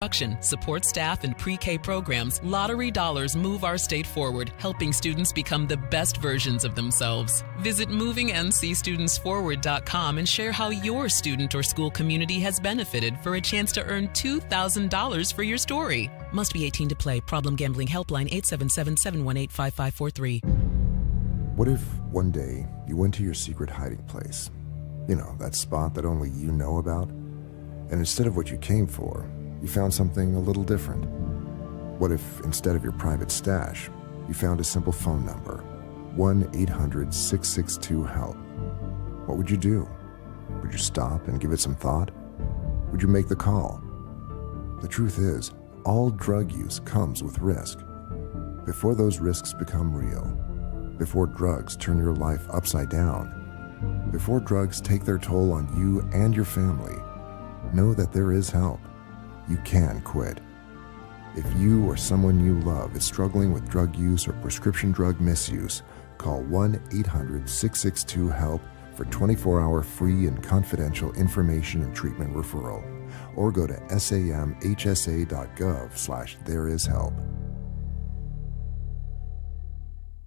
Support staff and pre-K programs, lottery dollars move our state forward, helping students become the best versions of themselves. Visit movingncstudentsforward.com and share how your student or school community has benefited for a chance to earn $2,000 for your story. Must be 18 to play. Problem Gambling Helpline 877-718-5543. What if one day you went to your secret hiding place? You know, that spot that only you know about? And instead of what you came for, you found something a little different. What if, instead of your private stash, you found a simple phone number, 1-800-662-HELP? What would you do? Would you stop and give it some thought? Would you make the call? The truth is, all drug use comes with risk. Before those risks become real, before drugs turn your life upside down, before drugs take their toll on you and your family, know that there is help. You can quit. If you or someone you love is struggling with drug use or prescription drug misuse, call 1-800-662-HELP for 24-hour free and confidential information and treatment referral, or go to samhsa.gov/thereishelp.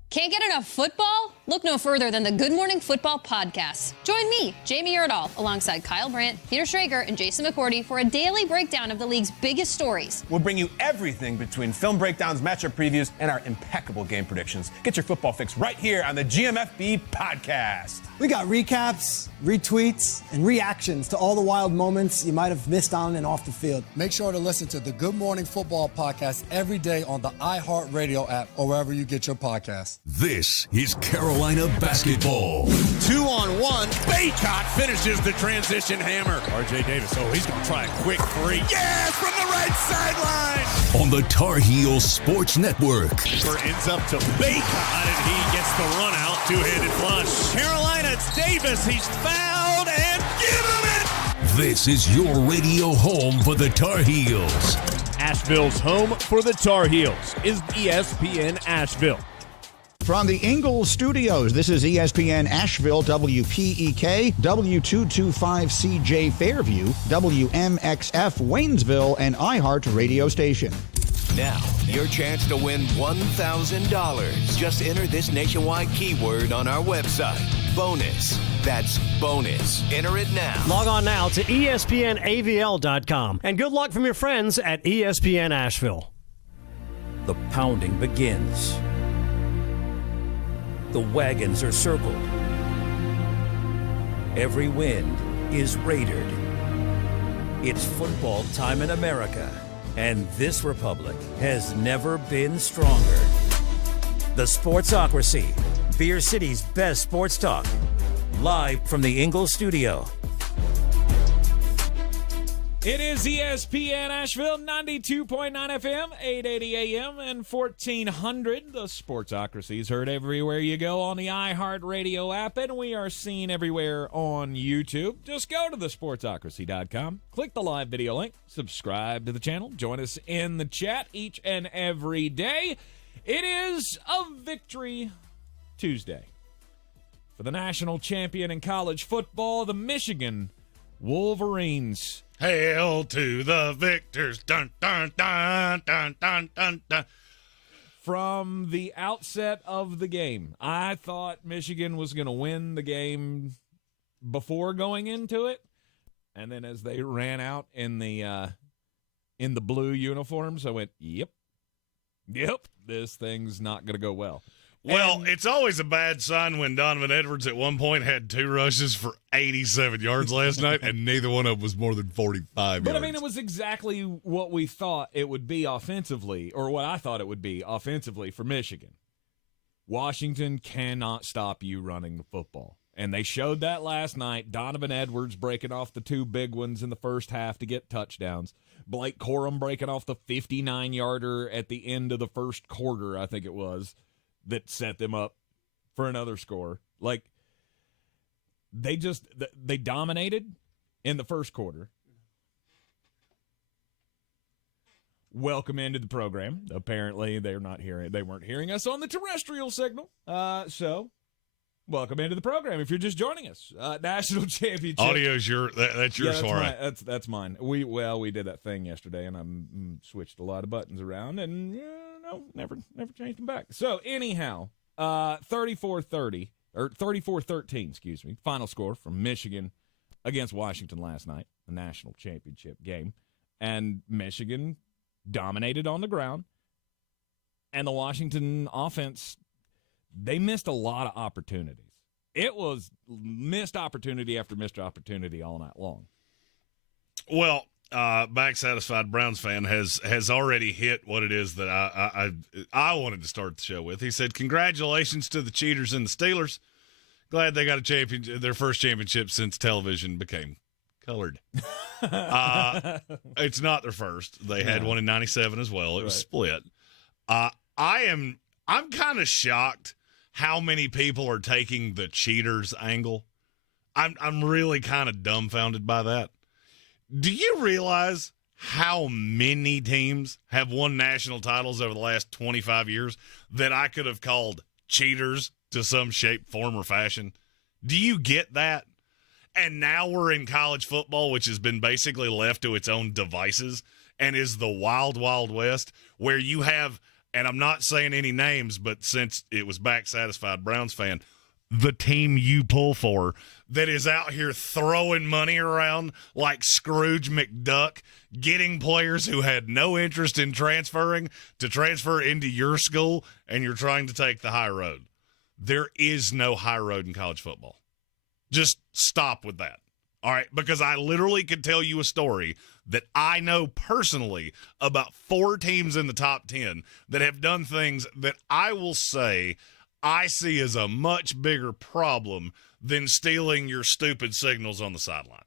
Can't get enough football? Look no further than the Good Morning Football podcast. Join me, Jamie Erdahl, alongside Kyle Brandt, Peter Schrager, and Jason McCourty for a daily breakdown of the league's biggest stories. We'll bring you everything between film breakdowns, matchup previews, and our impeccable game predictions. Get your football fix right here on the GMFB podcast. We got recaps, retweets, and reactions to all the wild moments you might have missed on and off the field. Make sure to listen to the Good Morning Football podcast every day on the iHeartRadio app or wherever you get your podcasts. This is Carolina basketball. 2-on-1. Baycott finishes the transition hammer. R.J. Davis, he's going to try a quick three. Yes, from the right sideline. On the Tar Heels Sports Network. Ends up to Baycott, and he gets the run out. Two-handed flush. Carolina, it's Davis. He's fouled, and give him it. This is your radio home for the Tar Heels. Asheville's home for the Tar Heels is ESPN Asheville. From the Ingalls Studios, this is ESPN Asheville, WPEK, W225CJ Fairview, WMXF Waynesville, and iHeart Radio Station. Now, your chance to win $1,000. Just enter this nationwide keyword on our website. Bonus. That's bonus. Enter it now. Log on now to ESPNAVL.com. And good luck from your friends at ESPN Asheville. The pounding begins. The wagons are circled. Every wind is raided. It's football time in America, and this republic has never been stronger. The Sportsocracy, Beer City's best sports talk, live from the Ingalls studio. It is ESPN Asheville, 92.9 FM, 880 AM, and 1400. The Sportsocracy is heard everywhere you go on the iHeartRadio app, and we are seen everywhere on YouTube. Just go to thesportsocracy.com, click the live video link, subscribe to the channel, join us in the chat each and every day. It is a Victory Tuesday for the national champion in college football, the Michigan Wolverines. Hail to the victors. Dun, dun, dun, dun, dun, dun, dun. From the outset of the game, I thought Michigan was going to win the game before going into it. And then as they ran out in the blue uniforms, I went, yep, this thing's not going to go well. Well, it's always a bad sign when Donovan Edwards at one point had 2 rushes for 87 yards last night, and neither one of them was more than 45 But, yards. I mean, it was exactly what we thought it would be offensively, or what I thought it would be offensively for Michigan. Washington cannot stop you running the football. And they showed that last night. Donovan Edwards breaking off the 2 big ones in the first half to get touchdowns. Blake Corum breaking off the 59-yarder at the end of the first quarter, I think it was, that set them up for another score. Like, they dominated in the first quarter. Welcome into the program. Apparently, they weren't hearing us on the terrestrial signal. So Welcome into the program. If you're just joining us, national championship. Audio's that's yours, Soren. That's mine. We did that thing yesterday, and I switched a lot of buttons around, and never changed them back. So anyhow, 34-30 or 34-13, excuse me. Final score from Michigan against Washington last night, the national championship game, and Michigan dominated on the ground, and the Washington offense. They missed a lot of opportunities. It was missed opportunity after missed opportunity all night long. Well, Back Satisfied Browns fan has already hit what it is that I wanted to start the show with. He said, "Congratulations to the cheaters and the Steelers. Glad they got their first championship since television became colored." It's not their first. They had one in '97 as well. It was split. I'm kind of shocked how many people are taking the cheaters angle. I'm really kind of dumbfounded by that. Do you realize how many teams have won national titles over the last 25 years that I could have called cheaters to some shape, form, or fashion? Do you get that? And now we're in college football, which has been basically left to its own devices and is the wild, wild west, where you have, and I'm not saying any names, but since it was Back Satisfied Browns fan, the team you pull for that is out here throwing money around like Scrooge McDuck, getting players who had no interest in transferring to transfer into your school, and you're trying to take the high road. There is no high road in college football. Just stop with that. All right, because I literally could tell you a story that I know personally about 4 teams in the top 10 that have done things that I will say I see as a much bigger problem than stealing your stupid signals on the sideline.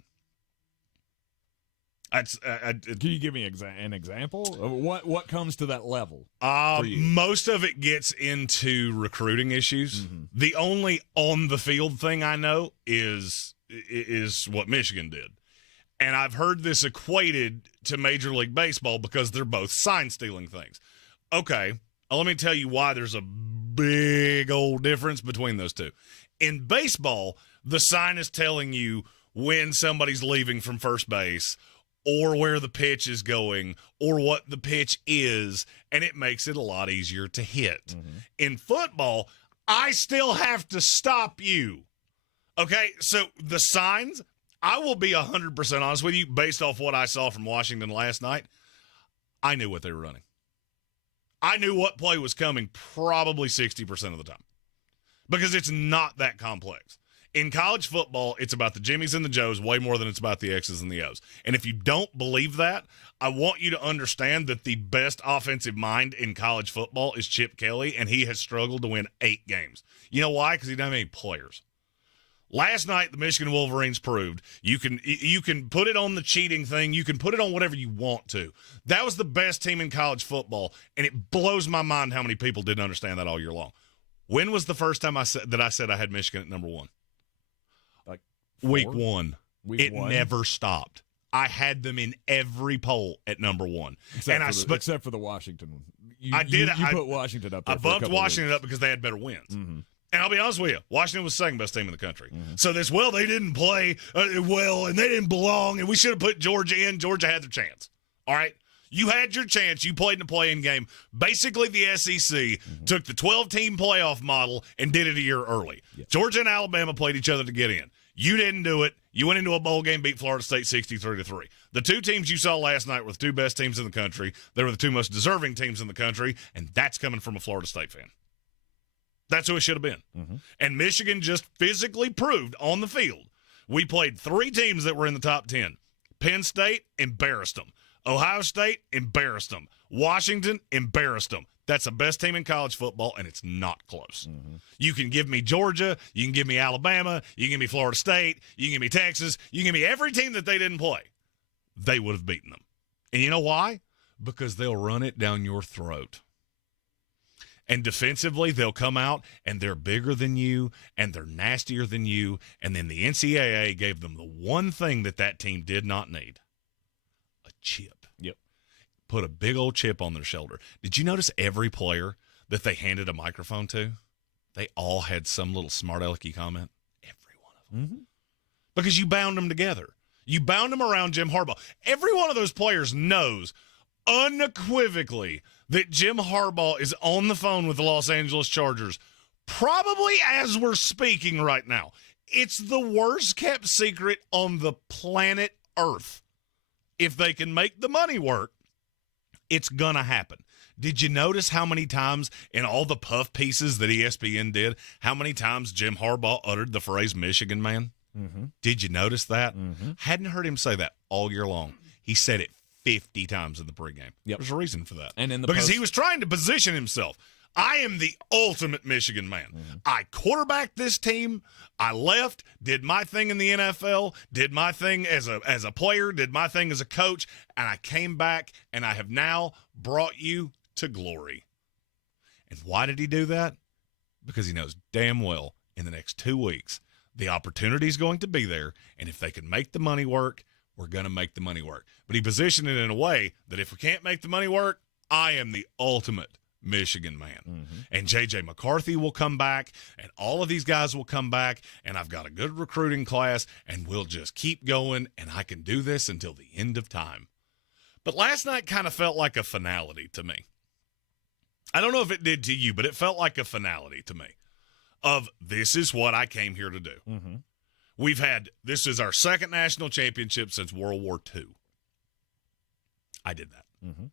Can you give me an example of what comes to that level? Most of it gets into recruiting issues. Mm-hmm. The only on-the-field thing I know is what Michigan did. And I've heard this equated to Major League Baseball because they're both sign-stealing things. Okay, let me tell you why there's a big old difference between those two. In baseball, the sign is telling you when somebody's leaving from first base or where the pitch is going or what the pitch is, and it makes it a lot easier to hit. Mm-hmm. In football, I still have to stop you. Okay, so the signs, I will be 100% honest with you, based off what I saw from Washington last night, I knew what they were running. I knew what play was coming probably 60% of the time because it's not that complex. In college football, it's about the Jimmies and the Joes way more than it's about the X's and the O's. And if you don't believe that, I want you to understand that the best offensive mind in college football is Chip Kelly, and he has struggled to win 8 games. You know why? Because he doesn't have any players. Last night, the Michigan Wolverines proved you can put it on the cheating thing. You can put it on whatever you want to. That was the best team in college football, and it blows my mind how many people didn't understand that all year long. When was the first time I said I had Michigan at number 1? Like Week 1. Week 1? Never stopped. I had them in every poll at number 1. Except for the Washington one. You put Washington up there. I bumped Washington up because they had better wins. Mm-hmm. And I'll be honest with you, Washington was the second best team in the country. Mm-hmm. So they didn't play well, and they didn't belong, and we should have put Georgia in. Georgia had their chance. All right? You had your chance. You played in a play-in game. Basically, the SEC took the 12-team playoff model and did it a year early. Yes. Georgia and Alabama played each other to get in. You didn't do it. You went into a bowl game, beat Florida State 63-3. The 2 teams you saw last night were the 2 best teams in the country. They were the 2 most deserving teams in the country, and that's coming from a Florida State fan. That's who it should have been. Mm-hmm. And Michigan just physically proved on the field. We played 3 teams that were in the top 10. Penn State embarrassed them. Ohio State embarrassed them. Washington embarrassed them. That's the best team in college football, and it's not close. Mm-hmm. You can give me Georgia. You can give me Alabama. You can give me Florida State. You can give me Texas. You can give me every team that they didn't play. They would have beaten them. And you know why? Because they'll run it down your throat. And defensively, they'll come out, and they're bigger than you, and they're nastier than you, and then the NCAA gave them the one thing that team did not need, a chip. Yep. Put a big old chip on their shoulder. Did you notice every player that they handed a microphone to? they all had some little smart alecky comment. Every one of them. Mm-hmm. Because you bound them together. You bound them around Jim Harbaugh. Every one of those players knows unequivocally that Jim Harbaugh is on the phone with the Los Angeles Chargers, probably as we're speaking right now. It's the worst kept secret on the planet Earth. If they can make the money work, it's going to happen. Did you notice how many times in all the puff pieces that ESPN did, how many times Jim Harbaugh uttered the phrase Michigan man? Mm-hmm. Did you notice that? Mm-hmm. Hadn't heard him say that all year long. He said it 50 times in the pregame. Yep. There's a reason for that. And in the because he was trying to position himself. I am the ultimate Michigan man. Mm-hmm. I quarterbacked this team. I left, did my thing in the NFL, did my thing as a player, did my thing as a coach, and I came back, and I have now brought you to glory. And why did he do that? Because he knows damn well in the next 2 weeks the opportunity is going to be there, and if they can make the money work, we're going to make the money work. But he positioned it in a way that if we can't make the money work, I am the ultimate Michigan man. Mm-hmm. And J.J. McCarthy will come back, and all of these guys will come back, and I've got a good recruiting class, and we'll just keep going, and I can do this until the end of time. But last night kind of felt like a finality to me. I don't know if it did to you, but it felt like a finality to me of this is what I came here to do. Mm-hmm. This is our second national championship since World War II. I did that. Mm-hmm.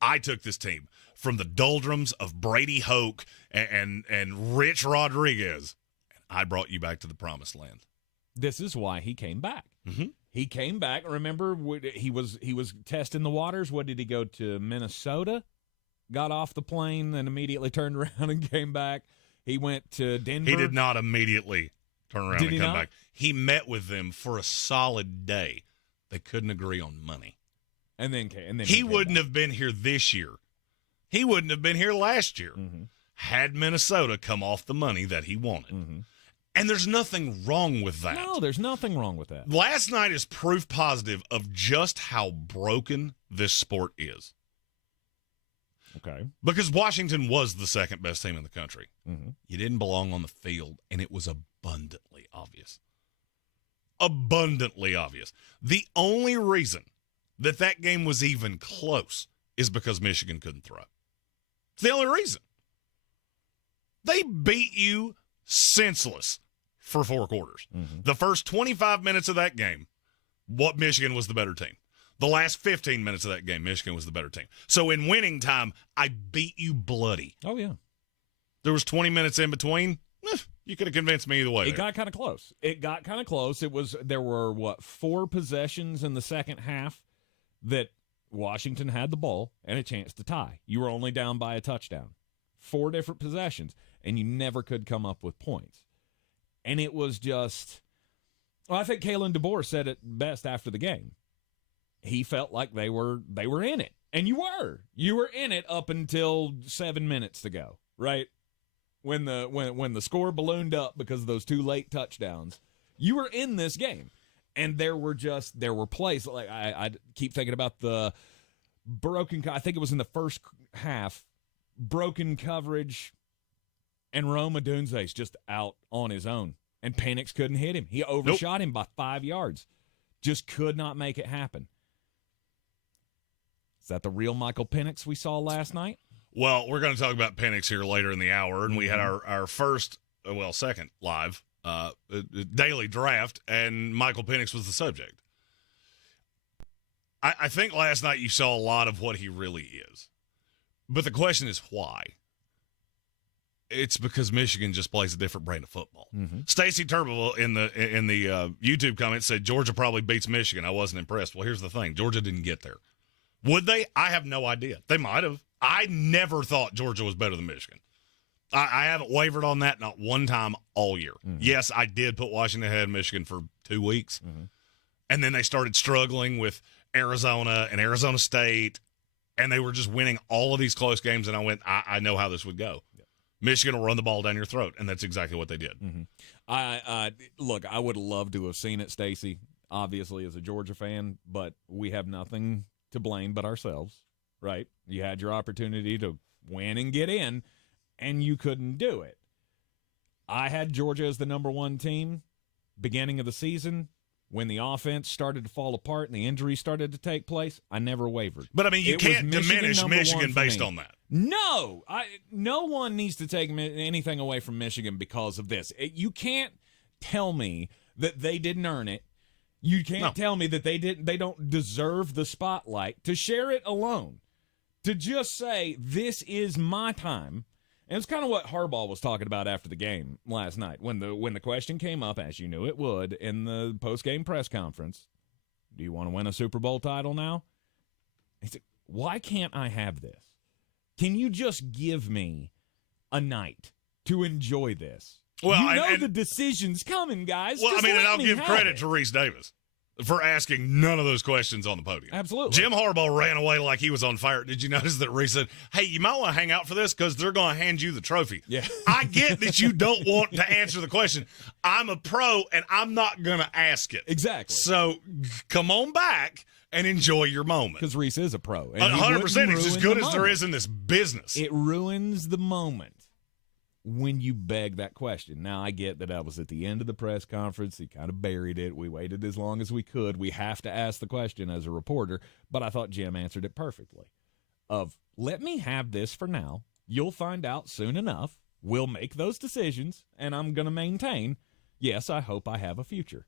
I took this team from the doldrums of Brady Hoke and Rich Rodriguez, and I brought you back to the promised land. This is why he came back. Mm-hmm. He came back. Remember, he was testing the waters. What did he go to Minnesota? Got off the plane, then immediately turned around and came back. He went to Denver. He did not immediately turn around and come not? back. He met with them for a solid day. They couldn't agree on money. And then he wouldn't have been here this year. He wouldn't have been here last year had Minnesota come off the money that he wanted. Mm-hmm. And there's nothing wrong with that. No, there's nothing wrong with that. Last night is proof positive of just how broken this sport is. Okay. Because Washington was the second best team in the country. Mm-hmm. You didn't belong on the field, and it was abundantly obvious. Abundantly obvious. The only reason that game was even close is because Michigan couldn't throw. It's the only reason. They beat you senseless for 4 quarters. Mm-hmm. The first 25 minutes of that game, Michigan was the better team. The last 15 minutes of that game, Michigan was the better team. So in winning time, I beat you bloody. Oh, yeah. There was 20 minutes in between. You could have convinced me either way. It got kind of close. There were 4 possessions in the second half that Washington had the ball and a chance to tie. You were only down by a touchdown. 4 different possessions, and you never could come up with points. And it was just, I think Kalen DeBoer said it best after the game. He felt like they were in it. And you were. You were in it up until 7 minutes to go, right? When the score ballooned up because of those 2 late touchdowns, you were in this game. And there were plays, like I keep thinking about the broken, I think it was in the first half, broken coverage, and Rome Odunze's just out on his own. And Penix couldn't hit him. He overshot him by 5 yards. Just could not make it happen. Is that the real Michael Penix we saw last night? Well, we're going to talk about Penix here later in the hour, and we had our second live daily draft, and Michael Penix was the subject. I think last night you saw a lot of what he really is. But the question is why? It's because Michigan just plays a different brand of football. Mm-hmm. Stacy Turbeville in the YouTube comments said Georgia probably beats Michigan. I wasn't impressed. Well, here's the thing. Georgia didn't get there. Would they? I have no idea. They might have. I never thought Georgia was better than Michigan. I haven't wavered on that not one time all year. Mm-hmm. Yes, I did put Washington ahead of Michigan for 2 weeks. Mm-hmm. And then they started struggling with Arizona and Arizona State, and they were just winning all of these close games, and I went, I know how this would go. Yep. Michigan will run the ball down your throat, and that's exactly what they did. Mm-hmm. Look, I would love to have seen it, Stacy, obviously, as a Georgia fan, but we have nothing to blame but ourselves, right? You had your opportunity to win and get in, and you couldn't do it. I had Georgia as the number 1 team beginning of the season. When the offense started to fall apart and the injuries started to take place, I never wavered. But, I mean, you can't diminish Michigan based on that. No. No one needs to take anything away from Michigan because of this. You can't tell me that they didn't earn it. You can't tell me that they don't deserve the spotlight. To share it alone, to just say, this is my time. And it's kind of what Harbaugh was talking about after the game last night when the question came up, as you knew it would, in the post-game press conference. Do you want to win a Super Bowl title now? He said, why can't I have this? Can you just give me a night to enjoy this? Well, the decision's coming, guys. Well, just and I'll give credit to Reese Davis for asking none of those questions on the podium. Absolutely. Jim Harbaugh ran away like he was on fire. Did you notice that Reese said, hey, you might want to hang out for this because they're going to hand you the trophy? Yeah. I get that you don't want to answer the question. I'm a pro, and I'm not going to ask it. Exactly. So come on back and enjoy your moment. Because Reese is a pro. 100%. He's as good as there is in this business. It ruins the moment when you beg that question. Now, I get that I was at the end of the press conference. He kind of buried it. We waited as long as we could. We have to ask the question as a reporter, but I thought Jim answered it perfectly. Let me have this for now. You'll find out soon enough. We'll make those decisions, and I'm going to maintain, yes, I hope I have a future.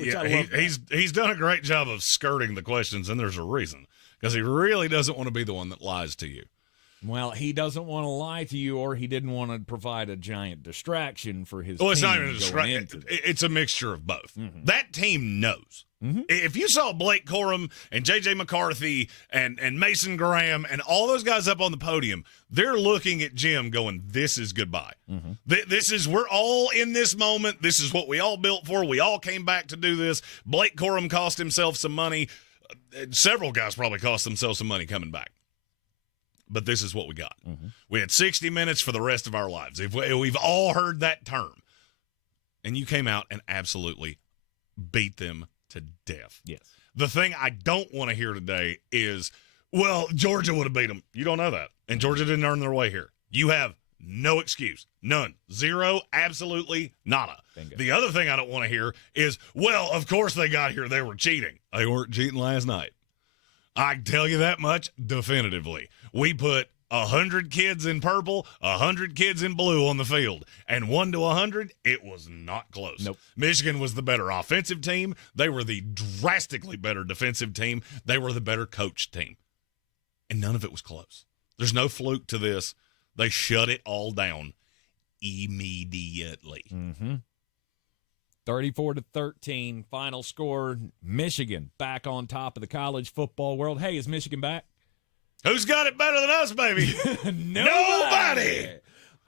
He's done a great job of skirting the questions, and there's a reason, because he really doesn't want to be the one that lies to you. Well, he doesn't want to lie to you, or he didn't want to provide a giant distraction for his team. Well, it's not even a distraction. It's a mixture of both. Mm-hmm. That team knows. Mm-hmm. If you saw Blake Corum and J.J. McCarthy and Mason Graham and all those guys up on the podium, they're looking at Jim going, this is goodbye. Mm-hmm. We're all in this moment. This is what we all built for. We all came back to do this. Blake Corum cost himself some money. Several guys probably cost themselves some money coming back. But this is what we got. Mm-hmm. We had 60 minutes for the rest of our lives. We've all heard that term. And you came out and absolutely beat them to death. Yes. The thing I don't want to hear today is, well, Georgia would have beat them. You don't know that. And Georgia didn't earn their way here. You have no excuse. None. Zero. Absolutely nada. Bingo. The other thing I don't want to hear is, well, of course they got here. They were cheating. They weren't cheating last night. I can tell you that much definitively. We put 100 kids in purple, 100 kids in blue on the field, and 1 to 100, it was not close. Nope. Michigan was the better offensive team. They were the drastically better defensive team. They were the better coached team. And none of it was close. There's no fluke to this. They shut it all down immediately. Mm-hmm. 34-13, final score. Michigan back on top of the college football world. Hey, is Michigan back? Who's got it better than us, baby? Nobody.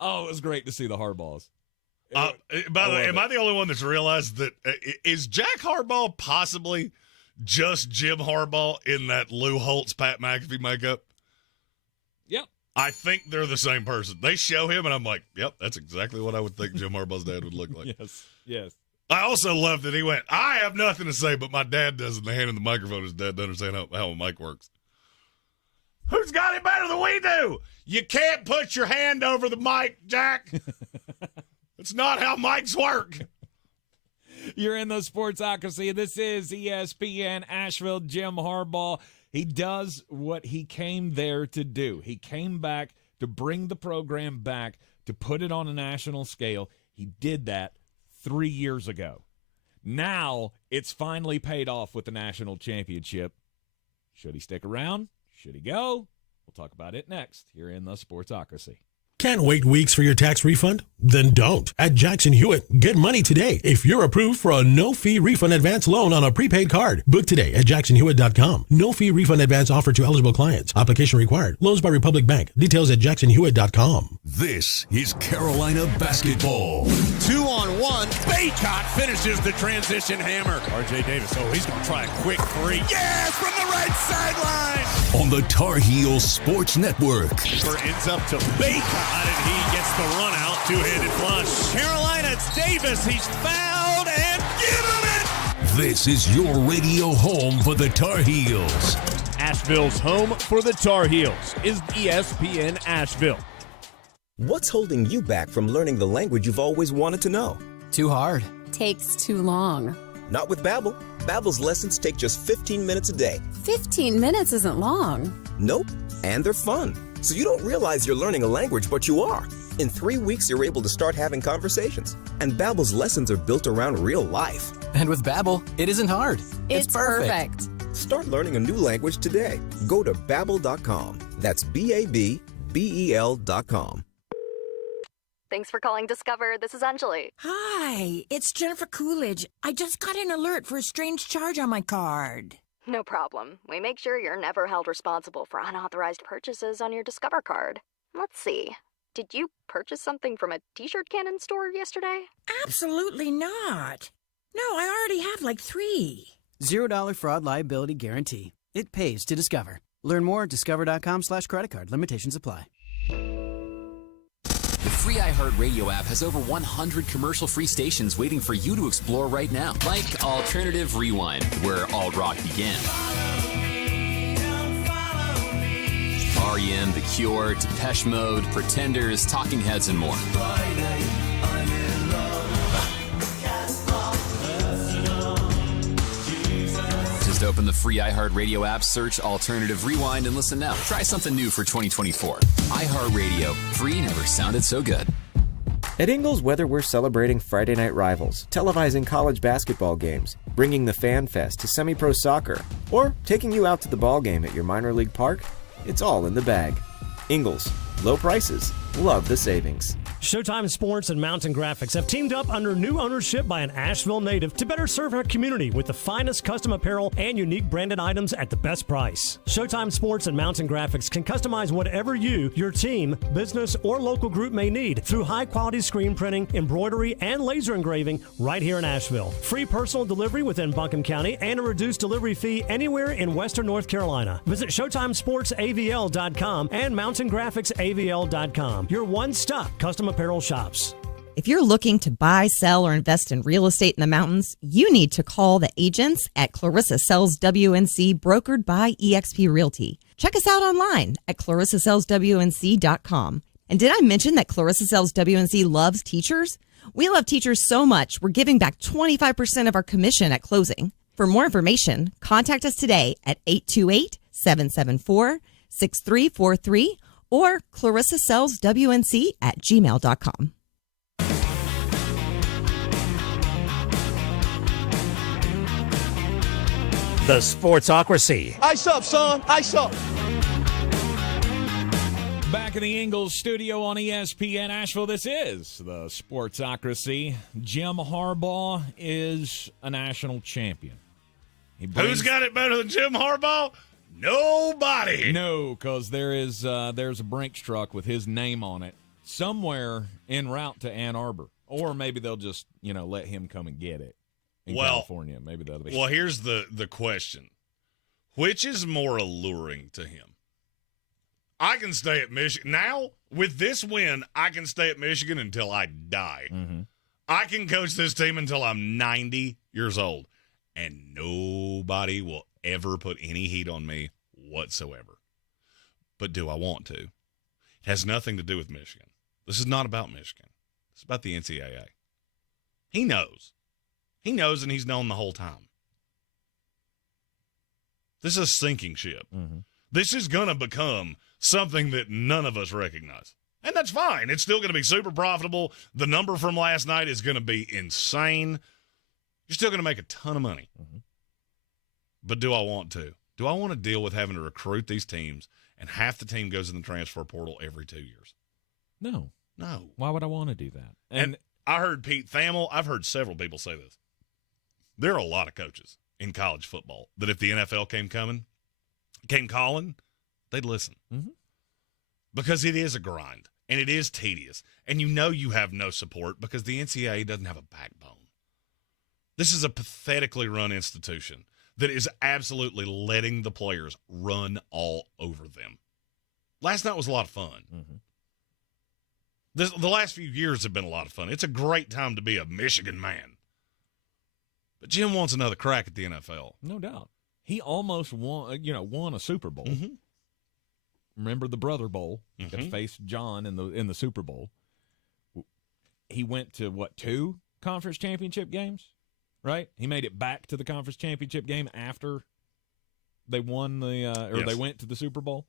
Oh, it was great to see the Harbaughs. By the way, am I the only one that's realized that is Jack Harbaugh possibly just Jim Harbaugh in that Lou Holtz, Pat McAfee makeup? Yep. I think they're the same person. They show him, and I'm like, yep, that's exactly what I would think Jim Harbaugh's dad would look like. Yes. I also love that he went, I have nothing to say, but my dad does, and they hand him the microphone. His dad doesn't understand how a mic works. Who's got it better than we do? You can't put your hand over the mic, Jack. It's not how mics work. You're in the Sportsocracy. This is ESPN Asheville. Jim Harbaugh. He does what he came there to do. He came back to bring the program back, to put it on a national scale. He did that 3 years ago. Now it's finally paid off with the national championship. Should he stick around? Should he go? We'll talk about it next here in the Sportsocracy. Can't wait weeks for your tax refund? Then don't. At Jackson Hewitt, get money today if you're approved for a no-fee refund advance loan on a prepaid card. Book today at jacksonhewitt.com. No-fee refund advance offered to eligible clients. Application required. Loans by Republic Bank. Details at jacksonhewitt.com. This is Carolina basketball. 2-on-1. Baycott finishes the transition hammer. R.J. Davis, he's going to try a quick three. Yes, from the right sideline. On the Tar Heels Sports Network. Ends up to Baycott. And he gets the run out, two-handed flush. Carolina, it's Davis. He's fouled and give him it. This is your radio home for the Tar Heels. Asheville's home for the Tar Heels is ESPN Asheville. What's holding you back from learning the language you've always wanted to know? Too hard. Takes too long. Not with Babbel. Babbel's lessons take just 15 minutes a day. 15 minutes isn't long. Nope. And they're fun. So you don't realize you're learning a language, but you are. In 3 weeks, you're able to start having conversations. And Babbel's lessons are built around real life. And with Babbel, it isn't hard. It's perfect. Start learning a new language today. Go to Babbel.com. That's BABBEL.com. Thanks for calling Discover. This is Anjali. Hi, it's Jennifer Coolidge. I just got an alert for a strange charge on my card. No problem. We make sure you're never held responsible for unauthorized purchases on your Discover card. Let's see. Did you purchase something from a t-shirt cannon store yesterday? Absolutely not. No, I already have like 3. $0 fraud liability guarantee. It pays to Discover. Learn more at discover.com/creditcard. Limitations apply. The free iHeartRadio app has over 100 commercial-free stations waiting for you to explore right now. Like Alternative Rewind, where alt rock began. R.E.M., The Cure, Depeche Mode, Pretenders, Talking Heads, and more. Just open the free iHeartRadio app, search Alternative Rewind, and listen now. Try something new for 2024. iHeartRadio. Free never sounded so good. At Ingles, whether we're celebrating Friday night rivals, televising college basketball games, bringing the Fan Fest to semi-pro soccer, or taking you out to the ball game at your minor league park, it's all in the bag. Ingles, low prices, love the savings. Showtime Sports and Mountain Graphics have teamed up under new ownership by an Asheville native to better serve our community with the finest custom apparel and unique branded items at the best price. Showtime Sports and Mountain Graphics can customize whatever you, your team, business, or local group may need through high-quality screen printing, embroidery, and laser engraving right here in Asheville. Free personal delivery within Buncombe County and a reduced delivery fee anywhere in western North Carolina. Visit ShowtimeSportsAVL.com and MountainGraphicsAVL.com. Your one-stop custom apparel shops. If you're looking to buy, sell, or invest in real estate in the mountains, you need to call the agents at Clarissa Sells WNC, brokered by eXp Realty. Check us out online at ClarissaSellsWNC.com. And did I mention that Clarissa Sells WNC loves teachers? We love teachers so much, we're giving back 25% of our commission at closing. For more information, contact us today at 828-774-6343 or ClarissaSellsWNC@gmail.com. The Sportsocracy. Ice up, son. Ice up. Back in the Ingles studio on ESPN Asheville, this is the Sportsocracy. Jim Harbaugh is a national champion. Who's got it better than Jim Harbaugh? Nobody. No, because there's a Brinks truck with his name on it somewhere en route to Ann Arbour, or maybe they'll just let him come and get it in California. Maybe that'll be. Well, here's the question: which is more alluring to him? I can stay at Michigan now with this win. I can stay at Michigan until I die. Mm-hmm. I can coach this team until I'm 90 years old, and nobody will ever put any heat on me whatsoever. But do I want to? It has nothing to do with Michigan. This is not about Michigan. It's about the NCAA. He knows. He knows, and he's known the whole time. This is a sinking ship. Mm-hmm. This is going to become something that none of us recognize. And that's fine. It's still going to be super profitable. The number from last night is going to be insane. You're still going to make a ton of money. Mm-hmm. But do I want to? Do I want to deal with having to recruit these teams and half the team goes in the transfer portal every 2 years? No. Why would I want to do that? And I heard Pete Thamel, I've heard several people say this. There are a lot of coaches in college football that if the NFL came calling, they'd listen. Mm-hmm. Because it is a grind, and it is tedious, and you have no support because the NCAA doesn't have a backbone. This is a pathetically run institution that is absolutely letting the players run all over them. Last night was a lot of fun. Mm-hmm. The last few years have been a lot of fun. It's a great time to be a Michigan man. But Jim wants another crack at the NFL. No doubt. He almost won a Super Bowl. Mm-hmm. remember the Brother Bowl, got to face John in the Super Bowl. He went to, 2 conference championship games, right? He made it back to the conference championship game after they won they went to the Super Bowl.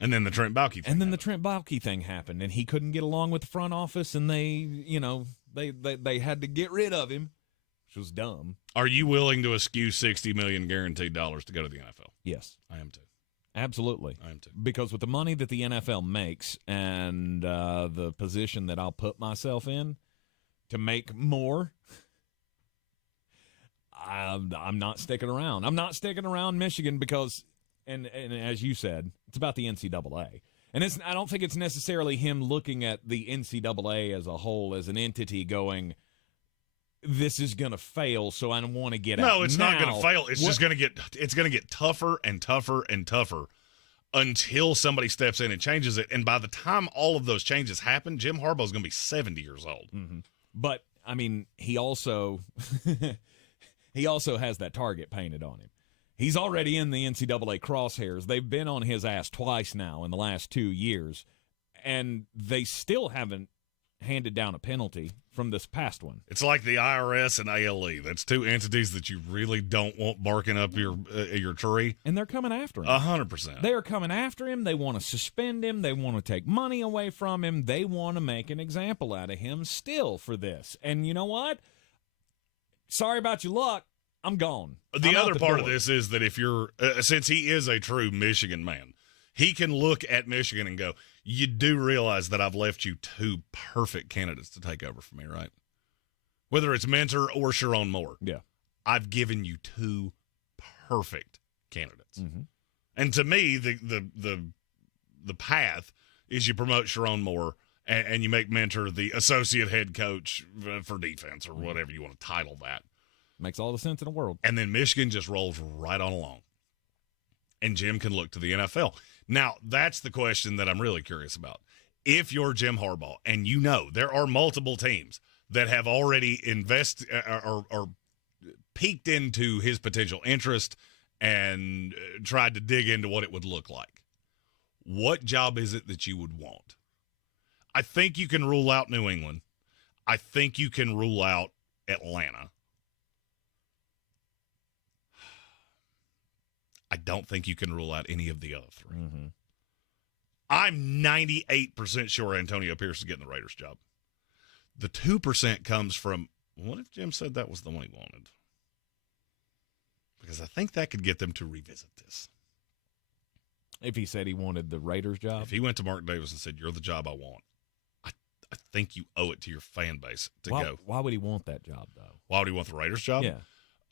And then the Trent Baalke thing. The Trent Baalke thing happened, and he couldn't get along with the front office, and they had to get rid of him, which was dumb. Are you willing to eschew $60 million guaranteed dollars to go to the NFL? Yes. I am too. Absolutely. I am too. Because with the money that the NFL makes and the position that I'll put myself in to make more, I'm not sticking around. I'm not sticking around Michigan because, and as you said, it's about the NCAA. And I don't think it's necessarily him looking at the NCAA as a whole, as an entity going, this is going to fail, so I don't want to get out. No, it's not going to fail. It's just going to get tougher and tougher and tougher until somebody steps in and changes it. And by the time all of those changes happen, Jim Harbaugh is going to be 70 years old. Mm-hmm. But I mean, he also has that target painted on him. He's already in the NCAA crosshairs. They've been on his ass twice now in the last 2 years, and they still haven't handed down a penalty from this past one. It's like the IRS and ALE. That's 2 entities that you really don't want barking up your tree. And they're coming after him. 100%. They are coming after him. They want to suspend him. They want to take money away from him. They want to make an example out of him still for this. And you know what? Sorry about your luck. I'm gone. The other part of this is that if you're, since he is a true Michigan man, he can look at Michigan and go, you do realize that I've left you 2 perfect candidates to take over from me, right? Whether it's Mentor or Sharon Moore. Yeah. I've given you 2 perfect candidates. Mm-hmm. And to me, the path is you promote Sharon Moore and you make Mentor the associate head coach for defense or whatever you want to title that. Makes all the sense in the world. And then Michigan just rolls right on along. And Jim can look to the NFL. Now, that's the question that I'm really curious about. If you're Jim Harbaugh, and you know there are multiple teams that have already invested or peeked into his potential interest and tried to dig into what it would look like, what job is it that you would want? I think you can rule out New England. I think you can rule out Atlanta. I don't think you can rule out any of the other 3. Mm-hmm. I'm 98% sure Antonio Pierce is getting the Raiders job. The 2% comes from, what if Jim said that was the one he wanted? Because I think that could get them to revisit this. If he said he wanted the Raiders job? If he went to Mark Davis and said, you're the job I want, I think you owe it to your fan base to go. Why would he want that job, though? Why would he want the Raiders job? Yeah.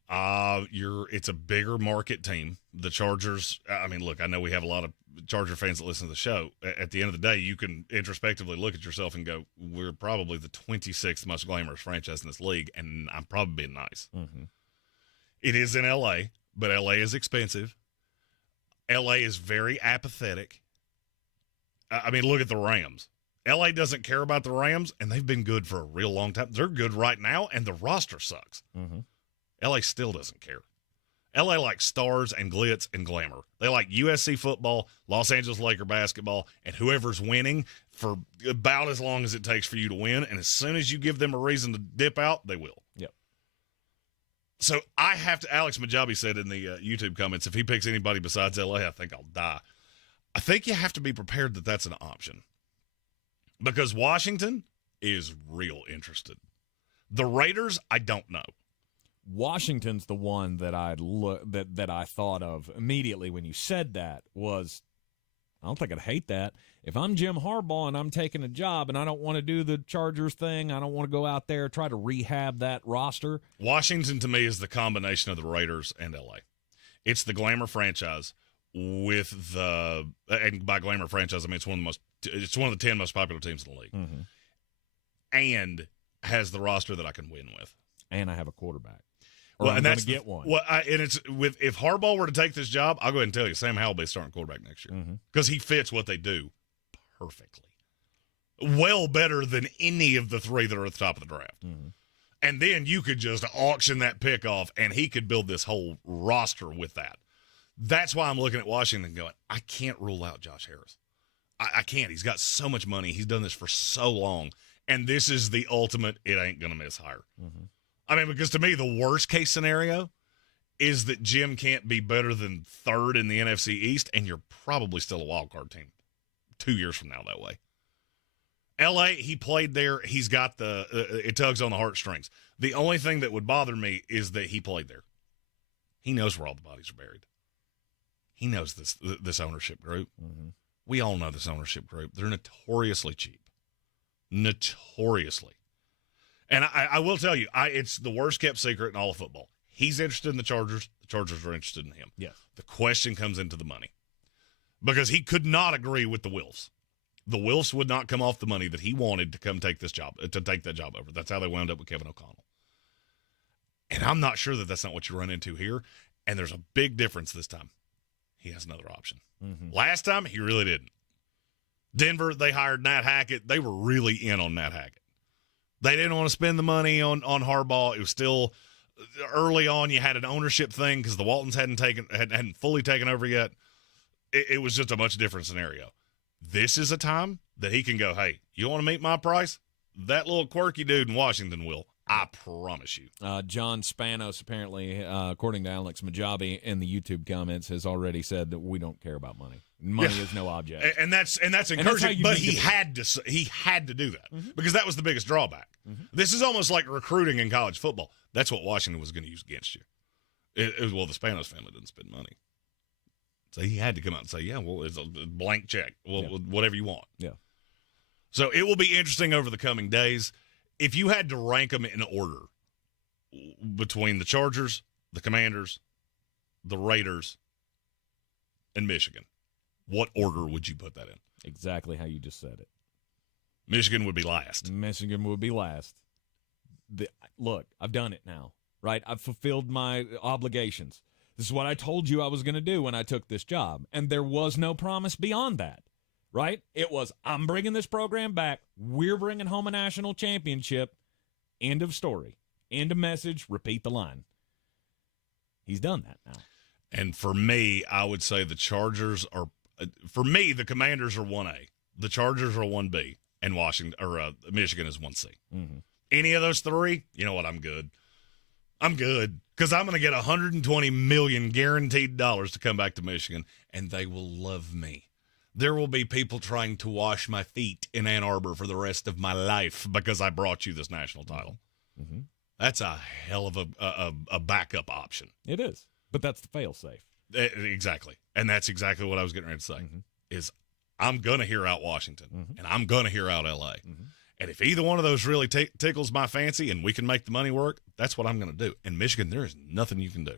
It's a bigger market team. The Chargers, I mean, look, I know we have a lot of Charger fans that listen to the show. At the end of the day, you can introspectively look at yourself and go, we're probably the 26th most glamorous franchise in this league, and I'm probably being nice. Mm-hmm. It is in L.A., but L.A. is expensive. L.A. is very apathetic. I mean, look at the Rams. L.A. doesn't care about the Rams, and they've been good for a real long time. They're good right now, and the roster sucks. Mm-hmm. L.A. still doesn't care. L.A. likes stars and glitz and glamour. They like USC football, Los Angeles Laker basketball, and whoever's winning for about as long as it takes for you to win. And as soon as you give them a reason to dip out, they will. Yep. So I have to – Alex Majabi said in the YouTube comments, if he picks anybody besides L.A., I think I'll die. I think you have to be prepared that that's an option because Washington is real interested. The Raiders, I don't know. Washington's the one that I thought of immediately when you said that was, I don't think I'd hate that. If I'm Jim Harbaugh and I'm taking a job and I don't want to do the Chargers thing, I don't want to go out there try to rehab that roster. Washington to me is the combination of the Raiders and LA. It's the glamour franchise with the, and by glamour franchise I mean it's one of the 10 most popular teams in the league, mm-hmm. and has the roster that I can win with, and I have a quarterback. Well, I'm and that's get one. Well, and it's with if Harbaugh were to take this job, I'll go ahead and tell you, Sam Howell will be starting quarterback next year because he fits what they do perfectly, well better than any of the 3 that are at the top of the draft. Mm-hmm. And then you could just auction that pick off, and he could build this whole roster with that. That's why I'm looking at Washington going, I can't rule out Josh Harris. I can't. He's got so much money. He's done this for so long. And this is the ultimate it ain't going to miss hire. Mm-hmm. I mean, because to me, the worst case scenario is that Jim can't be better than third in the NFC East, and you're probably still a wild card team 2 years from now that way. L.A., he played there. He's got it tugs on the heartstrings. The only thing that would bother me is that he played there. He knows where all the bodies are buried. He knows this ownership group. Mm-hmm. We all know this ownership group. They're notoriously cheap. Notoriously. And I will tell you, it's the worst-kept secret in all of football. He's interested in the Chargers. The Chargers are interested in him. Yes. The question comes into the money. Because he could not agree with the Wilfs. The Wilfs would not come off the money that he wanted to come take this job, to take that job over. That's how they wound up with Kevin O'Connell. And I'm not sure that that's not what you run into here. And there's a big difference this time. He has another option. Mm-hmm. Last time, he really didn't. Denver, they hired Nat Hackett. They were really in on Nat Hackett. They didn't want to spend the money on Harbaugh. It was still early on. You had an ownership thing because the Waltons hadn't fully taken over yet. It was just a much different scenario. This is a time that he can go, hey, you want to meet my price? That little quirky dude in Washington will. I promise you. John Spanos, apparently, according to Alex Majabi in the YouTube comments, has already said that we don't care about money. Money is no object, and that's encouraging. But he had to do that because that was the biggest drawback. Mm-hmm. This is almost like recruiting in college football. That's what Washington was going to use against you. Well, the Spanos family didn't spend money, so he had to come out and say, "Yeah, well, it's a blank check. Well, whatever you want." Yeah. So it will be interesting over the coming days. If you had to rank them in order between the Chargers, the Commanders, the Raiders, and Michigan, what order would you put that in? Exactly how you just said it. Michigan would be last. Michigan would be last. Look, I've done it now, right? I've fulfilled my obligations. This is what I told you I was going to do when I took this job, and there was no promise beyond that. Right? It was, I'm bringing this program back. We're bringing home a national championship. End of story. End of message. Repeat the line. He's done that now. And for me, I would say the Chargers are, for me, the Commanders are 1A. The Chargers are 1B. And Michigan is 1C. Mm-hmm. Any of those three, you know what? I'm good. I'm good. Because I'm going to get $120 million guaranteed dollars to come back to Michigan, and they will love me. There will be people trying to wash my feet in Ann Arbour for the rest of my life because I brought you this national title. Mm-hmm. That's a hell of a backup option. It is, but that's the fail-safe. Exactly, and that's exactly what I was getting ready to say, is I'm going to hear out Washington, and I'm going to hear out L.A., and if either one of those really tickles my fancy and we can make the money work, that's what I'm going to do. In Michigan, there is nothing you can do.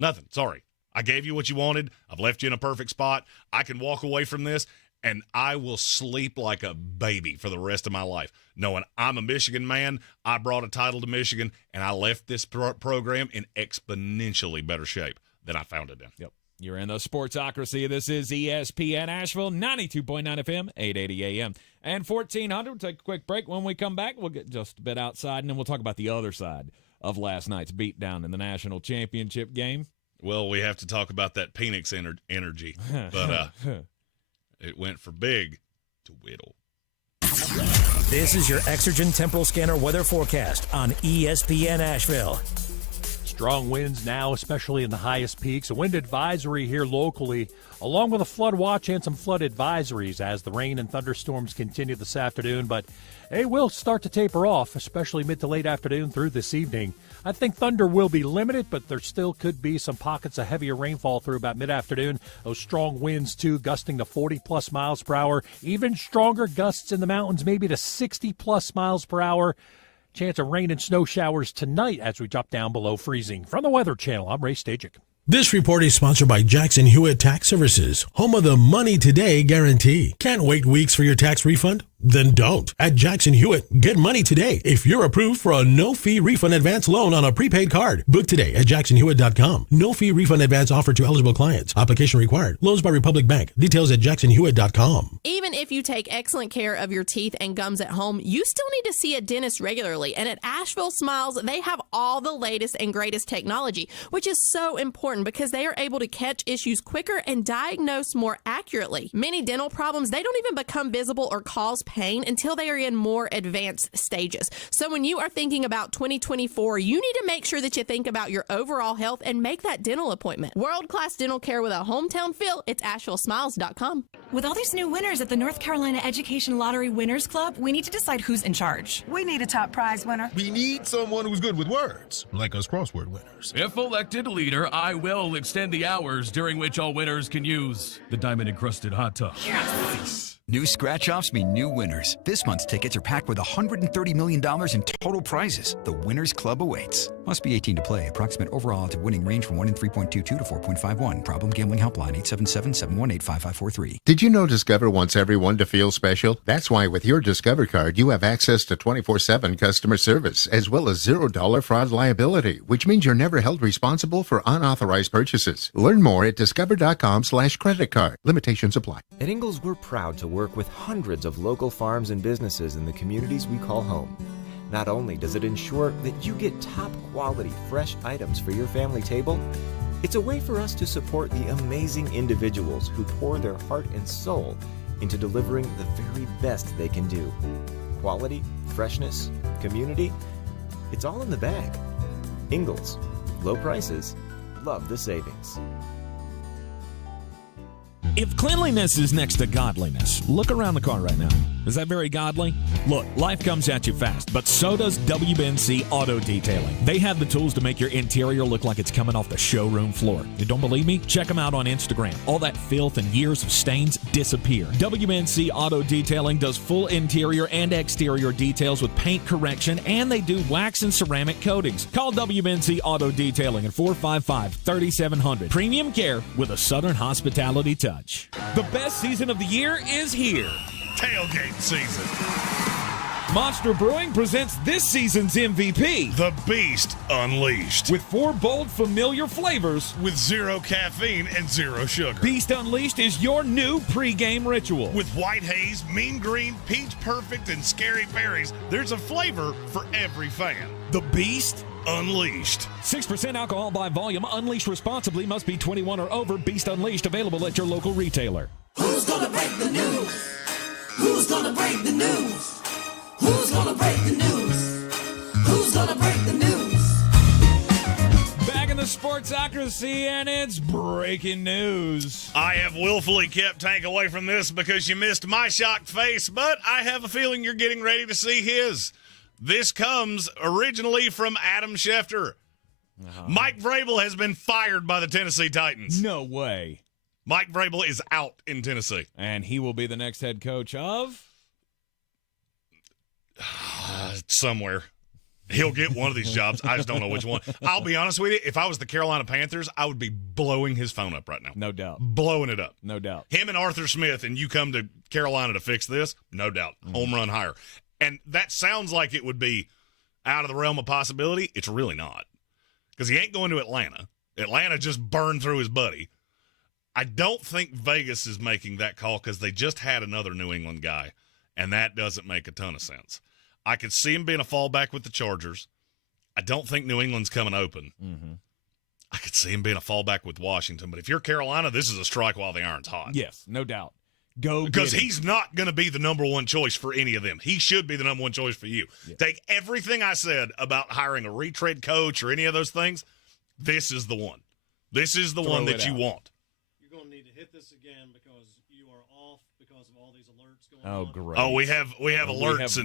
Nothing. Sorry. I gave you what you wanted. I've left you in a perfect spot. I can walk away from this, and I will sleep like a baby for the rest of my life, knowing I'm a Michigan man. I brought a title to Michigan, and I left this program in exponentially better shape than I found it in. Yep. You're in the Sportsocracy. This is ESPN Asheville, 92.9 FM, 880 AM, and 1400. We'll take a quick break. When we come back, we'll get just a bit outside, and then we'll talk about the other side of last night's beatdown in the national championship game. Well, we have to talk about that Penix energy, but it went from big to whittle. This is your Exergen Temporal Scanner weather forecast on ESPN Asheville. Strong winds now, especially in the highest peaks. A wind advisory here locally, along with a flood watch and some flood advisories as the rain and thunderstorms continue this afternoon. But it will start to taper off, especially mid to late afternoon through this evening. I think thunder will be limited, but there still could be some pockets of heavier rainfall through about mid-afternoon. Those strong winds, too, gusting to 40-plus miles per hour. Even stronger gusts in the mountains, maybe to 60-plus miles per hour. Chance of rain and snow showers tonight as we drop down below freezing. From the Weather Channel, I'm Ray Stajic. This report is sponsored by Jackson Hewitt Tax Services, home of the Money Today guarantee. Can't wait weeks for your tax refund? Then don't. At Jackson Hewitt, get money today if you're approved for a no-fee refund advance loan on a prepaid card. Book today at jacksonhewitt.com. No-fee refund advance offer to eligible clients. Application required. Loans by Republic Bank. Details at jacksonhewitt.com. Even if you take excellent care of your teeth and gums at home, you still need to see a dentist regularly. And at Asheville Smiles, they have all the latest and greatest technology, which is so important because they are able to catch issues quicker and diagnose more accurately. Many dental problems, they don't even become visible or cause pain until they are in more advanced stages. So when you are thinking about 2024, you need to make sure that you think about your overall health and make that dental appointment. World-class dental care with a hometown feel. It's AshevilleSmiles.com. With all these new winners at the North Carolina Education Lottery Winners Club, we need to decide who's in charge. We need a top prize winner. We need someone who's good with words, like us crossword winners. If elected leader, I will extend the hours during which all winners can use the diamond-encrusted hot tub. Yes! New scratch-offs mean new winners. This month's tickets are packed with $130 million in total prizes. The Winners Club awaits. Must be 18 to play. Approximate overall odds of winning range from 1 in 3.22 to 4.51. Problem gambling helpline 877-718-5543. Did you know Discover wants everyone to feel special? That's why with your Discover card, you have access to 24/7 customer service, as well as $0 fraud liability, which means you're never held responsible for unauthorized purchases. Learn more at discover.com/credit card. Limitations apply. At Ingalls, we're proud to work with hundreds of local farms and businesses in the communities we call home. Not only does it ensure that you get top quality fresh items for your family table, it's a way for us to support the amazing individuals who pour their heart and soul into delivering the very best they can do. Quality, freshness, community, it's all in the bag. Ingalls, low prices, love the savings. If cleanliness is next to godliness, look around the car right now. Is that very godly? Look, life comes at you fast, but so does WNC Auto Detailing. They have the tools to make your interior look like it's coming off the showroom floor. You don't believe me? Check them out on Instagram. All that filth and years of stains disappear. WNC Auto Detailing does full interior and exterior details with paint correction, and they do wax and ceramic coatings. Call WNC Auto Detailing at 455-3700. Premium care with a Southern hospitality touch. The best season of the year is here. Tailgate season. Monster Brewing presents this season's MVP, The Beast Unleashed. with 4 bold, familiar flavors. With 0 caffeine and 0 sugar. Beast Unleashed is your new pregame ritual. With white haze, mean green, peach perfect, and scary berries, there's a flavor for every fan. The Beast Unleashed. 6% alcohol by volume. Unleashed responsibly. Must be 21 or over. Beast Unleashed available at your local retailer. Who's gonna break the news? Who's gonna break the news? Who's gonna break the news? Who's gonna break the news? Back in the Sportsocracy, and it's breaking news. I have willfully kept Tank away from this because you missed my shocked face, but I have a feeling you're getting ready to see his. This comes originally from Adam Schefter. Mike Vrabel has been fired by the Tennessee Titans. No way. Mike Vrabel is out in Tennessee. And he will be the next head coach of? Somewhere. He'll get one of these jobs. I just don't know which one. I'll be honest with you. If I was the Carolina Panthers, I would be blowing his phone up right now. No doubt. Blowing it up. No doubt. Him and Arthur Smith, and you come to Carolina to fix this? No doubt. Home run hire. And that sounds like it would be out of the realm of possibility. It's really not. Because he ain't going to Atlanta. Atlanta just burned through his buddy. I don't think Vegas is making that call because they just had another New England guy, and that doesn't make a ton of sense. I could see him being a fallback with the Chargers. I don't think New England's coming open. Mm-hmm. I could see him being a fallback with Washington, but if you're Carolina, this is a strike while the iron's hot. Yes, no doubt. Go because he's not going to be the number one choice for any of them. He should be the number one choice for you. Yeah. Take everything I said about hiring a retread coach or any of those things. This is the one. This is the one that you want. You're going to need to hit this again because you are off because of all these alerts going on. Oh, great. Oh, we have alerts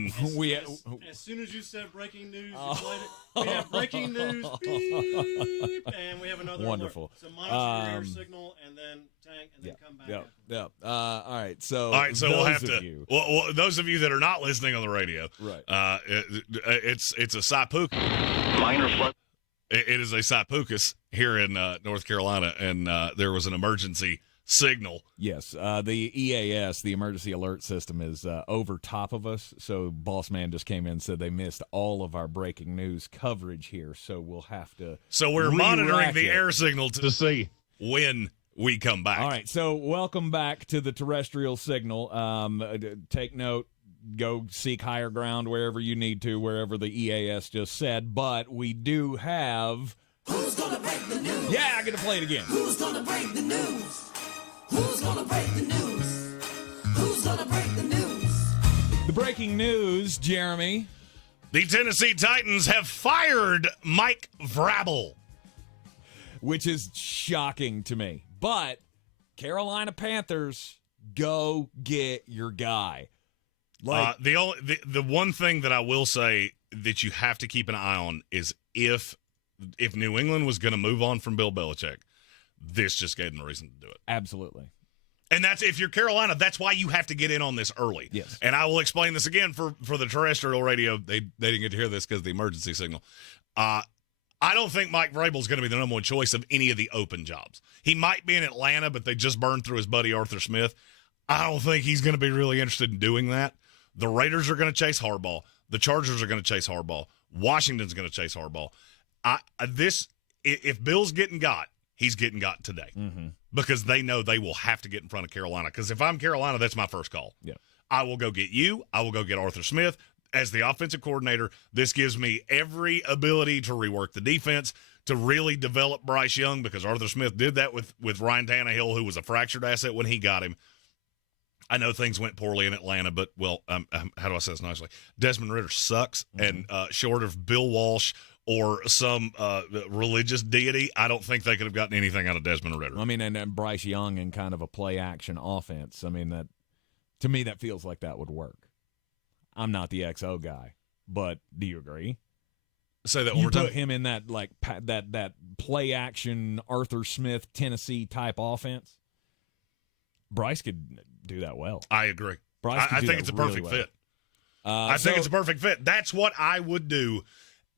as soon as you said breaking news, you played it. We have breaking news, beep, and we have another wonderful alert. So monitor your signal and then tank and then come back. Yep. All right. So we'll have to. Well, those of you that are not listening on the radio, right? It's a Saipuka. Minor flood. It is a Saipukas here in North Carolina, and there was an emergency signal. Yes, the EAS, the emergency alert system, is over top of us. So Boss Man just came in and said they missed all of our breaking news coverage here. So we'll have to. So we're monitoring the air signal to see when we come back. All right. So welcome back to the terrestrial signal. Take note. Go seek higher ground wherever you need to, wherever the EAS just said. But we do have. Who's gonna break the news? Yeah, I get to play it again. Who's gonna break the news? Who's gonna break the news? Who's gonna break the news? The breaking news, Jeremy. The Tennessee Titans have fired Mike Vrabel. Which is shocking to me. But Carolina Panthers, go get your guy. The one thing that I will say that you have to keep an eye on is if New England was going to move on from Bill Belichick, this just gave them a reason to do it. Absolutely. And that's if you're Carolina, that's why you have to get in on this early. Yes. And I will explain this again for the terrestrial radio. They didn't get to hear this because of the emergency signal. I don't think Mike Vrabel is going to be the number one choice of any of the open jobs. He might be in Atlanta, but they just burned through his buddy Arthur Smith. I don't think he's going to be really interested in doing that. The Raiders are going to chase Harbaugh. The Chargers are going to chase Harbaugh. Washington's going to chase Harbaugh. If Bill's getting got, he's getting got today because they know they will have to get in front of Carolina. Because if I'm Carolina, that's my first call. Yeah, I will go get you. I will go get Arthur Smith as the offensive coordinator. This gives me every ability to rework the defense, to really develop Bryce Young, because Arthur Smith did that with Ryan Tannehill, who was a fractured asset when he got him. I know things went poorly in Atlanta, but, how do I say this nicely? Desmond Ridder sucks, and short of Bill Walsh or some religious deity, I don't think they could have gotten anything out of Desmond Ridder. I mean, and Bryce Young in kind of a play-action offense. I mean, that to me, that feels like that would work. I'm not the XO guy, but do you agree? Say that one more time. Put him in that that play-action Arthur Smith Tennessee type offense. Bryce could do that well. I agree. I think it's a perfect fit. I think it's a perfect fit. That's what I would do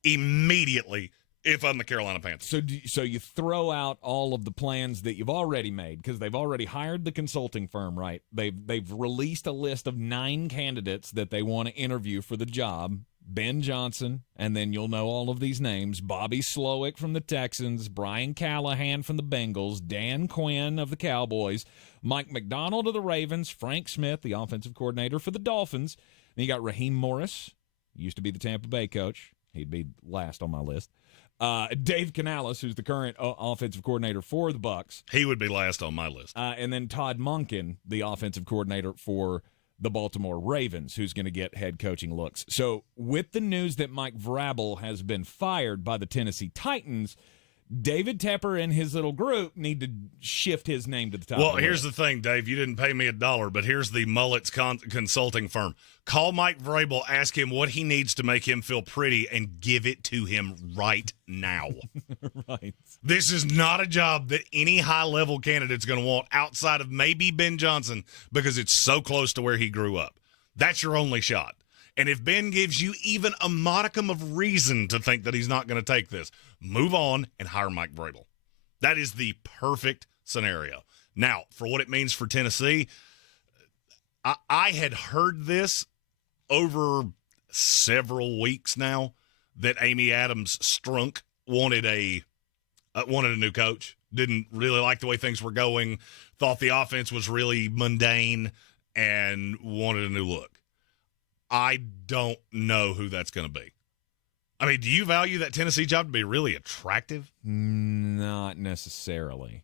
immediately if I'm the Carolina Panthers. So you throw out all of the plans that you've already made, because they've already hired the consulting firm, right? They've released a list of 9 candidates that they want to interview for the job. Ben Johnson, and then you'll know all of these names: Bobby Slowick from the Texans, Brian Callahan from the Bengals, Dan Quinn of the Cowboys, Mike McDonald of the Ravens, Frank Smith, the offensive coordinator for the Dolphins. Then you got Raheem Morris, used to be the Tampa Bay coach. He'd be last on my list. Dave Canales, who's the current offensive coordinator for the Bucs. He would be last on my list. And then Todd Monken, the offensive coordinator for the Baltimore Ravens, who's going to get head coaching looks. So with the news that Mike Vrabel has been fired by the Tennessee Titans, David Tepper and his little group need to shift his name to the top. Well, here's the thing, Dave. You didn't pay me $1, but here's the Mullets consulting firm. Call Mike Vrabel, ask him what he needs to make him feel pretty, and give it to him right now. Right. This is not a job that any high-level candidate's going to want outside of maybe Ben Johnson, because it's so close to where he grew up. That's your only shot. And if Ben gives you even a modicum of reason to think that he's not going to take this, move on and hire Mike Vrabel. That is the perfect scenario. Now, for what it means for Tennessee, I had heard this over several weeks now that Amy Adams Strunk wanted a new coach. Didn't really like the way things were going. Thought the offense was really mundane and wanted a new look. I don't know who that's going to be. I mean, do you value that Tennessee job to be really attractive? Not necessarily.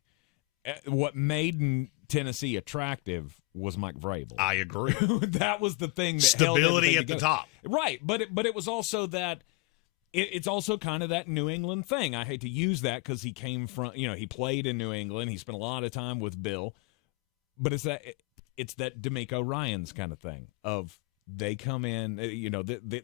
What made Tennessee attractive was Mike Vrabel. I agree. That was the thing that stability held at the top. Right, but it was also that it's also kind of that New England thing. I hate to use that because he came from, he played in New England. He spent a lot of time with Bill. But it's that D'Amico Ryans kind of thing of, they come in,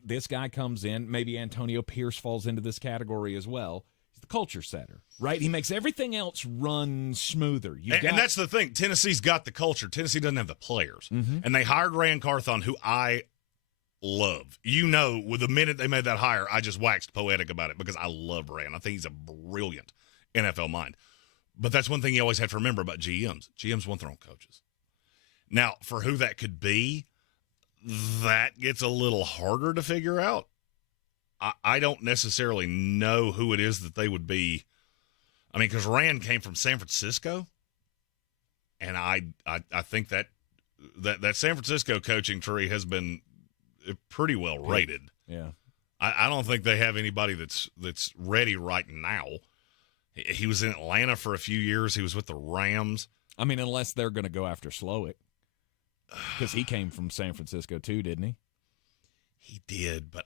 this guy comes in, maybe Antonio Pierce falls into this category as well. He's the culture setter, right? He makes everything else run smoother. And that's the thing. Tennessee's got the culture. Tennessee doesn't have the players. Mm-hmm. And they hired Rand Carthon, who I love. With the minute they made that hire, I just waxed poetic about it because I love Rand. I think he's a brilliant NFL mind. But that's one thing you always have to remember about GMs. GMs want their own coaches. Now, for who that could be, that gets a little harder to figure out. I don't necessarily know who it is that they would be. I mean, because Rand came from San Francisco, and I think that San Francisco coaching tree has been pretty well rated. Yeah. I don't think they have anybody that's ready right now. He was in Atlanta for a few years. He was with the Rams. I mean, unless they're going to go after Slowick. Because he came from San Francisco too, didn't he? He did, but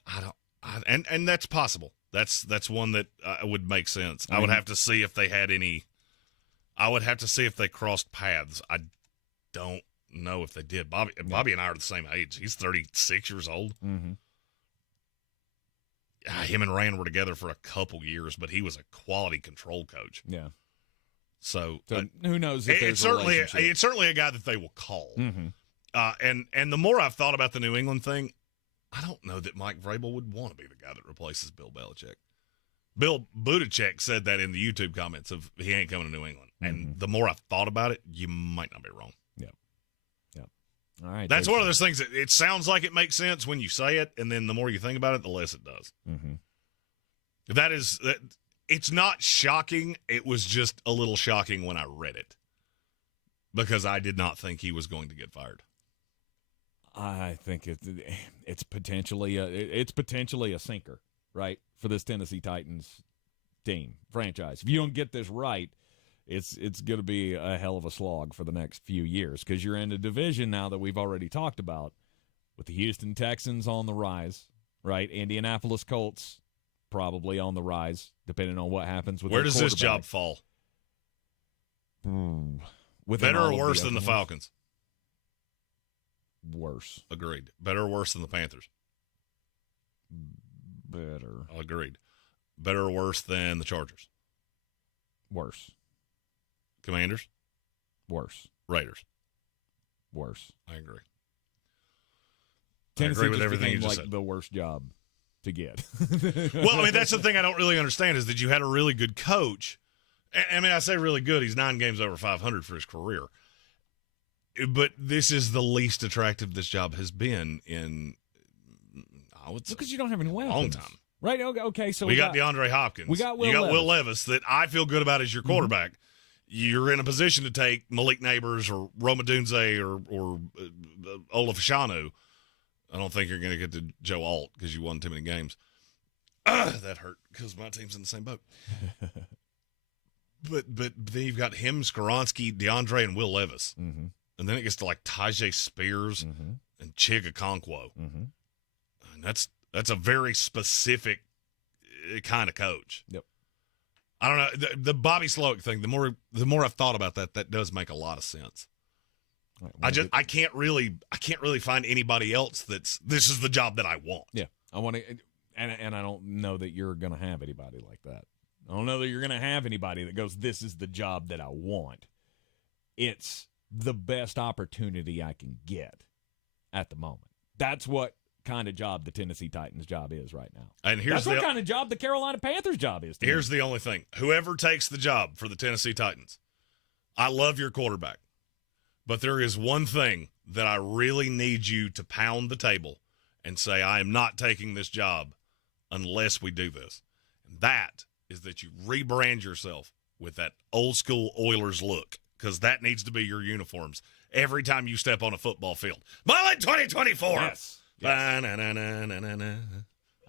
and that's possible. That's one that would make sense. I would have to see if they had any. I would have to see if they crossed paths. I don't know if they did. Bobby and I are the same age. He's 36 years old. Mm-hmm. Him and Rand were together for a couple years, but he was a quality control coach. Yeah. So who knows if it's certainly a guy that they will call. Mm-hmm. And the more I've thought about the New England thing, I don't know that Mike Vrabel would want to be the guy that replaces Bill Belichick. Bill Buttigieg said that in the YouTube comments of he ain't coming to New England. Mm-hmm. And the more I've thought about it, you might not be wrong. Yeah. All right. That's one of those things that it sounds like it makes sense when you say it, and then the more you think about it, the less it does. Mm-hmm. It's not shocking. It was just a little shocking when I read it because I did not think he was going to get fired. I think it's potentially a sinker, right, for this Tennessee Titans team franchise. If you don't get this right, it's going to be a hell of a slog for the next few years because you're in a division now that we've already talked about with the Houston Texans on the rise, right? Indianapolis Colts probably on the rise, depending on what happens with where does this job fall? Better or worse than the Falcons? Worse. Agreed. Better or worse than the Panthers? Better. Agreed. Better or worse than the Chargers? Worse. Commanders? Worse. Raiders? Worse. I agree. Tennessee I agree with everything you became just like said. The worst job to get. Well, I mean, that's the thing I don't really understand is that you had a really good coach. I mean, I say really good. He's 9 games over 500 for his career. But this is the least attractive this job has been in, I would say, because you don't have any weapons. A long time. Right, okay, so we got DeAndre Hopkins. We got Will Levis that I feel good about as your quarterback. You're in a position to take Malik Neighbors or Roma Dunze or Olaf Shanu. I don't think you're going to get to Joe Alt because you won too many games. That hurt because my team's in the same boat. But then you've got him, Skoronski, DeAndre, and Will Levis. Mm-hmm. And then it gets to like Tajay Spears and Chig Okonkwo. Mm-hmm. And that's a very specific kind of coach. Yep. I don't know. The Bobby Slowick thing, the more I've thought about that does make a lot of sense. Right, I can't really find anybody else this is the job that I want. Yeah. I want to and I don't know that you're going to have anybody like that. I don't know that you're going to have anybody that goes, this is the job that I want. It's the best opportunity I can get at the moment. That's what kind of job the Tennessee Titans job is right now. And that's what kind of job the Carolina Panthers job is. Here's the only thing. Whoever takes the job for the Tennessee Titans, I love your quarterback. But there is one thing that I really need you to pound the table and say, I am not taking this job unless we do this. And that is that you rebrand yourself with that old school Oilers look, because that needs to be your uniforms every time you step on a football field. Mullet 2024. Yes. I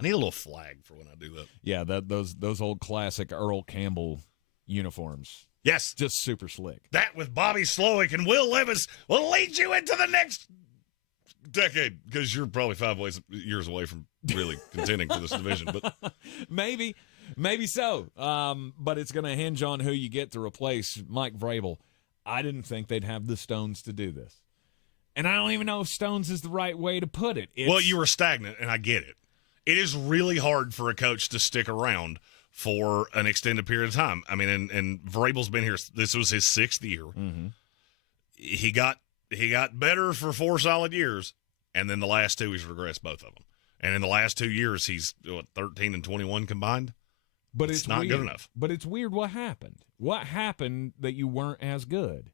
need a little flag for when I do that. Yeah, those old classic Earl Campbell uniforms. Yes. Just super slick. That with Bobby Slowick and Will Levis will lead you into the next decade, because you're probably 5 years away from really contending for this division. But maybe so. But it's going to hinge on who you get to replace Mike Vrabel. I didn't think they'd have the stones to do this. And I don't even know if stones is the right way to put it. Well, you were stagnant, and I get it. It is really hard for a coach to stick around for an extended period of time. I mean, and Vrabel's been here. This was his 6th year. Mm-hmm. He got better for 4 solid years, and then the last 2 he's regressed both of them. And in the last 2 years, he's 13 and 21 combined. But it's not good enough. But it's weird what happened. What happened that you weren't as good?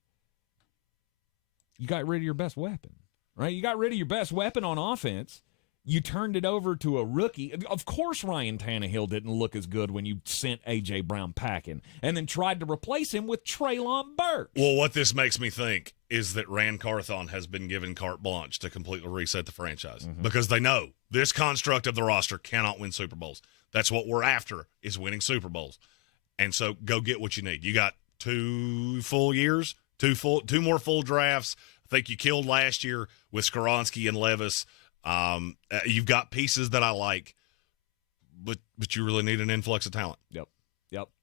You got rid of your best weapon, right? You got rid of your best weapon on offense. You turned it over to a rookie. Of course Ryan Tannehill didn't look as good when you sent A.J. Brown packing and then tried to replace him with Treylon Burks. Well, what this makes me think is that Rand Carthon has been given carte blanche to completely reset the franchise because they know this construct of the roster cannot win Super Bowls. That's what we're after, is winning Super Bowls. And so go get what you need. You got 2 full years, 2 more full drafts. I think you killed last year with Skoronski and Levis. You've got pieces that I like, but you really need an influx of talent. Yep.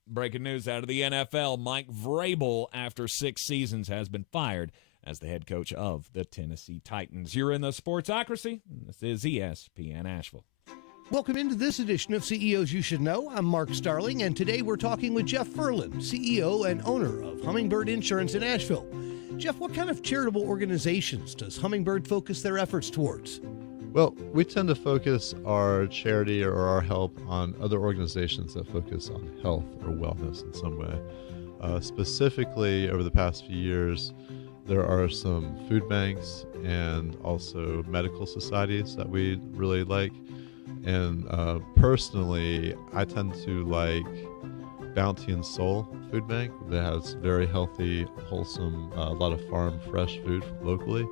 Breaking news out of the NFL. Mike Vrabel, after 6 seasons, has been fired as the head coach of the Tennessee Titans. You're in the Sportsocracy. This is ESPN Asheville. Welcome into this edition of CEOs You Should Know. I'm Mark Starling, and today we're talking with Jeff Furlan, CEO and owner of Hummingbird Insurance in Asheville. Jeff, what kind of charitable organizations does Hummingbird focus their efforts towards? Well, we tend to focus our charity or our help on other organizations that focus on health or wellness in some way. Specifically, over the past few years, there are some food banks and also medical societies that we really like. And personally, I tend to like Bounty and Soul Food Bank that has very healthy, wholesome, a lot of farm fresh food locally.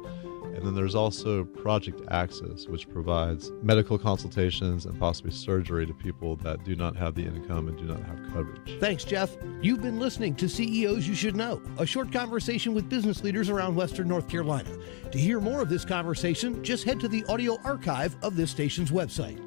And then there's also Project Access, which provides medical consultations and possibly surgery to people that do not have the income and do not have coverage. Thanks, Jeff. You've been listening to CEOs You Should Know, a short conversation with business leaders around Western North Carolina. To hear more of this conversation, just head to the audio archive of this station's website.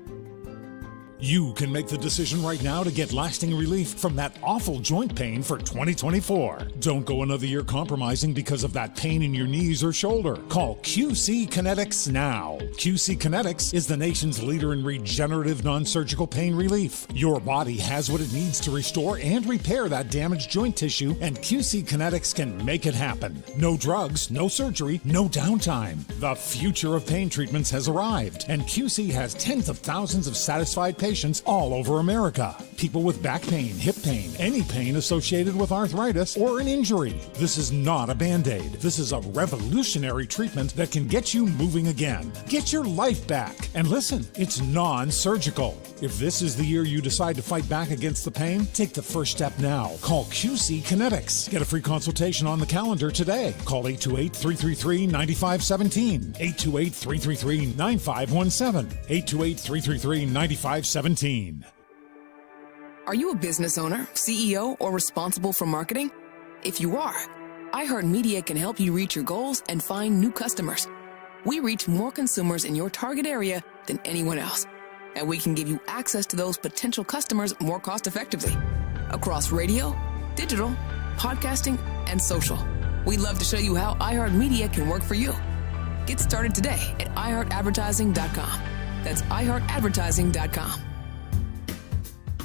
You can make the decision right now to get lasting relief from that awful joint pain for 2024. Don't go another year compromising because of that pain in your knees or shoulder. Call QC Kinetics now. QC Kinetics is the nation's leader in regenerative non-surgical pain relief. Your body has what it needs to restore and repair that damaged joint tissue, and QC Kinetics can make it happen. No drugs, no surgery, no downtime. The future of pain treatments has arrived, and QC has tens of thousands of satisfied patients all over America. People with back pain, hip pain, any pain associated with arthritis or an injury. This is not a Band-Aid. This is a revolutionary treatment that can get you moving again. Get your life back. And listen, it's non-surgical. If this is the year you decide to fight back against the pain, take the first step now. Call QC Kinetics. Get a free consultation on the calendar today. Call 828-333-9517. 828-333-9517. 828-333-9517. Are you a business owner, CEO, or responsible for marketing? If you are, iHeartMedia can help you reach your goals and find new customers. We reach more consumers in your target area than anyone else, and we can give you access to those potential customers more cost-effectively across radio, digital, podcasting, and social. We'd love to show you how iHeartMedia can work for you. Get started today at iHeartAdvertising.com. That's iHeartAdvertising.com.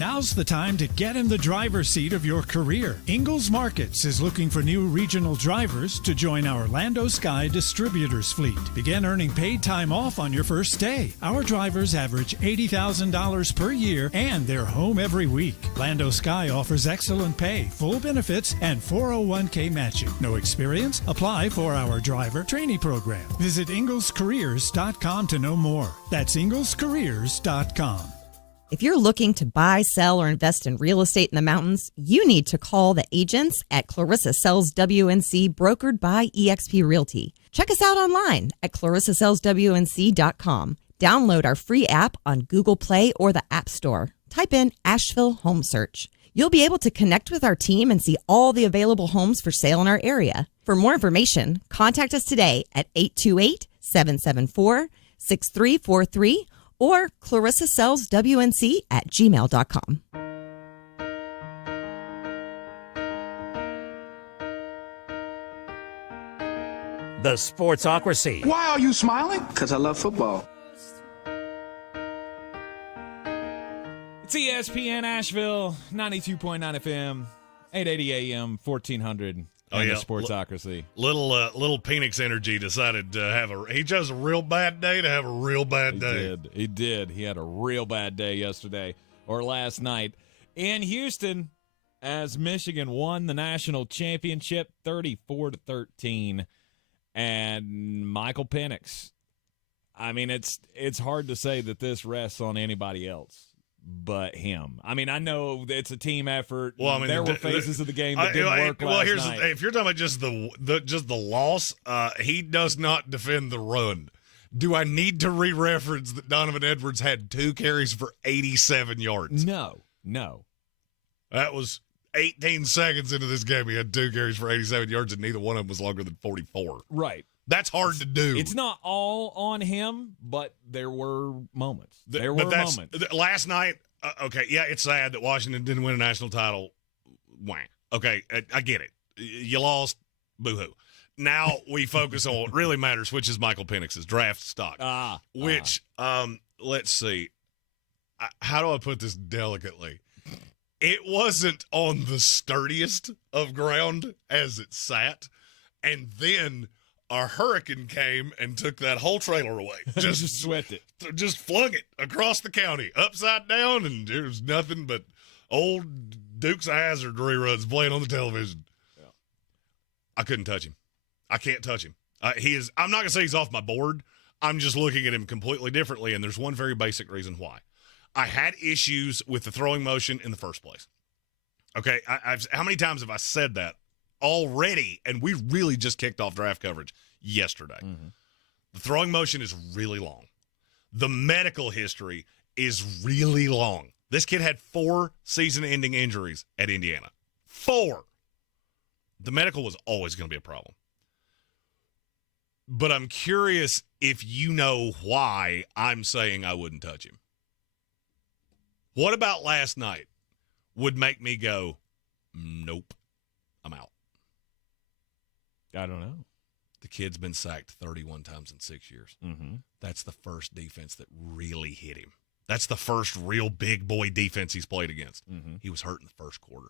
Now's the time to get in the driver's seat of your career. Ingalls Markets is looking for new regional drivers to join our Lando Sky Distributors fleet. Begin earning paid time off on your first day. Our drivers average $80,000 per year, and they're home every week. Lando Sky offers excellent pay, full benefits, and 401k matching. No experience? Apply for our driver trainee program. Visit inglescareers.com to know more. That's inglescareers.com. If you're looking to buy, sell, or invest in real estate in the mountains, you need to call the agents at Clarissa Sells WNC, brokered by eXp Realty. Check us out online at clarissasellswnc.com. Download our free app on Google Play or the App Store. Type in Asheville Home Search. You'll be able to connect with our team and see all the available homes for sale in our area. For more information, contact us today at 828-774-6343 or clarissasellswnc@gmail.com. The Sportsocracy. Why are you smiling? Because I love football. It's ESPN Asheville, 92.9 FM, 880 AM, 1400. Oh, yeah. The Sportsocracy. Little Penix energy decided to have he chose a real bad day to have a real bad day. He did. He had a real bad day yesterday or last night. In Houston, as Michigan won the national championship 34-13, and Michael Penix. I mean, it's hard to say that this rests on anybody else but him. I mean, I know it's a team effort. Well, I mean, there were phases of the game that didn't work last here's night. If you're talking about just the loss, he does not defend the run. Do I need to re-reference that Donovan Edwards had 2 carries for 87 yards? No. That was 18 seconds into this game. He had 2 carries for 87 yards, and neither one of them was longer than 44. Right. That's hard to do. It's not all on him, but there were moments. Last night, okay, yeah, it's sad that Washington didn't win a national title. Wah. Okay, I get it. You lost. Boo-hoo. Now we focus on what really matters, which is Michael Penix's draft stock. Let's see. How do I put this delicately? It wasn't on the sturdiest of ground as it sat, and then a hurricane came and took that whole trailer away. Just swept it. Just flung it across the county, upside down, and there was nothing but old Dukes of Hazzard reruns playing on the television. Yeah. I couldn't touch him. I can't touch him. I'm not going to say he's off my board. I'm just looking at him completely differently, and there's one very basic reason why. I had issues with the throwing motion in the first place. Okay, how many times have I said that already? And we really just kicked off draft coverage yesterday. Mm-hmm. The throwing motion is really long. The medical history is really long. This kid had 4 season-ending injuries at Indiana. 4. The medical was always going to be a problem. But I'm curious if you know why I'm saying I wouldn't touch him. What about last night would make me go, nope, I'm out? I don't know. The kid's been sacked 31 times in 6 years. Mm-hmm. That's the first defense that really hit him. That's the first real big boy defense he's played against. Mm-hmm. He was hurt in the first quarter.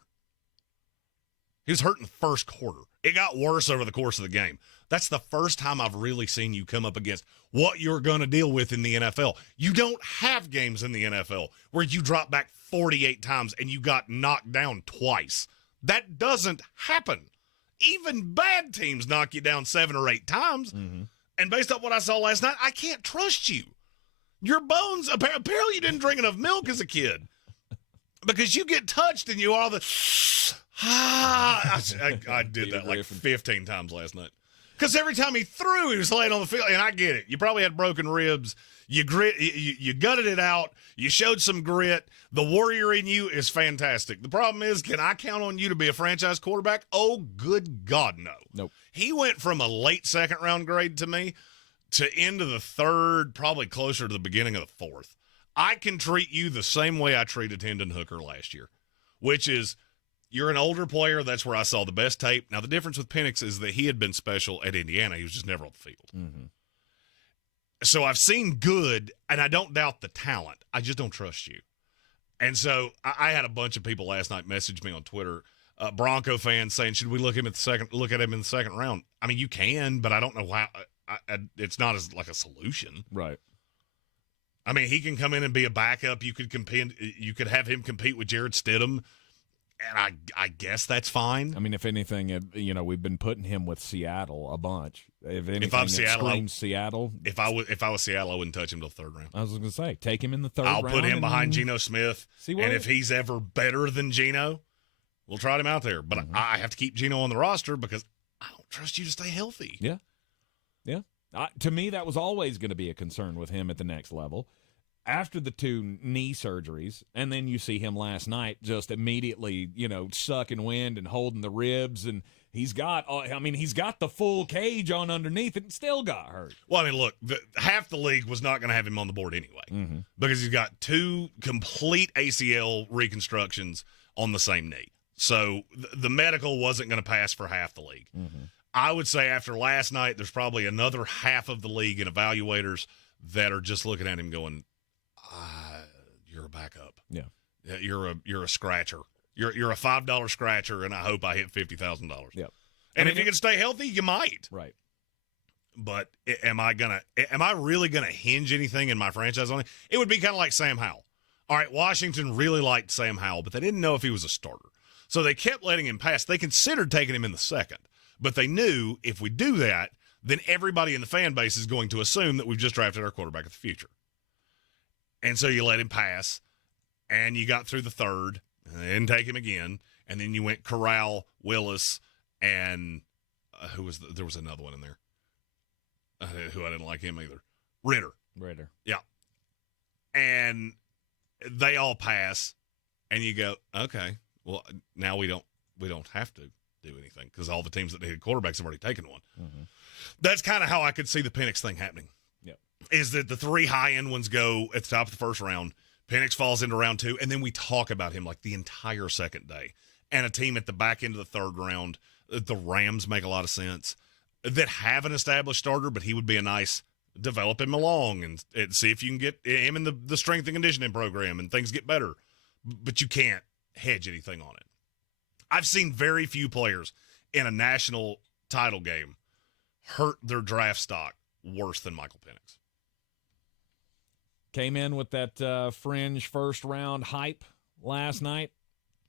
It got worse over the course of the game. That's the first time I've really seen you come up against what you're going to deal with in the NFL. You don't have games in the NFL where you drop back 48 times and you got knocked down twice. That doesn't happen. Even bad teams knock you down 7 or 8 times. Mm-hmm. And based on what I saw last night, I can't trust you. Your bones, apparently you didn't drink enough milk as a kid. Because you get touched and you are the... I did that like 15 times last night. Because every time he threw, he was laying on the field. And I get it. You probably had broken ribs. You gutted it out. You showed some grit. The warrior in you is fantastic. The problem is, can I count on you to be a franchise quarterback? Oh, good God, no. Nope. He went from a late second-round grade to me to into the third, probably closer to the beginning of the fourth. I can treat you the same way I treated Hendon Hooker last year, which is you're an older player. That's where I saw the best tape. Now, the difference with Penix is that he had been special at Indiana. He was just never on the field. Mm-hmm. So I've seen good, and I don't doubt the talent. I just don't trust you. And so I had a bunch of people last night message me on Twitter, Bronco fans saying, should we look at him in the second round? I mean, you can, but I don't know why. It's not as like a solution. Right. I mean, he can come in and be a backup. You could have him compete with Jared Stidham, and I guess that's fine. I mean, if anything, we've been putting him with Seattle a bunch. If I'm Seattle, Seattle. If I was Seattle, I wouldn't touch him till third round. I was going to say, take him in the third round. I'll put him behind Geno Smith, and if he's ever better than Geno, we'll trot him out there. But I have to keep Geno on the roster because I don't trust you to stay healthy. Yeah. To me, that was always going to be a concern with him at the next level. After the 2 knee surgeries, and then you see him last night just immediately, sucking wind and holding the ribs, and he's got the full cage on underneath it and still got hurt. Well, I mean, look, half the league was not going to have him on the board anyway because he's got 2 complete ACL reconstructions on the same knee. So the medical wasn't going to pass for half the league. Mm-hmm. I would say after last night, there's probably another half of the league and evaluators that are just looking at him going, you're a backup. Yeah. You're a scratcher. You're a $5 scratcher, and I hope I hit $50,000. Yep. And if you can stay healthy, you might. Right. But am I really gonna hinge anything in my franchise on it? It would be kind of like Sam Howell. All right, Washington really liked Sam Howell, but they didn't know if he was a starter. So they kept letting him pass. They considered taking him in the second, but they knew if we do that, then everybody in the fan base is going to assume that we've just drafted our quarterback of the future. And so you let him pass, and you got through the third, and they didn't take him again, and then you went Corral, Willis, and there was another one in there who I didn't like him either. Ritter. Yeah. And they all pass, and you go, okay, well, now we don't have to do anything because all the teams that needed quarterbacks have already taken one. Mm-hmm. That's kind of how I could see the Penix thing happening. Yep. Is that the 3 high-end ones go at the top of the first round, Penix falls into round 2, and then we talk about him like the entire second day. And a team at the back end of the third round, the Rams make a lot of sense, that have an established starter, but he would be a nice develop him along and see if you can get him in the strength and conditioning program and things get better. But you can't hedge anything on it. I've seen very few players in a national title game hurt their draft stock worse than Michael Penix. Came in with that fringe first-round hype last night,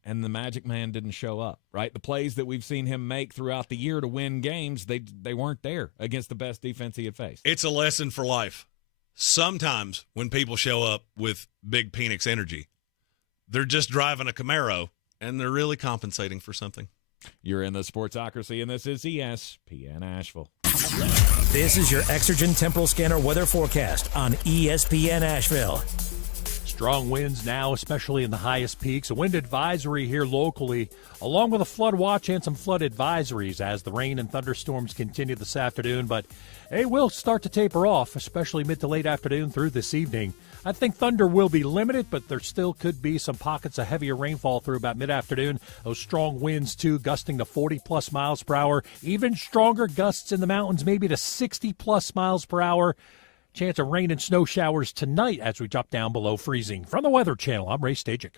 and the Magic Man didn't show up, right? The plays that we've seen him make throughout the year to win games, they weren't there against the best defense he had faced. It's a lesson for life. Sometimes when people show up with big Penix energy, they're just driving a Camaro, and they're really compensating for something. You're in the Sportsocracy, and this is ESPN Asheville. This is your Exergen Temporal Scanner weather forecast on ESPN Asheville. Strong winds now, especially in the highest peaks. A wind advisory here locally, along with a flood watch and some flood advisories as the rain and thunderstorms continue this afternoon. But they will start to taper off, especially mid to late afternoon through this evening. I think thunder will be limited, but there still could be some pockets of heavier rainfall through about mid-afternoon. Those strong winds, too, gusting to 40-plus miles per hour. Even stronger gusts in the mountains, maybe to 60-plus miles per hour. Chance of rain and snow showers tonight as we drop down below freezing. From the Weather Channel, I'm Ray Stajic.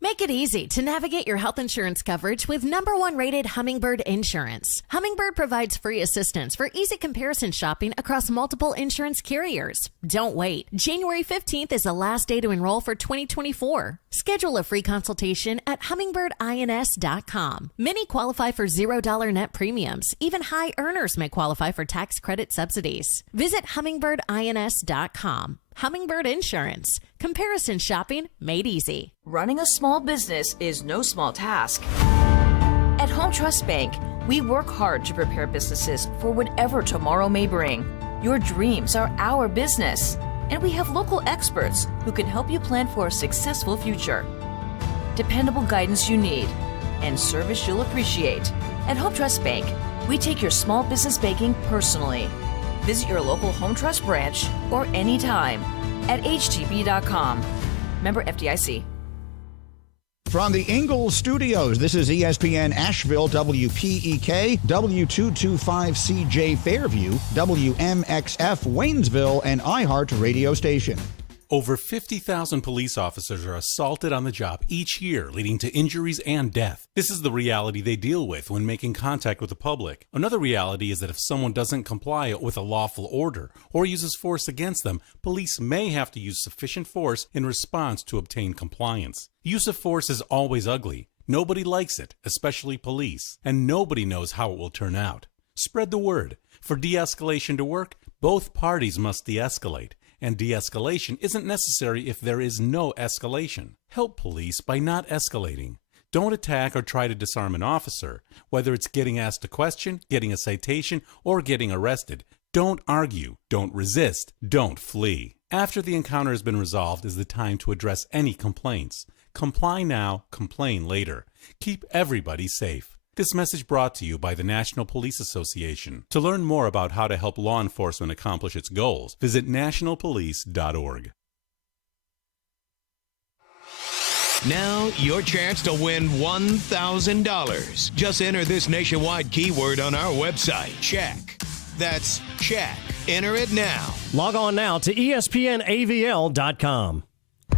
Make it easy to navigate your health insurance coverage with #1 rated Hummingbird Insurance. Hummingbird provides free assistance for easy comparison shopping across multiple insurance carriers. Don't wait. January 15th is the last day to enroll for 2024. Schedule a free consultation at hummingbirdins.com. Many qualify for $0 net premiums. Even high earners may qualify for tax credit subsidies. Visit hummingbirdins.com. Hummingbird Insurance. Comparison shopping made easy. Running a small business is no small task. At Home Trust Bank, we work hard to prepare businesses for whatever tomorrow may bring. Your dreams are our business, and we have local experts who can help you plan for a successful future. Dependable guidance you need and service you'll appreciate. At Home Trust Bank, we take your small business banking personally. Visit your local Home Trust branch or anytime at htb.com. Member FDIC. From the Ingalls Studios, this is ESPN Asheville, WPEK, W225CJ Fairview, WMXF Waynesville, and iHeart radio station. Over 50,000 police officers are assaulted on the job each year, leading to injuries and death. This is the reality they deal with when making contact with the public. Another reality is that if someone doesn't comply with a lawful order or uses force against them, police may have to use sufficient force in response to obtain compliance. Use of force is always ugly. Nobody likes it, especially police, and nobody knows how it will turn out. Spread the word. For de-escalation to work, both parties must de-escalate. And de-escalation isn't necessary if there is no escalation. Help police by not escalating. Don't attack or try to disarm an officer. Whether it's getting asked a question, getting a citation, or getting arrested, don't argue, don't resist, don't flee. After the encounter has been resolved is the time to address any complaints. Comply now, complain later. Keep everybody safe. This message brought to you by the National Police Association. To learn more about how to help law enforcement accomplish its goals, visit nationalpolice.org. Now, your chance to win $1,000. Just enter this nationwide keyword on our website, check. That's check. Enter it now. Log on now to ESPNAVL.com.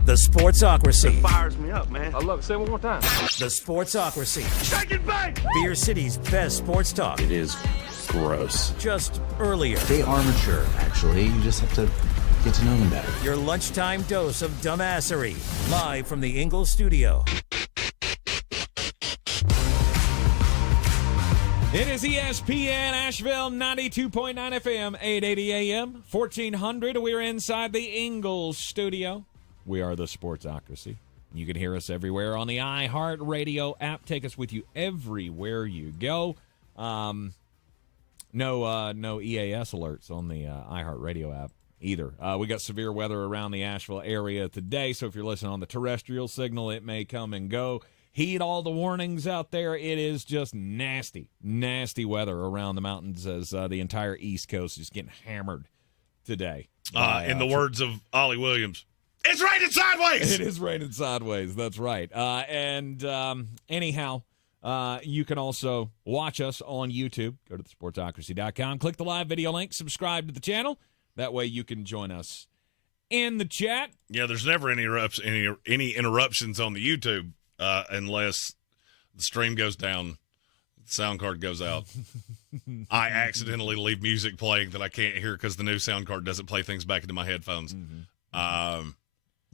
The Sportsocracy. It fires me up, man. I love it. Say it one more time. The Sportsocracy. Shake and bake! Beer City's best sports talk. It is gross. Just earlier. They are mature, actually. You just have to get to know them better. Your lunchtime dose of dumbassery, live from the Ingalls studio. It is ESPN Asheville 92.9 FM, 880 AM, 1400. We're inside the Ingalls studio. We are the Sportsocracy. You can hear us everywhere on the iHeartRadio app. Take us with you everywhere you go. No EAS alerts on the iHeartRadio app either. We got severe weather around the Asheville area today, so if you're listening on the terrestrial signal, it may come and go. Heed all the warnings out there. It is just nasty, nasty weather around the mountains as the entire East Coast is getting hammered today. In the words of Ollie Williams, it's raining sideways. It is raining sideways. That's right. Anyhow, you can also watch us on YouTube. Go to thesportsocracy.com. Click the live video link. Subscribe to the channel. That way you can join us in the chat. Yeah, there's never any interruptions on the YouTube. Unless the stream goes down, the sound card goes out. I accidentally leave music playing that I can't hear because the new sound card doesn't play things back into my headphones. Am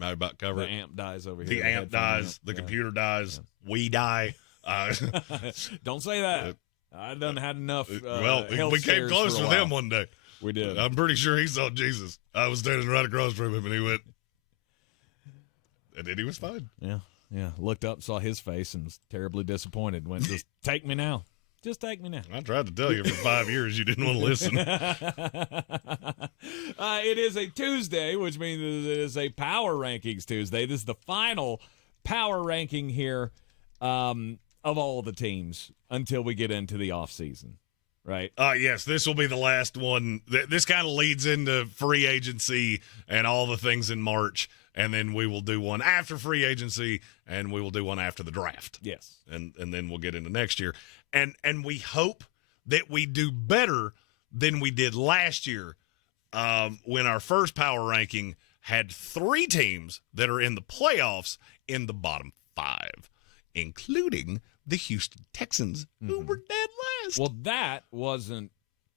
I about to cover the it? amp dies over The here. amp dies. The computer dies. Yeah. We die. Don't say that. I done had enough. We came close with him one day. We did. I'm pretty sure he saw Jesus. I was standing right across from him, and he went, and then he was fine. Yeah, looked up, saw his face, and was terribly disappointed. Went, just take me now. Just take me now. I tried to tell you for 5 years you didn't want to listen. It is a Tuesday, which means it is a Power Rankings Tuesday. This is the final Power Ranking here of all the teams until we get into the offseason, right? Yes, this will be the last one. This kind of leads into free agency and all the things in March. And then we will do one after free agency, and we will do one after the draft. Yes. And then we'll get into next year. And we hope that we do better than we did last year when our first power ranking had 3 teams that are in the playoffs in the bottom 5, including the Houston Texans, who were dead last. Well, that wasn't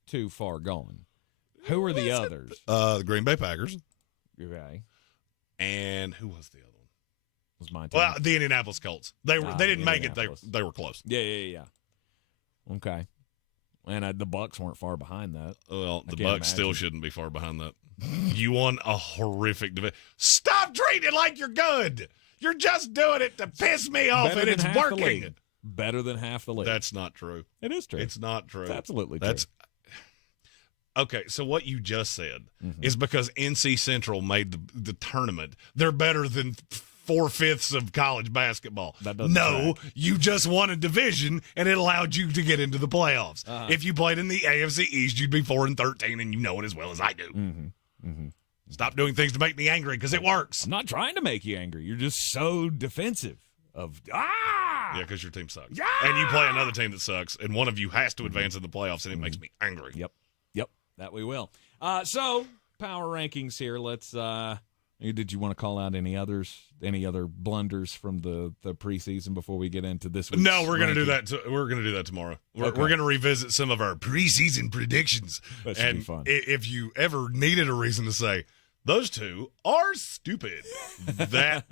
too far gone. Who are the others? The Green Bay Packers. Okay. And who was the other one? Was my team. Well, the Indianapolis Colts. They didn't make it. They were close. Yeah. Okay. And the Bucks weren't far behind that. Well, the Bucks still shouldn't be far behind that. You won a horrific division. Stop treating it like you're good. You're just doing it to piss me off, and it's working. Better than half the league. That's not true. It is true. It's not true. It's absolutely true. Okay, so what you just said is because NC Central made the tournament, they're better than 4/5 of college basketball. No, you just won a division, and it allowed you to get into the playoffs. If you played in the AFC East, you'd be 4-13, and you know it as well as I do. Stop doing things to make me angry, because it works. I'm not trying to make you angry. You're just so defensive of Yeah, because your team sucks. Yeah! And you play another team that sucks, and one of you has to advance in the playoffs, and it makes me angry. Yep. That we will. So, power rankings here. Let's. Did you want to call out any other blunders from the preseason before we get into this week's No, we're going to do ranking? that. We're going to do that tomorrow. We're going to revisit some of our preseason predictions. That should be fun. If you ever needed a reason to say those two are stupid, that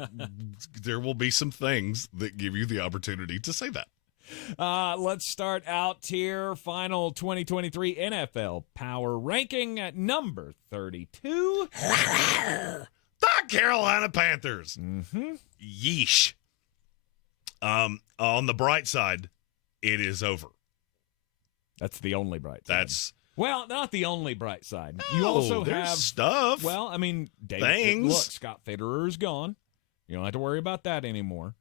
there will be some things that give you the opportunity to say that. Let's start out here. Final 2023 NFL Power Ranking at number 32. The Carolina Panthers. Yeesh. On the bright side, it is over. That's the only bright side. That's well, not the only bright side. No, you also there's have stuff. Well, I mean, things. Look, Scott Fitterer is gone. You don't have to worry about that anymore.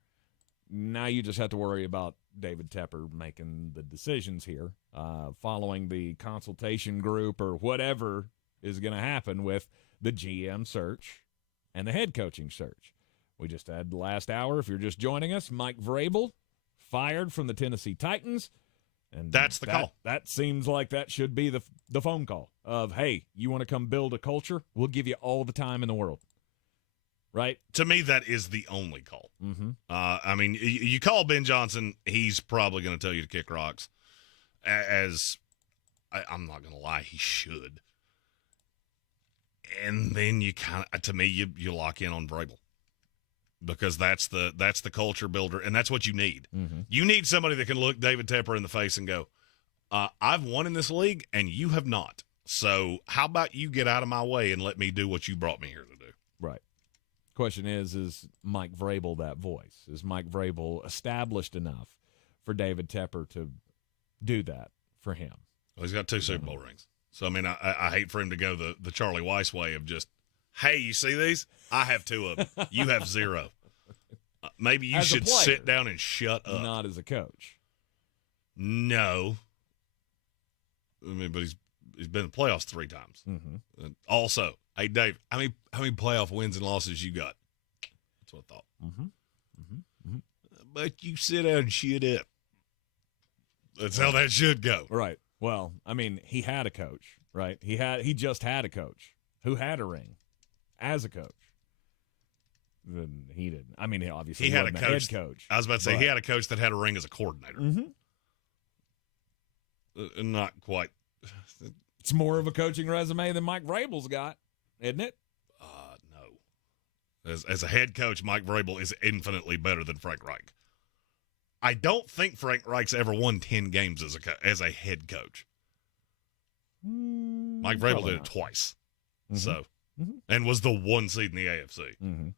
Now you just have to worry about David Tepper making the decisions here, following the consultation group or whatever is going to happen with the GM search and the head coaching search. We just had the last hour, if you're just joining us, Mike Vrabel fired from the Tennessee Titans. And that's the call. That seems like that should be the phone call of, hey, you want to come build a culture? We'll give you all the time in the world. Right? To me, that is the only call. Mm-hmm. I mean, you call Ben Johnson, he's probably going to tell you to kick rocks. I'm not going to lie, he should. And then you kind of, to me, you lock in on Vrabel because that's the culture builder, and that's what you need. Mm-hmm. You need somebody that can look David Tepper in the face and go, I've won in this league, and you have not. So how about you get out of my way and let me do what you brought me here to do? Right. Question is Mike Vrabel that voice? Is Mike Vrabel established enough for David Tepper to do that for him? Well, he's got 2 Super Bowl rings. So, I mean, I hate for him to go the Charlie Weiss way of just, hey, you see these? I have 2 of them. You have 0. Maybe you should sit down and shut up. Not as a coach. No. I mean, but he's been in the playoffs 3 times. Mm-hmm. And also, hey, Dave, how many playoff wins and losses you got? That's what I thought. Mm-hmm. Mm-hmm. Mm-hmm. But you sit down and shut up. That's how that should go. Right. Well, I mean, he had a coach, right? He just had a coach who had a ring as a coach. Then he didn't. I mean, obviously he had a head coach. I was about to say he had a coach that had a ring as a coordinator. Mm-hmm. Not quite. It's more of a coaching resume than Mike Vrabel's got, isn't it? No. As a head coach, Mike Vrabel is infinitely better than Frank Reich. I don't think Frank Reich's ever won 10 games as a head coach. Mike Vrabel did it twice. Mm-hmm. So, and was the 1 seed in the AFC. Mm-hmm.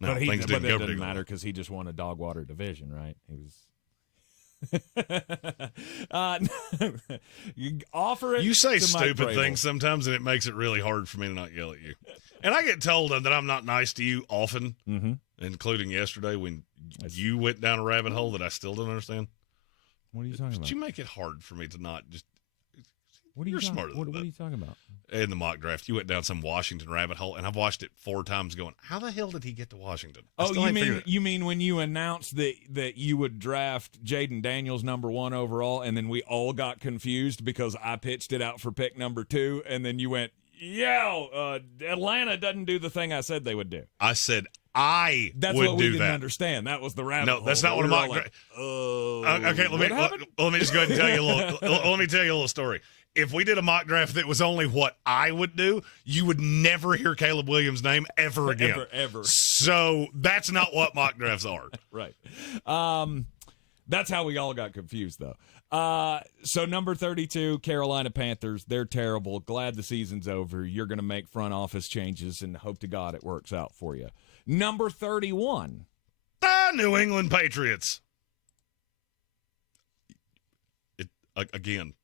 No, things didn't go that particularly doesn't matter because he just won a dog water division, right? He was. You offer it. You say to Mike stupid Vrabel. things sometimes, and it makes it really hard for me to not yell at you. And I get told that I'm not nice to you often, including yesterday when you went down a rabbit hole that I still don't understand. What are you talking about? You make it hard for me to not just. You're smarter than what that. are you talking about? In the mock draft, you went down some Washington rabbit hole, and I've watched it 4 times going, how the hell did he get to Washington? You mean when you announced that you would draft Jaden Daniels #1 overall, and then we all got confused because I pitched it out for pick #2, and then you went, Atlanta doesn't do the thing I said they would do. I said that's would what we do didn't that. understand. That was the rabbit hole. No, that's not what a mock draft. Okay, let me just go ahead and tell you a little. Let me tell you a little story. If we did a mock draft that was only what I would do, you would never hear Caleb Williams' name ever again. Ever. So that's not what mock drafts are. Right. That's how we all got confused, though. So number 32, Carolina Panthers. They're terrible. Glad the season's over. You're going to make front office changes and hope to God it works out for you. Number 31. The New England Patriots. Again.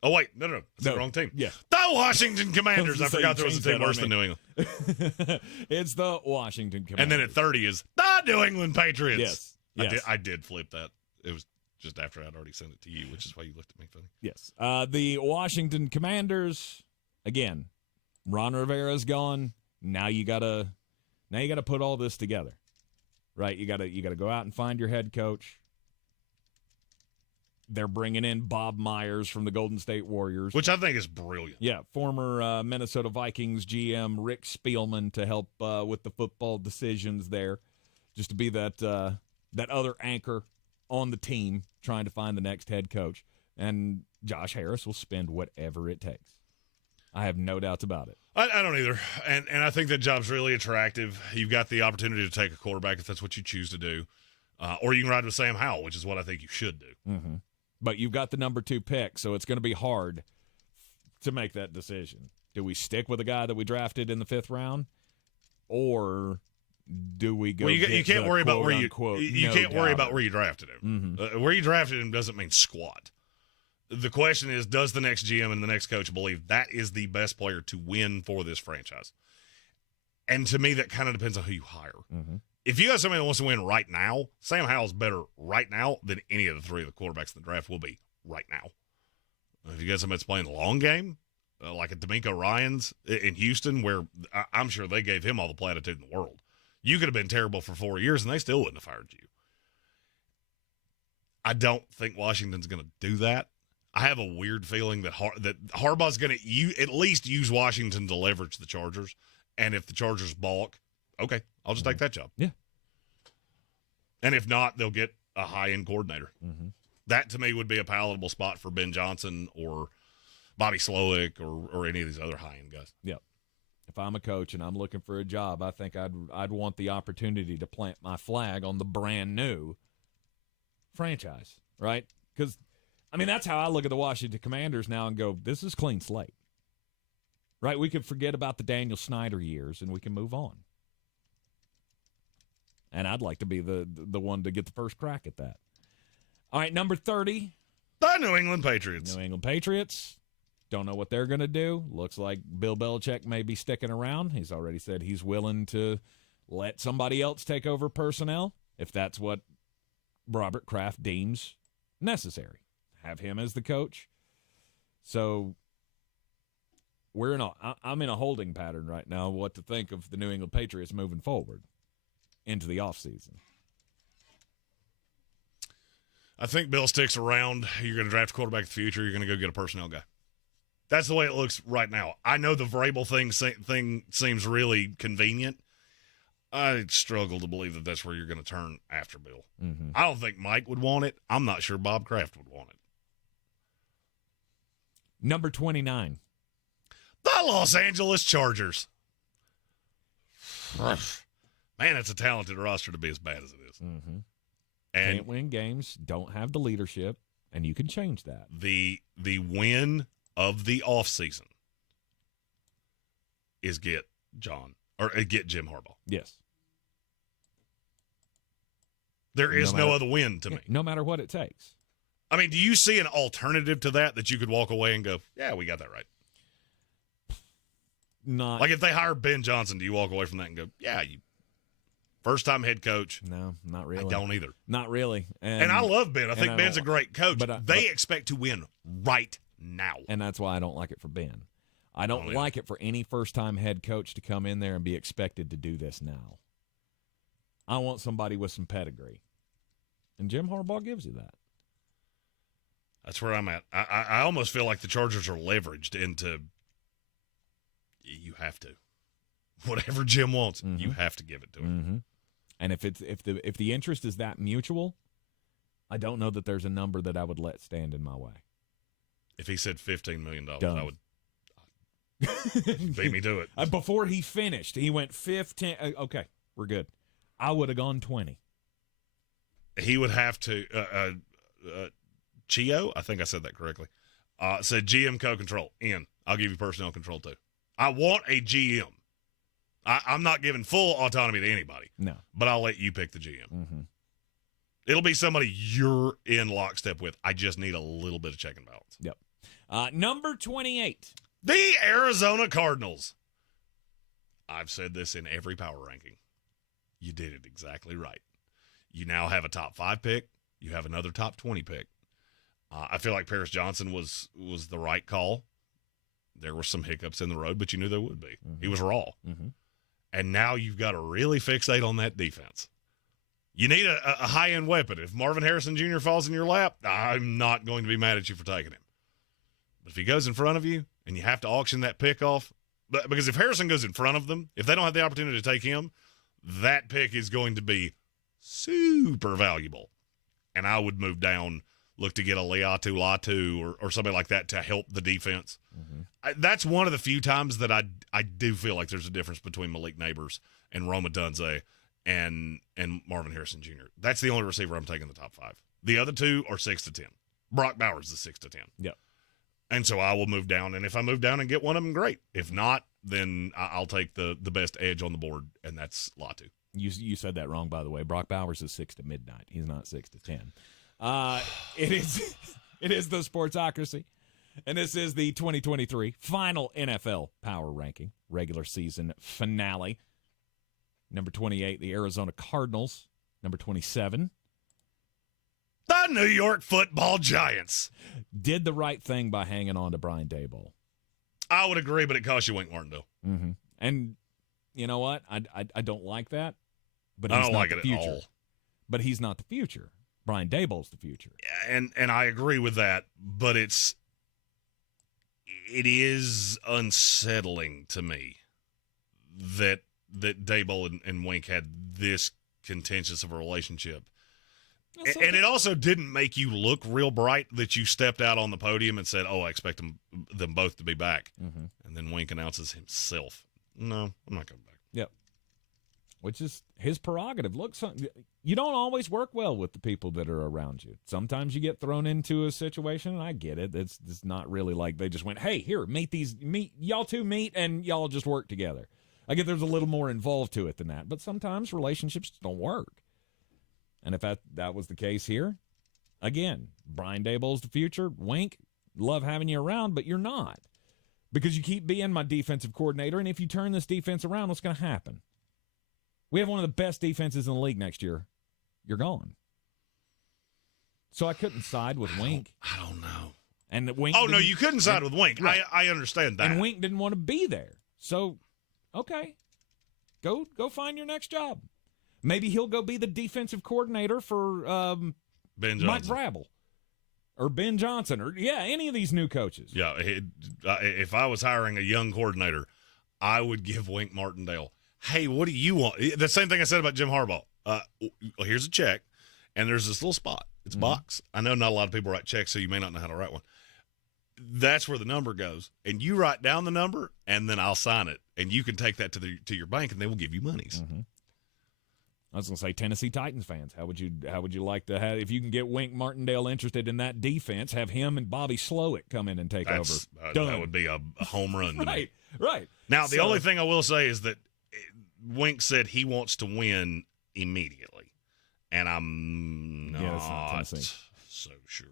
Oh, wait. No. It's the wrong team. Yeah. The Washington Commanders. I forgot there was a team worse than New England. It's the Washington Commanders. And then at 30 is the New England Patriots. Yes. I did flip that. It was just after I'd already sent it to you, which is why you looked at me funny. Yes. The Washington Commanders, again, Ron Rivera's gone. Now you gotta put all this together. Right? You gotta go out and find your head coach. They're bringing in Bob Myers from the Golden State Warriors. Which I think is brilliant. Yeah, former Minnesota Vikings GM Rick Spielman to help with the football decisions there, just to be that other anchor on the team trying to find the next head coach. And Josh Harris will spend whatever it takes. I have no doubts about it. I don't either. And I think that job's really attractive. You've got the opportunity to take a quarterback if that's what you choose to do. Or you can ride with Sam Howell, which is what I think you should do. Mm-hmm. But you've got the number 2 pick, so it's going to be hard to make that decision. Do we stick with a guy that we drafted in the 5th round, or do we go? Well, you can't worry about where you can't worry about where you drafted him. Mm-hmm. Where you drafted him doesn't mean squat. The question is, does the next GM and the next coach believe that is the best player to win for this franchise? And to me, that kind of depends on who you hire. Mm-hmm. If you got somebody that wants to win right now, Sam Howell's better right now than any of the 3 of the quarterbacks in the draft will be right now. If you got somebody that's playing the long game, like a D'Amico Ryans in Houston, where I'm sure they gave him all the platitude in the world. You could have been terrible for 4 years, and they still wouldn't have fired you. I don't think Washington's going to do that. I have a weird feeling that Harbaugh's going to at least use Washington to leverage the Chargers, and if the Chargers balk, okay, I'll just take that job. Yeah. And if not, they'll get a high-end coordinator. Mm-hmm. That, to me, would be a palatable spot for Ben Johnson or Bobby Slowick or any of these other high-end guys. Yep. If I'm a coach and I'm looking for a job, I think I'd want the opportunity to plant my flag on the brand new franchise, right? Because, I mean, that's how I look at the Washington Commanders now and go, this is clean slate, right? We could forget about the Daniel Snyder years and we can move on. And I'd like to be the one to get the first crack at that. All right, number 30. The New England Patriots. New England Patriots. Don't know what they're going to do. Looks like Bill Belichick may be sticking around. He's already said he's willing to let somebody else take over personnel if that's what Robert Kraft deems necessary. Have him as the coach. So I'm in a holding pattern right now what to think of the New England Patriots moving forward into the offseason. I think Bill sticks around. You're going to draft a quarterback in the future. You're going to go get a personnel guy. That's the way it looks right now. I know the Vrabel thing seems really convenient. I struggle to believe that that's where you're going to turn after Bill. Mm-hmm. I don't think Mike would want it. I'm not sure Bob Kraft would want it. Number 29. The Los Angeles Chargers. Man, it's a talented roster to be as bad as it is. Mm-hmm. And can't win games, don't have the leadership, and you can change that. The win of the offseason is get Jim Harbaugh. Yes. There is no other win to me. No matter what it takes. I mean, do you see an alternative to that you could walk away and go, yeah, we got that right? Not like if they hire Ben Johnson, do you walk away from that and go, yeah, first-time head coach? No, not really. I don't either. Not really. And I love Ben. I think Ben's a great coach. But they expect to win right now. And that's why I don't like it for Ben. I don't like it for any first-time head coach to come in there and be expected to do this now. I want somebody with some pedigree. And Jim Harbaugh gives you that. That's where I'm at. I almost feel like the Chargers are leveraged into you have to. Whatever Jim wants, you have to give it to him. Mm-hmm. And if the interest is that mutual, I don't know that there's a number that I would let stand in my way. If he said $15 million, Done. I would beat me to it. Before he finished, he went 15. Okay, we're good. I would have gone 20. He would have to. Chio, I think I said that correctly. Said GM co-control. I'll give you personnel control too. I want a GM. I'm not giving full autonomy to anybody. No. But I'll let you pick the GM. Mm-hmm. It'll be somebody you're in lockstep with. I just need a little bit of check and balance. Yep. Number 28. The Arizona Cardinals. I've said this in every power ranking. You did it exactly right. You now have a top 5 pick. You have another top 20 pick. I feel like Paris Johnson was the right call. There were some hiccups in the road, but you knew there would be. Mm-hmm. He was raw. Mm-hmm. And now you've got to really fixate on that defense. You need a high-end weapon. If Marvin Harrison Jr. falls in your lap, I'm not going to be mad at you for taking him. But if he goes in front of you and you have to auction that pick off, because if Harrison goes in front of them, if they don't have the opportunity to take him, that pick is going to be super valuable. And I would move down, look to get a Leatu Latu or somebody like that to help the defense. Mm-hmm. That's one of the few times that I do feel like there's a difference between Malik Neighbors and Roma Dunze and Marvin Harrison Jr. That's the only receiver I'm taking in the top 5. The other two are 6 to 10. Brock Bowers is 6 to 10. Yep. And so I will move down, and if I move down and get one of them, great. If not, then I'll take the best edge on the board, and that's Latu. You said that wrong, by the way. Brock Bowers is 6 to midnight. He's not 6 to 10. It is the Sportsocracy, and this is the 2023 final NFL Power Ranking regular season finale. Number 28, the Arizona Cardinals. Number 27, the New York Football Giants. Did the right thing by hanging on to Brian Daboll. I would agree, but it cost you Wink Martindale. Mm-hmm. And you know what? I don't like that. But I he's don't not like the it future. at all. But he's not the future. Brian Daboll's the future. And I agree with that, but it is unsettling to me that Daboll and Wink had this contentious of a relationship. And it also didn't make you look real bright that you stepped out on the podium and said, I expect them both to be back. Mm-hmm. And then Wink announces himself. No, I'm not coming back. Yep. Which is his prerogative. Look, you don't always work well with the people that are around you. Sometimes you get thrown into a situation, and I get it. It's not really like they just went, hey, here, meet y'all two meet, and y'all just work together. I get there's a little more involved to it than that. But sometimes relationships don't work. And if that was the case here, again, Brian Daboll's the future. Wink, love having you around, but you're not. Because you keep being my defensive coordinator, and if you turn this defense around, what's going to happen? We have one of the best defenses in the league next year. You're gone. So I couldn't side with Wink. I don't know. And Wink. Oh, no, you couldn't side with Wink. Right. I understand that. And Wink didn't want to be there. So, okay, go find your next job. Maybe he'll go be the defensive coordinator for Ben Johnson. Mike Vrabel or Ben Johnson or, any of these new coaches. Yeah, if I was hiring a young coordinator, I would give Wink Martindale, hey, what do you want? The same thing I said about Jim Harbaugh. Here's a check, and there's this little spot. It's a box. I know not a lot of people write checks, so you may not know how to write one. That's where the number goes. And you write down the number, and then I'll sign it. And you can take that to your bank, and they will give you monies. Mm-hmm. I was going to say Tennessee Titans fans. How would you like to have, if you can get Wink Martindale interested in that defense, have him and Bobby Slowick come in and take over? That would be a home run to me. Right. Now, the only thing I will say is that Wink said he wants to win immediately. And I'm not so sure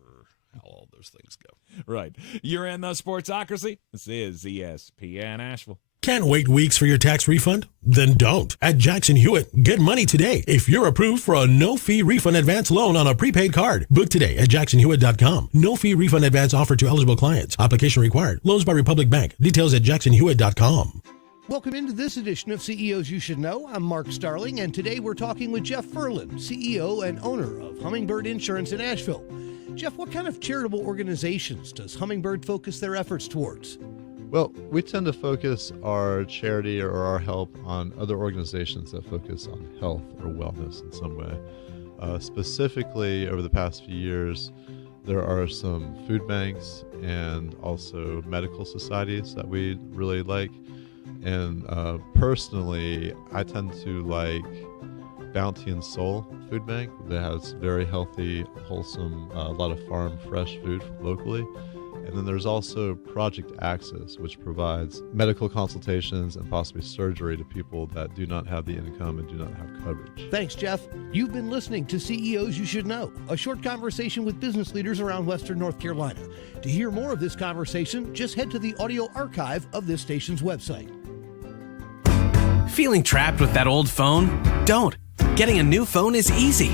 how all those things go. Right. You're in the Sportsocracy. This is ESPN Asheville. Can't wait weeks for your tax refund? Then don't. At Jackson Hewitt, get money today if you're approved for a no-fee refund advance loan on a prepaid card. Book today at jacksonhewitt.com. No-fee refund advance offered to eligible clients. Application required. Loans by Republic Bank. Details at jacksonhewitt.com. Welcome into this edition of CEOs You Should Know. I'm Mark Starling, and today we're talking with Jeff Furlan, CEO and owner of Hummingbird Insurance in Asheville. Jeff, what kind of charitable organizations does Hummingbird focus their efforts towards? Well, we tend to focus our charity or our help on other organizations that focus on health or wellness in some way. Specifically, over the past few years, there are some food banks and also medical societies that we really like. And personally, I tend to like Bounty and Soul Food Bank that has very healthy, wholesome, a lot of farm fresh food locally. And then there's also Project Access, which provides medical consultations and possibly surgery to people that do not have the income and do not have coverage. Thanks, Jeff. You've been listening to CEOs You Should Know, a short conversation with business leaders around Western North Carolina. To hear more of this conversation, just head to the audio archive of this station's website. Feeling trapped with that old phone? Don't. Getting a new phone is easy.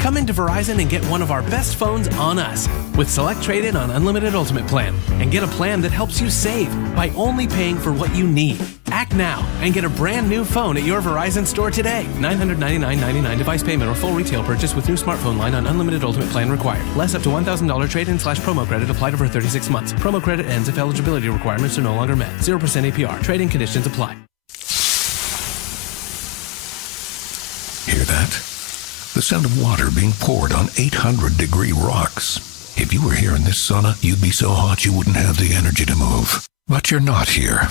Come into Verizon and get one of our best phones on us with Select Trade-In on Unlimited Ultimate Plan and get a plan that helps you save by only paying for what you need. Act now and get a brand new phone at your Verizon store today. $999.99 device payment or full retail purchase with new smartphone line on Unlimited Ultimate Plan required. Less up to $1,000 trade-in/promo credit applied over 36 months. Promo credit ends if eligibility requirements are no longer met. 0% APR. Trade-in conditions apply. Hear that? The sound of water being poured on 800-degree rocks. If you were here in this sauna, you'd be so hot you wouldn't have the energy to move. But you're not here.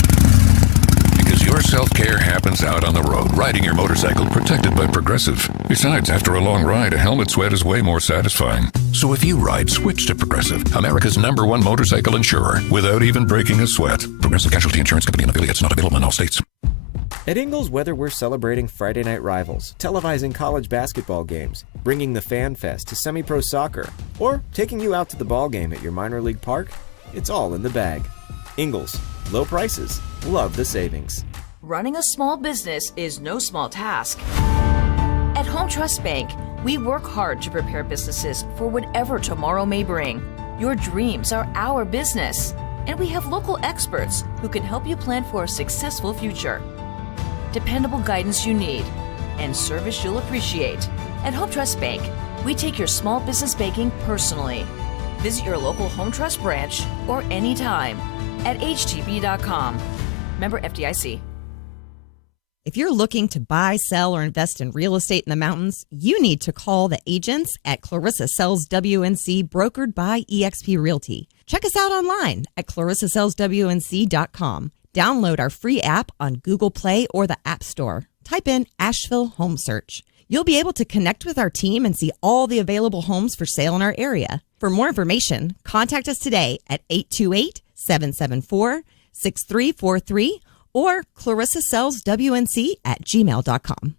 Because your self-care happens out on the road, riding your motorcycle protected by Progressive. Besides, after a long ride, a helmet sweat is way more satisfying. So if you ride, switch to Progressive, America's #1 motorcycle insurer, without even breaking a sweat. Progressive Casualty Insurance Company and affiliates, not available in all states. At Ingles, whether we're celebrating Friday night rivals, televising college basketball games, bringing the Fan Fest to semi-pro soccer, or taking you out to the ball game at your minor league park, it's all in the bag. Ingles, low prices, love the savings. Running a small business is no small task. At Home Trust Bank, we work hard to prepare businesses for whatever tomorrow may bring. Your dreams are our business, and we have local experts who can help you plan for a successful future. Dependable guidance you need, and service you'll appreciate. At Home Trust Bank, we take your small business banking personally. Visit your local Home Trust branch or anytime at htb.com. Member FDIC. If you're looking to buy, sell, or invest in real estate in the mountains, you need to call the agents at Clarissa Sells WNC, brokered by eXp Realty. Check us out online at clarissasellswnc.com. Download our free app on Google Play or the App Store. Type in Asheville Home Search. You'll be able to connect with our team and see all the available homes for sale in our area. For more information, contact us today at 828-774-6343 or clarissasellswnc@gmail.com.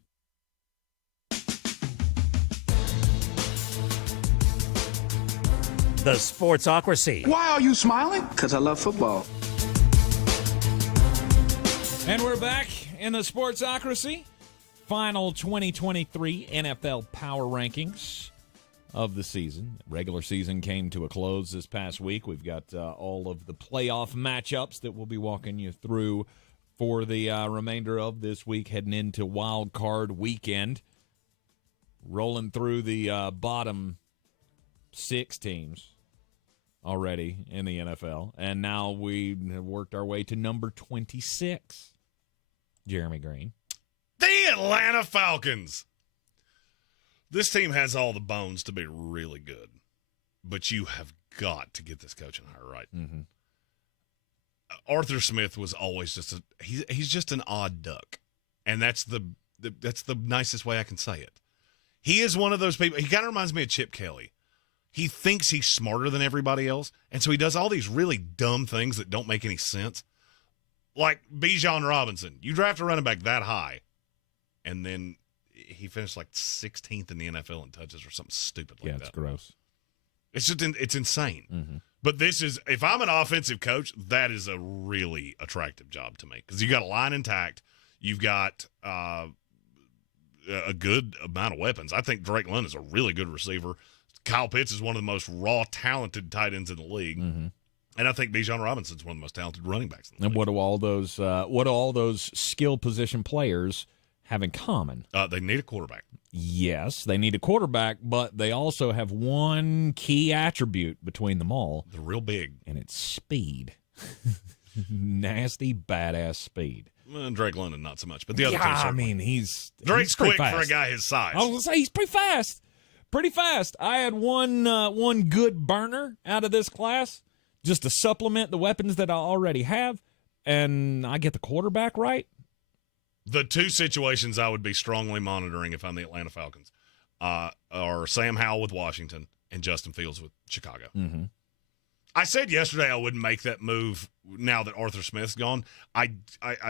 The Sportsocracy. Why are you smiling? Because I love football. And we're back in the Sportsocracy. Final 2023 NFL Power Rankings of the season. Regular season came to a close this past week. We've got all of the playoff matchups that we'll be walking you through for the remainder of this week, heading into Wild Card Weekend. Rolling through the bottom 6 teams already in the NFL, and now we have worked our way to number 26. Jeremy Greene. The Atlanta Falcons. This team has all the bones to be really good, but you have got to get this coaching hire right. Mm-hmm. Arthur Smith was always just he's just an odd duck, and that's the nicest way I can say it. He is one of those people. He kind of reminds me of Chip Kelly. He thinks he's smarter than everybody else, and so he does all these really dumb things that don't make any sense. Like Bijan Robinson. You draft a running back that high, and then he finished like 16th in the NFL in touches or something stupid like that. Yeah, it's gross. It's just it's insane. Mm-hmm. But this is, if I'm an offensive coach, that is a really attractive job to me because you got a line intact. You've got a good amount of weapons. I think Drake London is a really good receiver. Kyle Pitts is one of the most raw, talented tight ends in the league. Mm-hmm. And I think Bijan Robinson is one of the most talented running backs in the And league. what do all those skill position players have in common? They need a quarterback. Yes, they need a quarterback, but they also have one key attribute between them all. They're real big. And it's speed. Nasty, badass speed. Well, Drake London, not so much, but the other two certainly. Drake's Drake's quick for a guy his size. I was going to say, he's pretty fast. Pretty fast. I had one good burner out of this class just to supplement the weapons that I already have, and I get the quarterback right. The two situations I would be strongly monitoring if I'm the Atlanta Falcons are Sam Howell with Washington and Justin Fields with Chicago. Mm-hmm. I said yesterday I wouldn't make that move now that Arthur Smith's gone. I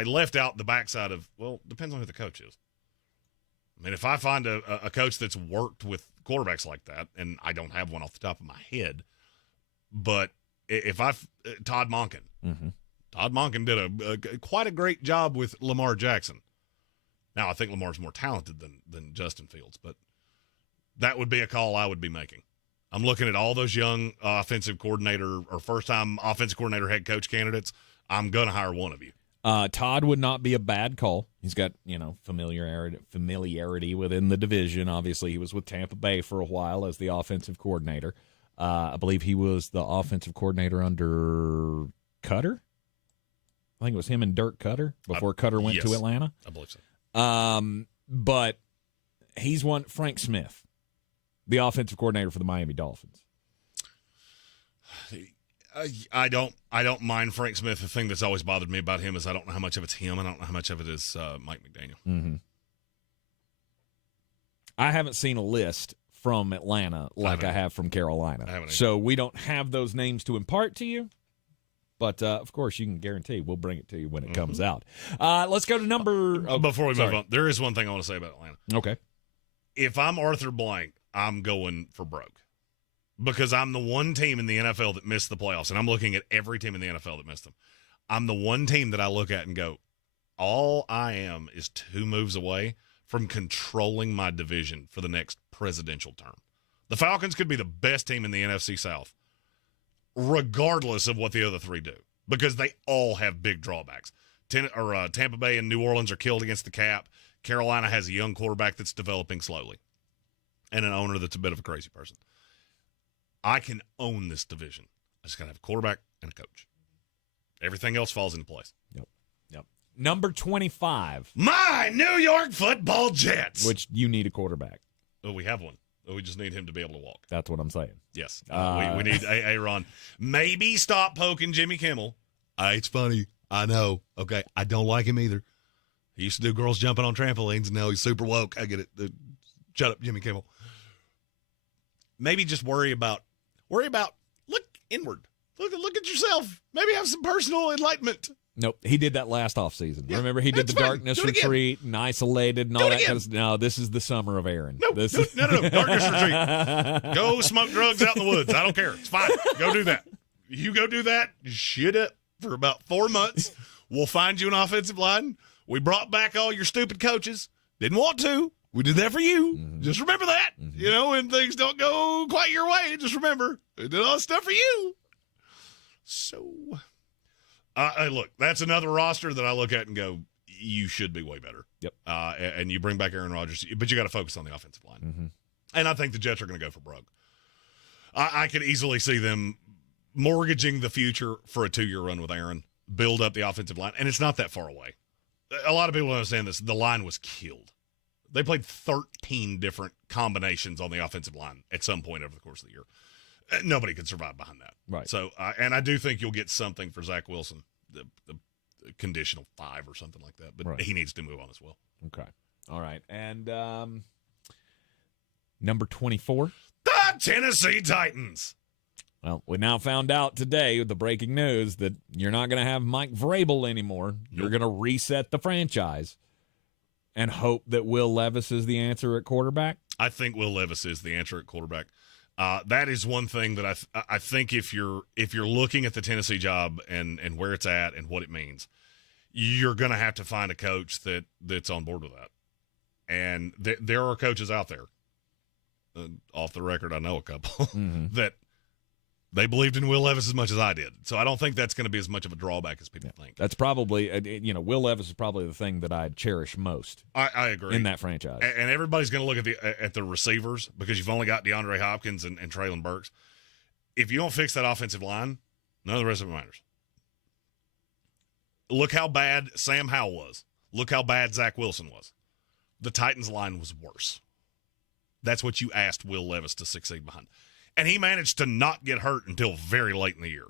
left out the backside of, well, depends on who the coach is. I mean, if I find a coach that's worked with quarterbacks like that, and I don't have one off the top of my head, but if Todd Monken. Mm-hmm. Todd Monken did quite a great job with Lamar Jackson. Now, I think Lamar's more talented than Justin Fields, but that would be a call I would be making. I'm looking at all those young offensive coordinator or first-time offensive coordinator head coach candidates. I'm going to hire one of you. Todd would not be a bad call. He's got, familiarity within the division. Obviously, he was with Tampa Bay for a while as the offensive coordinator. I believe he was the offensive coordinator under Cutter. I think it was him and Dirk Cutter before Cutter went to Atlanta. I believe so. But he's one, Frank Smith, the offensive coordinator for the Miami Dolphins. I don't mind Frank Smith. The thing that's always bothered me about him is I don't know how much of it's him. I don't know how much of it is Mike McDaniel. Mm-hmm. I haven't seen a list from Atlanta like I have from Carolina. So we don't have those names to impart to you. But, of course, you can guarantee we'll bring it to you when it comes out. Let's go to number – Before we move on, there is one thing I want to say about Atlanta. Okay. If I'm Arthur Blank, I'm going for broke. Because I'm the one team in the NFL that missed the playoffs, and I'm looking at every team in the NFL that missed them. I'm the one team that I look at and go, all I am is 2 moves away from controlling my division for the next presidential term. The Falcons could be the best team in the NFC South, regardless of what the other 3 do, because they all have big drawbacks. Tampa Bay and New Orleans are killed against the cap. Carolina has a young quarterback that's developing slowly and an owner that's a bit of a crazy person. I can own this division. I just got to have a quarterback and a coach. Everything else falls into place. Yep. Number 25. My New York Football Jets. Which you need a quarterback. Oh, we have one. We just need him to be able to walk. That's what I'm saying. Yes. We need Aaron. Maybe stop poking Jimmy Kimmel. It's funny. I know. Okay. I don't like him either. He used to do girls jumping on trampolines, and now he's super woke. I get it. Shut up, Jimmy Kimmel. Maybe just worry about look inward. Look at yourself. Maybe have some personal enlightenment. Nope, he did that last offseason. Yeah, Remember, he did the darkness retreat and isolated and all that kind of stuff. No, this is the summer of Aaron. No, darkness retreat. Go smoke drugs out in the woods. I don't care. It's fine. Go do that. You go do that. Shut up for about 4 months. We'll find you an offensive line. We brought back all your stupid coaches. Didn't want to. We did that for you. Mm-hmm. Just remember that. Mm-hmm. When things don't go quite your way, just remember, we did all the stuff for you. So, look, that's another roster that I look at and go, you should be way better. Yep. And you bring back Aaron Rodgers, but you got to focus on the offensive line. Mm-hmm. And I think the Jets are going to go for Brugg. I could easily see them mortgaging the future for a 2-year run with Aaron, build up the offensive line, and it's not that far away. A lot of people don't understand this. The line was killed. They played 13 different combinations on the offensive line at some point over the course of the year. Nobody could survive behind that. Right. So, and I do think you'll get something for Zach Wilson, the conditional 5 or something like that. But he needs to move on as well. Okay. All right. And number 24? The Tennessee Titans. Well, we now found out today with the breaking news that you're not going to have Mike Vrabel anymore. You're going to reset the franchise and hope that Will Levis is the answer at quarterback. I think Will Levis is the answer at quarterback. That is one thing that I think if you're looking at the Tennessee job and where it's at and what it means, you're going to have to find a coach that's on board with that. And there are coaches out there. Off the record, I know a couple that they believed in Will Levis as much as I did. So I don't think that's going to be as much of a drawback as people think. That's probably, Will Levis is probably the thing that I cherish most. I agree. In that franchise. And everybody's going to look at the receivers because you've only got DeAndre Hopkins and Traylon Burks. If you don't fix that offensive line, none of the rest of it matters. Look how bad Sam Howell was. Look how bad Zach Wilson was. The Titans line was worse. That's what you asked Will Levis to succeed behind. And he managed to not get hurt until very late in the year.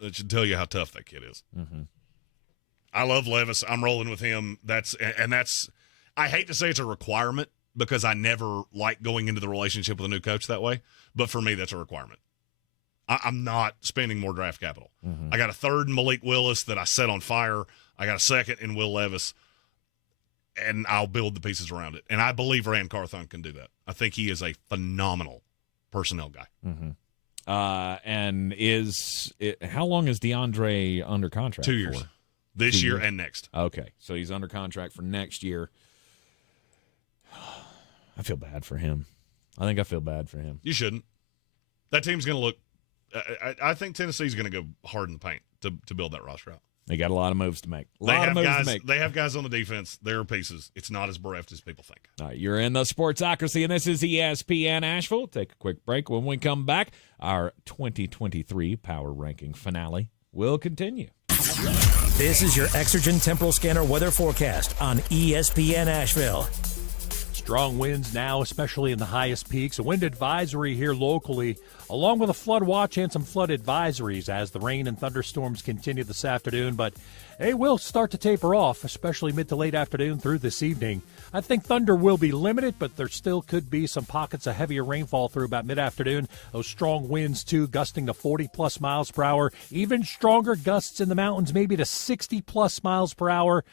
That should tell you how tough that kid is. Mm-hmm. I love Levis. I'm rolling with him. That's I hate to say it's a requirement because I never like going into the relationship with a new coach that way. But for me, that's a requirement. I'm not spending more draft capital. Mm-hmm. I got a third in Malik Willis that I set on fire. I got a second in Will Levis. And I'll build the pieces around it. And I believe Rand Carthon can do that. I think he is a phenomenal personnel guy. Mm-hmm. And how long is DeAndre under contract 2 years. for? This 2 year years? and next. Okay. So he's under contract for next year. I feel bad for him. I think I feel bad for him. You shouldn't. That team's going to look I think Tennessee's going to go hard in the paint to build that roster out. They got a lot of moves to make. They have guys on the defense. There are pieces. It's not as bereft as people think. All right, you're in the Sportsocracy, and this is ESPN Asheville. Take a quick break. When we come back, our 2023 Power Ranking finale will continue. This is your Exergen Temporal Scanner weather forecast on ESPN Asheville. Strong winds now, especially in the highest peaks. A wind advisory here locally, along with a flood watch and some flood advisories as the rain and thunderstorms continue this afternoon. But they will start to taper off, especially mid to late afternoon through this evening. I think thunder will be limited, but there still could be some pockets of heavier rainfall through about mid-afternoon. Those strong winds, too, gusting to 40-plus miles per hour. Even stronger gusts in the mountains, maybe to 60-plus miles per hour.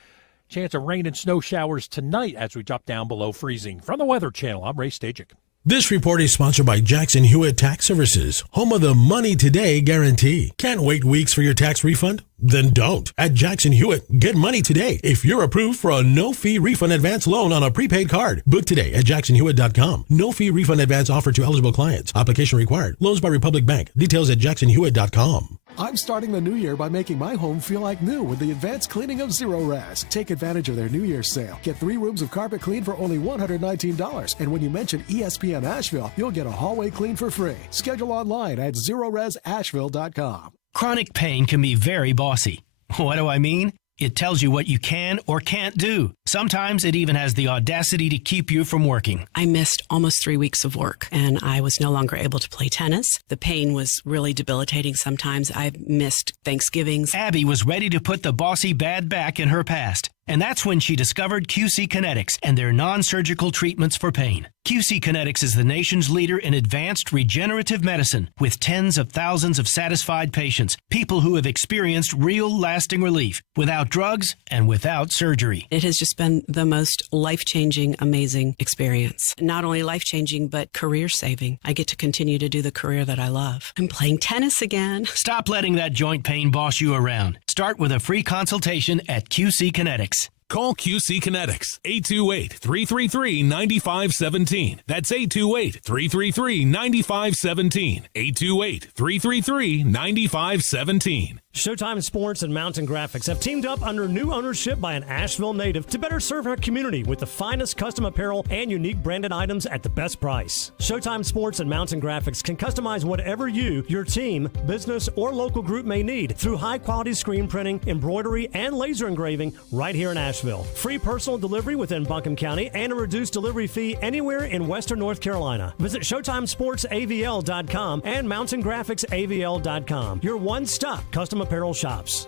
Chance of rain and snow showers tonight as we drop down below freezing. From the Weather Channel, I'm Ray Stajic. This report is sponsored by Jackson Hewitt Tax Services, home of the Money Today guarantee. Can't wait weeks for your tax refund? Then don't. At Jackson Hewitt, get money today if you're approved for a no-fee refund advance loan on a prepaid card. Book today at jacksonhewitt.com. No-fee refund advance offered to eligible clients. Application required. Loans by Republic Bank. Details at jacksonhewitt.com. I'm starting the new year by making my home feel like new with the advanced cleaning of Zero Res. Take advantage of their New Year's sale. Get 3 rooms of carpet clean for only $119. And when you mention ESPN Asheville, you'll get a hallway clean for free. Schedule online at zeroresasheville.com. Chronic pain can be very bossy. What do I mean? It tells you what you can or can't do. Sometimes it even has the audacity to keep you from working. I missed almost 3 weeks of work, and I was no longer able to play tennis. The pain was really debilitating sometimes. I missed Thanksgivings. Abby was ready to put the bossy bad back in her past. And that's when she discovered QC Kinetics and their non-surgical treatments for pain. QC Kinetics is the nation's leader in advanced regenerative medicine with tens of thousands of satisfied patients, people who have experienced real lasting relief without drugs and without surgery. It has just been the most life-changing, amazing experience. Not only life-changing, but career-saving. I get to continue to do the career that I love. I'm playing tennis again. Stop letting that joint pain boss you around. Start with a free consultation at QC Kinetics. Call QC Kinetics, 828-333-9517. That's 828-333-9517. 828-333-9517. Showtime Sports and Mountain Graphics have teamed up under new ownership by an Asheville native to better serve our community with the finest custom apparel and unique branded items at the best price. Showtime Sports and Mountain Graphics can customize whatever you, your team, business, or local group may need through high-quality screen printing, embroidery, and laser engraving right here in Asheville. Free personal delivery within Buncombe County and a reduced delivery fee anywhere in Western North Carolina. Visit ShowtimeSportsAVL.com and MountainGraphicsAVL.com. Your one-stop custom apparel shops.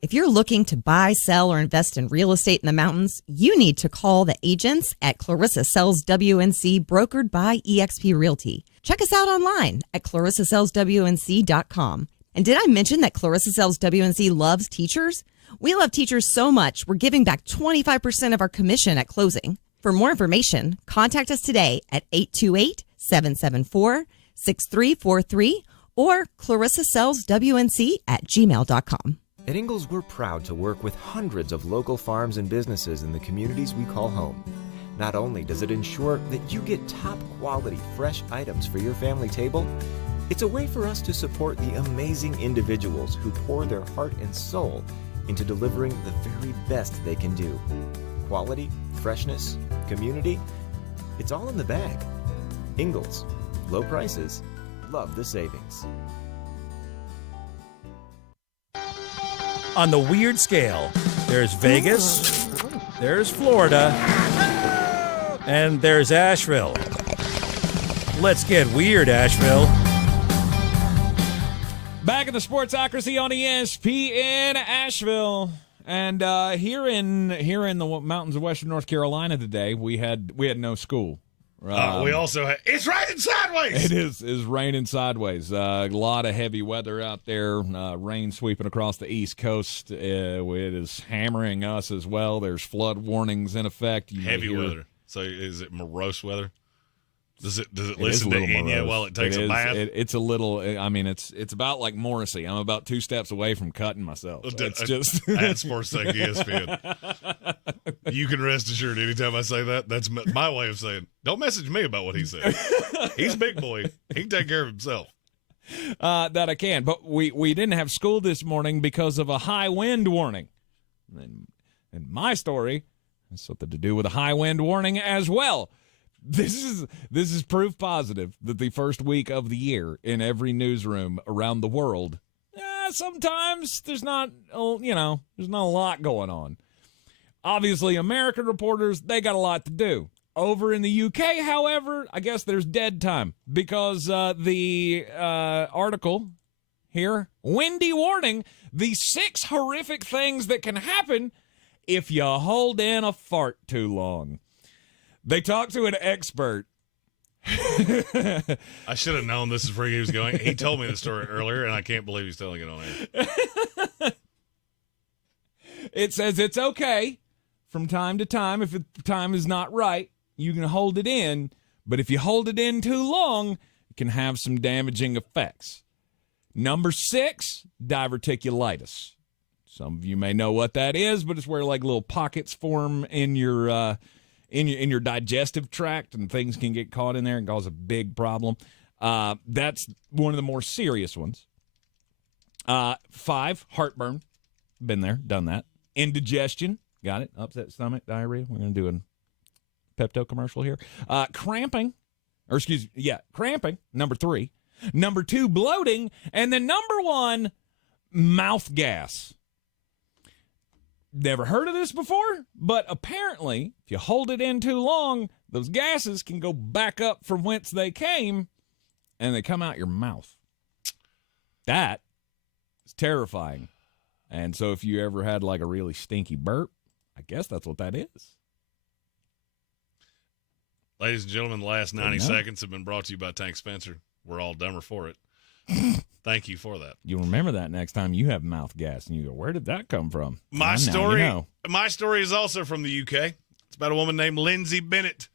If you're looking to buy, sell, or invest in real estate in the mountains, you need to call the agents at Clarissa Sells WNC, brokered by eXp Realty. Check us out online at ClarissaSellsWNC.com. And did I mention that Clarissa Sells WNC loves teachers? We love teachers so much, we're giving back 25% of our commission at closing. For more information, contact us today at 828-774-6343 or ClarissaSellsWNC@gmail.com. At Ingalls, we're proud to work with hundreds of local farms and businesses in the communities we call home. Not only does it ensure that you get top quality, fresh items for your family table, it's a way for us to support the amazing individuals who pour their heart and soul into delivering the very best they can do. Quality, freshness, community, it's all in the bag. Ingalls, low prices, love the savings. On the weird scale, there's Vegas, there's Florida, and there's Asheville. Let's get weird, Asheville. Back in the Sportsocracy on ESPN Asheville, and here in the mountains of Western North Carolina today, we had no school. We also had it's raining sideways. It is raining sideways. A lot of heavy weather out there. Rain sweeping across the East Coast. It is hammering us as well. There's flood warnings in effect. Heavy weather. So is it morose weather? Does it listen to Enya while it takes a bath? It's a little. I mean, it's about like Morrissey. I'm about 2 steps away from cutting myself. It's just at Sportsocracy ESPN. You can rest assured anytime I say that, that's my way of saying, don't message me about what he said. He's a big boy. He can take care of himself. That I can. But we didn't have school this morning because of a high wind warning. And my story has something to do with a high wind warning as well. This is proof positive that the first week of the year in every newsroom around the world, sometimes there's not a lot going on. Obviously, American reporters, they got a lot to do. Over in the UK, however, I guess there's dead time because the article here, windy warning, the 6 horrific things that can happen if you hold in a fart too long. They talked to an expert. I should have known this is where he was going. He told me the story earlier, and I can't believe he's telling it on air. It says it's okay from time to time. If the time is not right, you can hold it in. But if you hold it in too long, it can have some damaging effects. Number 6, diverticulitis. Some of you may know what that is, but it's where like little pockets form in your digestive tract, and things can get caught in there and cause a big problem. That's one of the more serious ones. 5, heartburn. Been there, done that. Indigestion. Got it. Upset stomach, diarrhea. We're going to do a Pepto commercial here. Cramping. Number 3. Number 2, bloating. And then number 1, mouth gas. never heard of this before, but apparently, if you hold it in too long, those gases can go back up from whence they came, and they come out your mouth. That is terrifying. And so if you ever had like a really stinky burp, I guess that's what that is. Ladies and gentlemen, the last 90 seconds have been brought to you by Tank Spencer. We're all dumber for it. Thank you for that. You'll remember that next time you have mouth gas, and you go, where did that come from? My story is also from the UK. It's about a woman named Lindsay Bennett.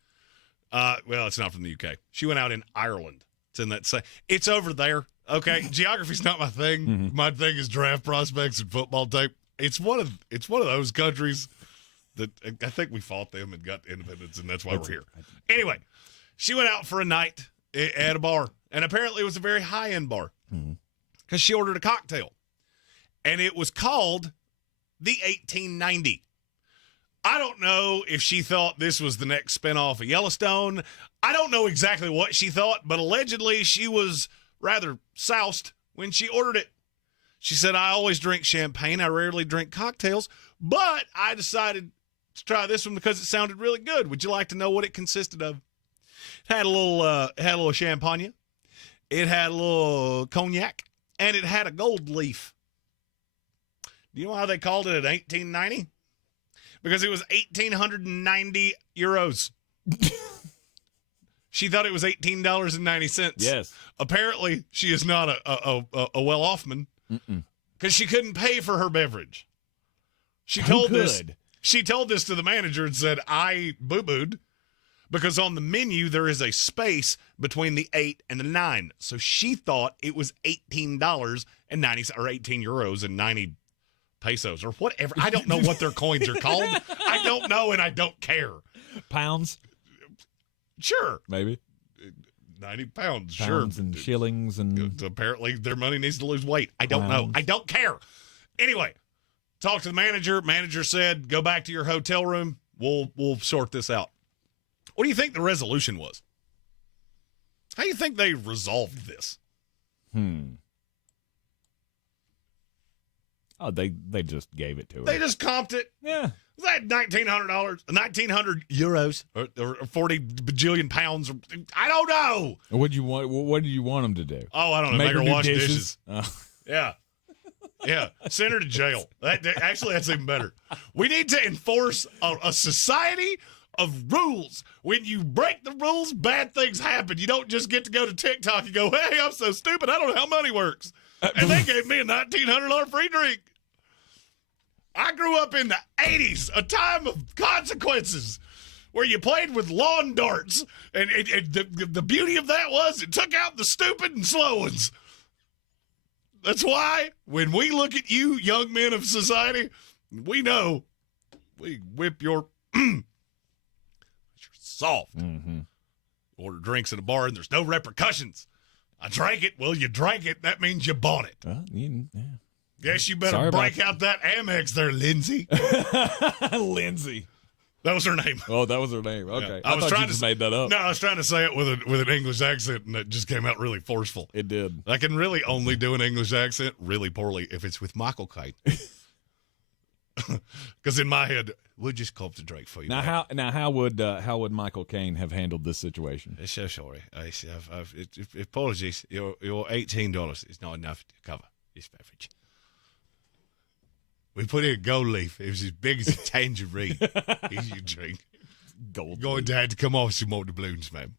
Well, it's not from the UK. She went out in Ireland. It's in that same. It's over there. Okay, geography's not my thing. Mm-hmm. My thing is draft prospects and football tape. It's one of those countries that I think we fought them and got independence, and that's why we're here. Anyway, she went out for a night at a bar, and apparently it was a very high-end bar because she ordered a cocktail, and it was called the 1890. I don't know if she thought this was the next spinoff of Yellowstone. I don't know exactly what she thought, but allegedly she was rather soused when she ordered it. She said, I always drink champagne. I rarely drink cocktails, but I decided to try this one because it sounded really good. Would you like to know what it consisted of? It had a little champagne. It had a little cognac, and it had a gold leaf. Do you know how they called it at 1890? Because it was 1,890 euros. She thought it was $18.90. Yes. Apparently, she is not a well-off man because she couldn't pay for her beverage. She told this to the manager and said, I boo-booed because on the menu there is a space between the 8 and the 9. So she thought it was $18.90 or 18 euros and 90 pesos or whatever. I don't know what their coins are called. I don't know, and I don't care. Pounds? Sure. Maybe. 90 pounds, sure. Pounds and shillings. And apparently their money needs to lose weight. I don't know. I don't care. Anyway, talked to the manager. Manager said, go back to your hotel room. We'll sort this out. What do you think the resolution was? How do you think they resolved this? Oh, they just gave it to her. They just comped it. Yeah. Was that $1,900? 1,900 euros or 40 bajillion pounds? I don't know. What do you want them to do? Oh, I don't know. Make her wash dishes. Oh. Yeah. Yeah. Send her to jail. Actually, that's even better. We need to enforce a society of rules. When you break the rules, bad things happen. You don't just get to go to TikTok and go, hey, I'm so stupid. I don't know how money works. And they gave me a $1,900 free drink. I grew up in the 80s, a time of consequences, where you played with lawn darts. And the beauty of that was it took out the stupid and slow ones. That's why when we look at you, young men of society, we know we whip your you're soft. Order drinks at a bar and there's no repercussions. I drank it. Well, you drank it. That means you bought it. Guess you better break out that Amex there, Lindsay. Lindsay. That was her name. Oh, that was her name. Okay. Yeah. I was thought trying you just to made that up. No, I was trying to say it with an English accent, and it just came out really forceful. It did. I can really only do an English accent really poorly if it's with Michael Kite. Because in my head, we'll just call up the drink for you. Now, how would Michael Caine have handled this situation? So sorry. Apologies. Your $18 is not enough to cover this beverage. We put in a gold leaf. It was as big as a tangerine. Easy to drink. Gold. Going to have to come off some more doubloons, man.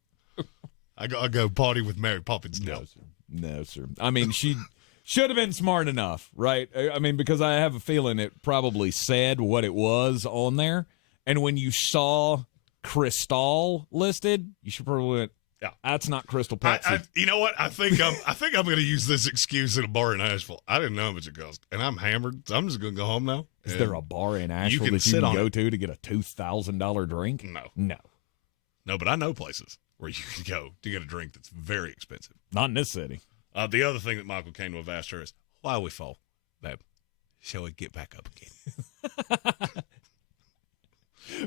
I go party with Mary Poppins now. No, sir. I mean, she should have been smart enough, right? I mean, because I have a feeling it probably said what it was on there. And when you saw Cristal listed, you should probably went, yeah, that's not Crystal Pepsi. You know what? I think I'm going to use this excuse at a bar in Asheville. I didn't know how much it cost, and I'm hammered. So I'm just going to go home now. Is there a bar in Asheville that you can go to get a $2,000 drink? No, but I know places where you can go to get a drink that's very expensive. Not in this city. The other thing that Michael Caine would have asked her is, why we fall, babe? Shall we get back up again?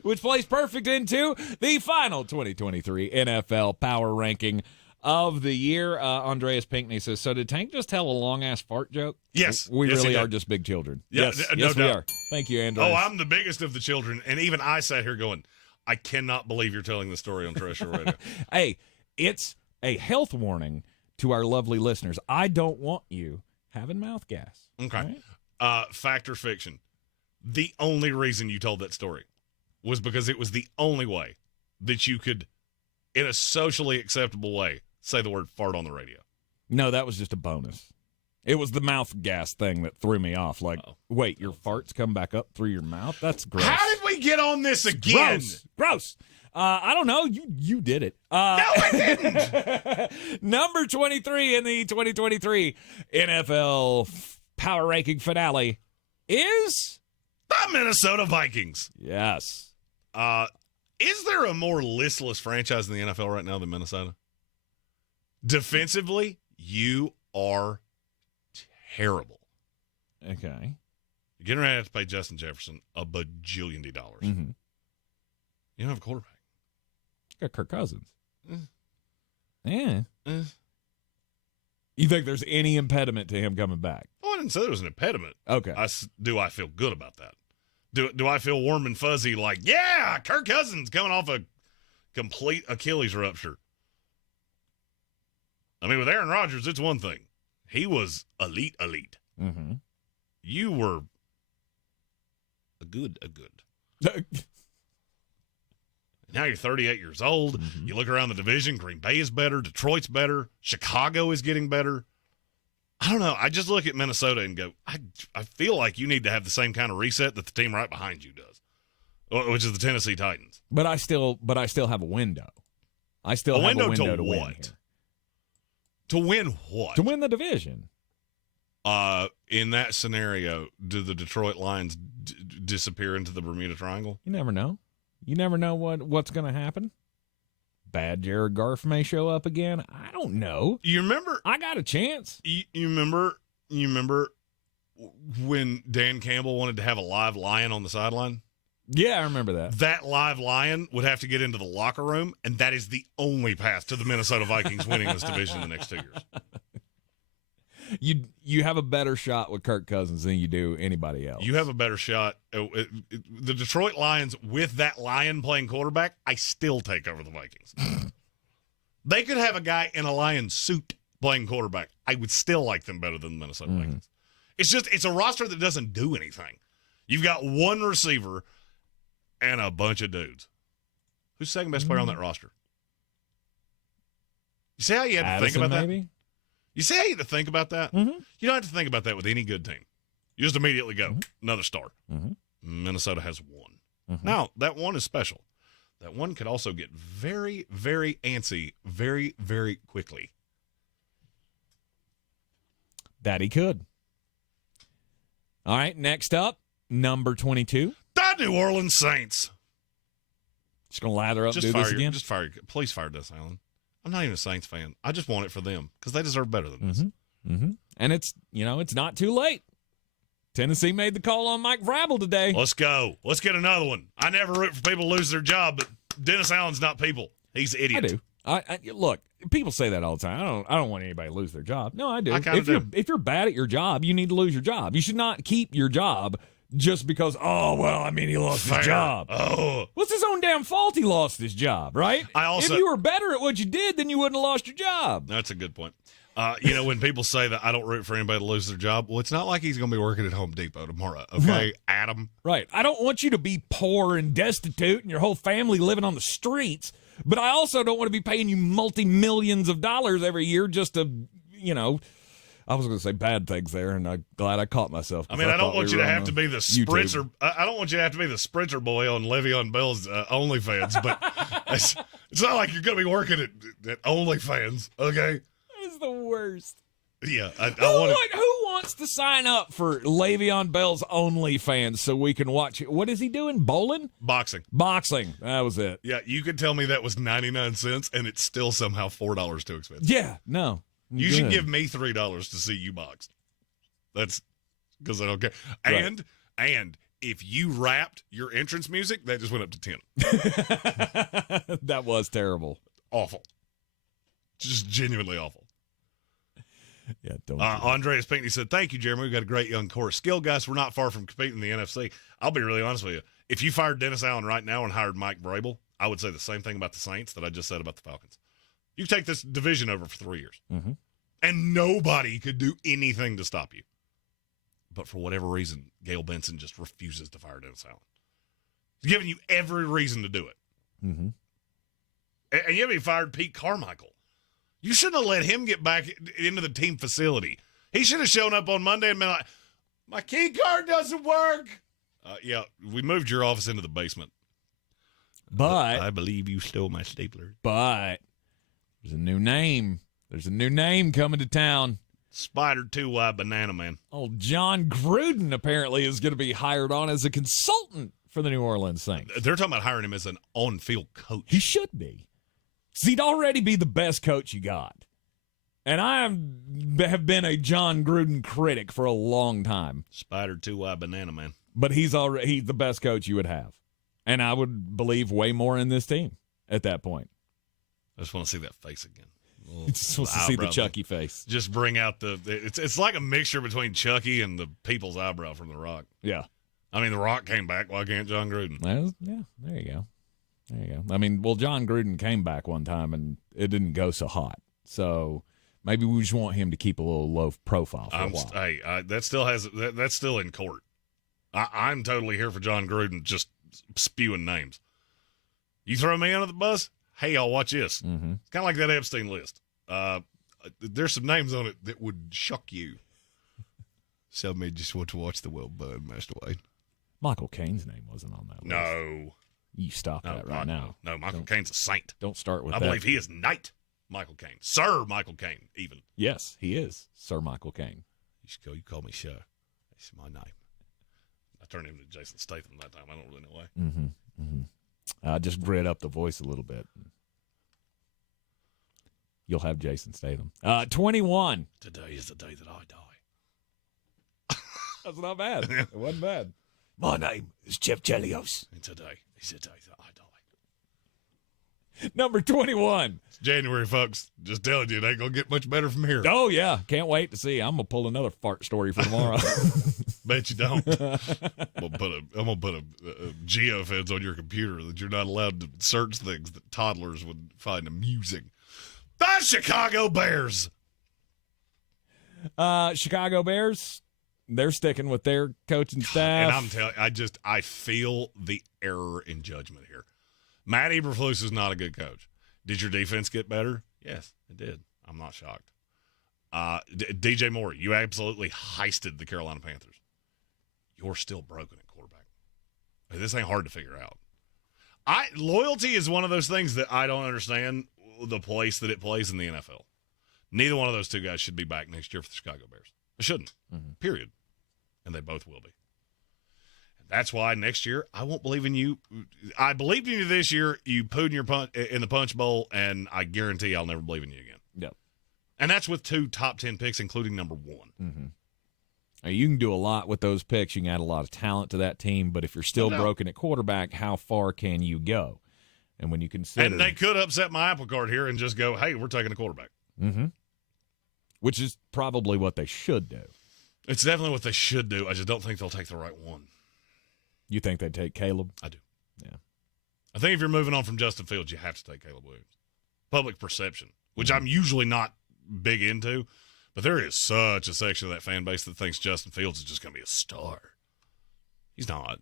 Which plays perfect into the final 2023 NFL Power Ranking of the year. Andreas Pinkney says, so did Tank just tell a long-ass fart joke? Yes. We Yes, really he are did. just big children. Yeah, Yes, no yes we doubt. are. Thank you, Andreas. Oh, I'm the biggest of the children, and even I sat here going, I cannot believe you're telling the story on Terrestrial Radio. Hey, it's a health warning to our lovely listeners. I don't want you having mouth gas. Okay. Fact or fiction? The only reason you told that story was because it was the only way that you could, in a socially acceptable way, say the word fart on the radio. No, that was just a bonus. It was the mouth gas thing that threw me off. Like, wait, your farts come back up through your mouth? That's gross. How did we get on this again? Gross. I don't know. You did it. No, I didn't. Number 23 in the 2023 NFL Power Ranking finale is the Minnesota Vikings. Yes. Is there a more listless franchise in the NFL right now than Minnesota? Defensively, you are terrible. Okay. You're getting ready to have to pay Justin Jefferson a bajillion dollars. Mm-hmm. You don't have a quarterback. Got Kirk Cousins. Yeah. You think there's any impediment to him coming back? Oh, I didn't say there was an impediment. Okay. Do I feel good about that? Do I feel warm and fuzzy like, yeah, Kirk Cousins coming off a complete Achilles rupture? I mean, with Aaron Rodgers, it's one thing. He was elite. Mm-hmm. You were a good. Now you're 38 years old. Mm-hmm. You look around the division. Green Bay is better. Detroit's better. Chicago is getting better. I don't know. I just look at Minnesota and go, I feel like you need to have the same kind of reset that the team right behind you does, which is the Tennessee Titans. But I still have a window. I still have a window to win here. To win what? To win the division. In that scenario, do the Detroit Lions disappear into the Bermuda Triangle? You never know. You never know what's going to happen. Bad Jared Goff may show up again. I don't know. You remember? I got a chance. You remember when Dan Campbell wanted to have a live lion on the sideline? Yeah, I remember that. That live lion would have to get into the locker room, and that is the only path to the Minnesota Vikings winning this division in the next 2 years. You have a better shot with Kirk Cousins than you do anybody else. You have a better shot. The Detroit Lions, with that lion playing quarterback, I still take over the Vikings. They could have a guy in a lion suit playing quarterback. I would still like them better than the Minnesota Vikings. It's a roster that doesn't do anything. You've got one receiver and a bunch of dudes. Who's the second best player on that roster? You see how you have to think about that? You see how you have to think about that? Mm-hmm. You don't have to think about that with any good team. You just immediately go, another star. Mm-hmm. Minnesota has one. Mm-hmm. Now, that one is special. That one could also get very, very antsy very, very quickly. That he could. All right, next up, number 22. The New Orleans Saints. Just going to lather up and do fire this again? Please fire Des Allen. I'm not even a Saints fan. I just want it for them because they deserve better than this. Mm-hmm. And it's not too late. Tennessee made the call on Mike Vrabel today. Let's go. Let's get another one. I never root for people to lose their job, but Dennis Allen's not people. He's an idiot. I do. Look, people say that all the time. I don't want anybody to lose their job. No, I do. I kinda do. If you're bad at your job, you need to lose your job. You should not keep your job just because, he lost his job. Oh. What's his own damn fault he lost his job, right? If you were better at what you did, then you wouldn't have lost your job. That's a good point. When people say that I don't root for anybody to lose their job, well, it's not like he's going to be working at Home Depot tomorrow, okay, Right. Adam? Right. I don't want you to be poor and destitute and your whole family living on the streets, but I also don't want to be paying you multi-millions of dollars every year just to, I was going to say bad things there, and I'm glad I caught myself. I mean, I don't want you to have to be the sprinter. I don't want you to have to be the sprinter boy on Le'Veon Bell's OnlyFans, but it's not like you're going to be working at OnlyFans, okay? It's the worst. Yeah, Who wants to sign up for Le'Veon Bell's OnlyFans so we can watch it? What is he doing? Bowling? Boxing. That was it. Yeah, you could tell me that was 99 cents, and it's still somehow $4 too expensive. Yeah, no. You should give me $3 to see you boxed. That's because I don't care. Right. And if you rapped your entrance music, that just went up to 10. That was terrible. Awful. Just genuinely awful. Yeah, don't. Andreas Pinckney said, "Thank you, Jeremy. We've got a great young core. Skilled guys. We're not far from competing in the NFC." I'll be really honest with you. If you fired Dennis Allen right now and hired Mike Vrabel, I would say the same thing about the Saints that I just said about the Falcons. You take this division over for 3 years, and nobody could do anything to stop you. But for whatever reason, Gail Benson just refuses to fire Dennis Allen. He's giving you every reason to do it. Mm-hmm. And you haven't even fired Pete Carmichael. You shouldn't have let him get back into the team facility. He should have shown up on Monday and been like, "My key card doesn't work." Yeah, we moved your office into the basement. But I believe you stole my stapler. But there's a new name. There's a new name coming to town. Spider 2Y Banana Man. Oh, John Gruden apparently is going to be hired on as a consultant for the New Orleans Saints. They're talking about hiring him as an on-field coach. He should be. So he'd already be the best coach you got. And I have been a John Gruden critic for a long time. Spider 2Y Banana Man. But he's the best coach you would have. And I would believe way more in this team at that point. I just want to see that face again. Just wants to see the Chucky face. Just bring out it's like a mixture between Chucky and the people's eyebrow from The Rock. Yeah. I mean, The Rock came back. Why can't John Gruden? Well, yeah, there you go. There you go. I mean, John Gruden came back one time, and it didn't go so hot. So maybe we just want him to keep a little low profile for a while. Hey, that's still in court. I'm totally here for John Gruden just spewing names. You throw me under the bus? Hey, I'll watch this. Mm-hmm. It's kind of like that Epstein list. There's some names on it that would shock you. Some may just want to watch the world burn, Master Wayne. Michael Caine's name wasn't on that list. No. You stop that right now. No, Michael Caine's a saint. Don't start with that. I believe he is Knight Michael Caine. Sir Michael Caine, even. Yes, he is Sir Michael Caine. You call me Sir. That's my name. I turned him to Jason Statham that time. I don't really know why. Mm-hmm. Mm-hmm. Just grit up the voice a little bit. You'll have Jason Statham. 21. Today is the day that I die. That's not bad. It wasn't bad. My name is Jeff Chelios. And today is the day that I die. Number 21. It's January, folks. Just telling you, it ain't going to get much better from here. Oh, yeah. Can't wait to see. I'm going to pull another fart story for tomorrow. Bet you don't. I'm gonna put a geofence on your computer that you're not allowed to search things that toddlers would find amusing. The Chicago Bears. Chicago Bears, they're sticking with their coaching staff. And I'm telling you, I feel the error in judgment here. Matt Eberflus is not a good coach. Did your defense get better? Yes, it did. I'm not shocked. DJ Moore, you absolutely heisted the Carolina Panthers. You're still broken at quarterback. I mean, this ain't hard to figure out. Loyalty is one of those things that I don't understand the place that it plays in the NFL. Neither one of those two guys should be back next year for the Chicago Bears. They shouldn't, period. And they both will be. And that's why next year I won't believe in you. I believed in you this year. You pooed in the punch bowl, and I guarantee I'll never believe in you again. Yep. And that's with 2 top 10 picks, including number 1. Mm-hmm. You can do a lot with those picks. You can add a lot of talent to that team, but if you're still broken at quarterback, how far can you go? And when you consider... And they could upset my apple cart here and just go, hey, we're taking a quarterback. Mm-hmm. Which is probably what they should do. It's definitely what they should do. I just don't think they'll take the right one. You think they'd take Caleb? I do. Yeah. I think if you're moving on from Justin Fields, you have to take Caleb Williams. Public perception, which I'm usually not big into, but there is such a section of that fan base that thinks Justin Fields is just going to be a star. He's not.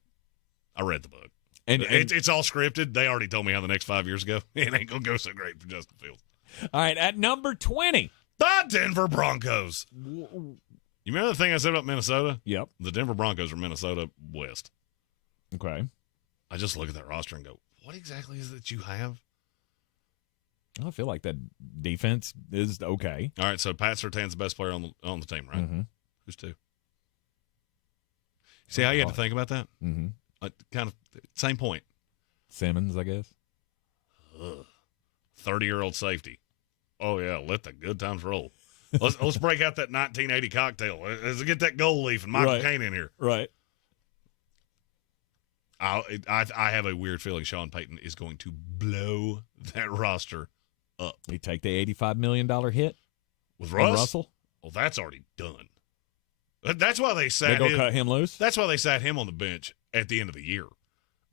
I read the book. And it's all scripted. They already told me how the next 5 years go. It ain't going to go so great for Justin Fields. All right, at number 20. The Denver Broncos. You remember the thing I said about Minnesota? Yep. The Denver Broncos are Minnesota West. Okay. I just look at that roster and go, what exactly is it that you have? I feel like that defense is okay. All right, so Pat Surtain's the best player on the team, right? Mm-hmm. Who's 2? See how you had to think about that? Mm-hmm. Kind of same point. Simmons, I guess. 30-year-old safety. Oh, yeah, let the good times roll. Let's break out that 1980 cocktail. Let's get that gold leaf and Michael Caine in here. Right. I have a weird feeling Sean Payton is going to blow that roster up. We take the $85 million hit with Russell. Well, that's already done. That's why they sat They go cut him loose? That's why they sat him on the bench at the end of the year.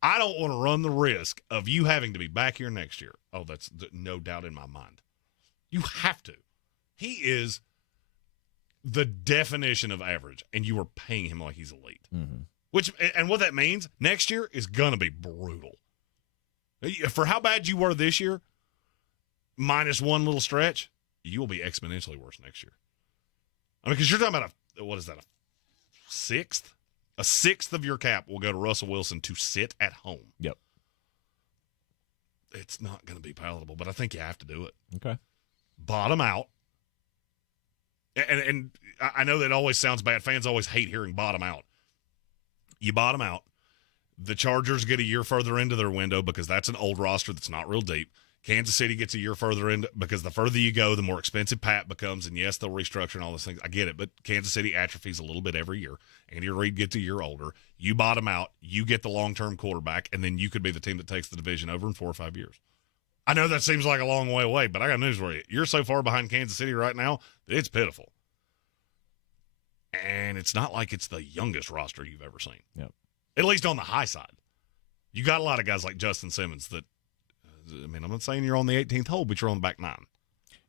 I don't want to run the risk of you having to be back here next year. Oh, that's no doubt in my mind. You have to. He is the definition of average, and you are paying him like he's elite. Mm-hmm. And what that means next year is going to be brutal. For how bad you were this year, minus one little stretch, you will be exponentially worse next year. I mean, because you're talking about what is that, a sixth? A sixth of your cap will go to Russell Wilson to sit at home. Yep. It's not going to be palatable, but I think you have to do it. Okay. Bottom out. And I know that always sounds bad. Fans always hate hearing bottom out. You bottom out. The Chargers get a year further into their window because that's an old roster that's not real deep. Kansas City gets a year further in because the further you go, the more expensive Pat becomes. And, yes, they'll restructure and all those things. I get it, but Kansas City atrophies a little bit every year. Andy Reid gets a year older. You bottom out. You get the long-term quarterback, and then you could be the team that takes the division over in 4 or 5 years. I know that seems like a long way away, but I got news for you. You're so far behind Kansas City right now that it's pitiful. And it's not like it's the youngest roster you've ever seen. Yep. At least on the high side. You got a lot of guys like Justin Simmons that, I mean, I'm not saying you're on the 18th hole, but you're on the back 9.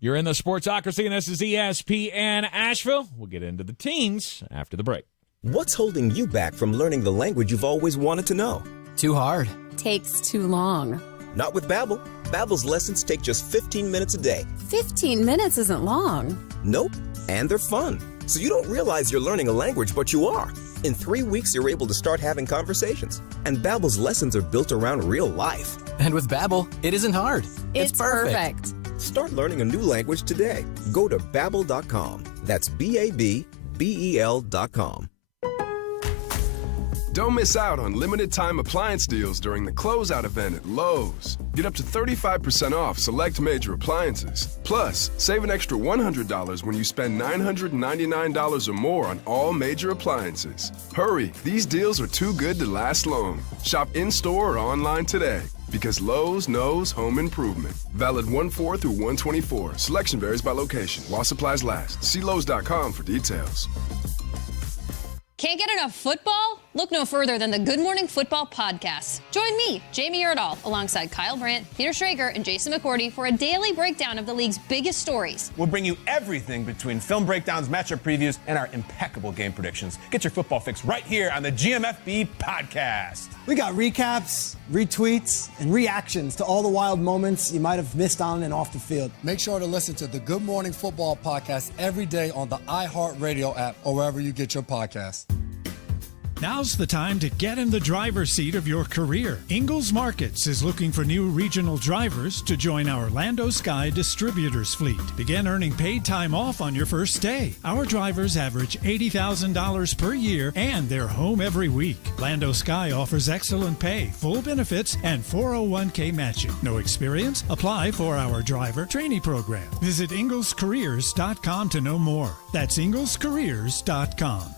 You're in the Sportsocracy, and this is ESPN Asheville. We'll get into the teams after the break. What's holding you back from learning the language you've always wanted to know? Too hard. Takes too long. Not with Babbel. Babbel's lessons take just 15 minutes a day. 15 minutes isn't long. Nope. And they're fun. So you don't realize you're learning a language, but you are. In 3 weeks, you're able to start having conversations. And Babbel's lessons are built around real life. And with Babbel, it isn't hard. It's perfect. Start learning a new language today. Go to Babbel.com. That's BABBEL.com. Don't miss out on limited-time appliance deals during the closeout event at Lowe's. Get up to 35% off select major appliances. Plus, save an extra $100 when you spend $999 or more on all major appliances. Hurry, these deals are too good to last long. Shop in-store or online today. Because Lowe's knows home improvement. Valid 1/4 through 1/24. Selection varies by location. While supplies last. See Lowe's.com for details. Can't get enough football? Look no further than the Good Morning Football podcast. Join me, Jamie Erdahl, alongside Kyle Brandt, Peter Schrager, and Jason McCourty for a daily breakdown of the league's biggest stories. We'll bring you everything between film breakdowns, matchup previews, and our impeccable game predictions. Get your football fix right here on the GMFB podcast. We got recaps, retweets, and reactions to all the wild moments you might have missed on and off the field. Make sure to listen to the Good Morning Football podcast every day on the iHeartRadio app or wherever you get your podcasts. Now's the time to get in the driver's seat of your career. Ingalls Markets is looking for new regional drivers to join our Lando Sky Distributors fleet. Begin earning paid time off on your first day. Our drivers average $80,000 per year, and they're home every week. Lando Sky offers excellent pay, full benefits, and 401k matching. No experience? Apply for our driver trainee program. Visit inglescareers.com to know more. That's inglescareers.com.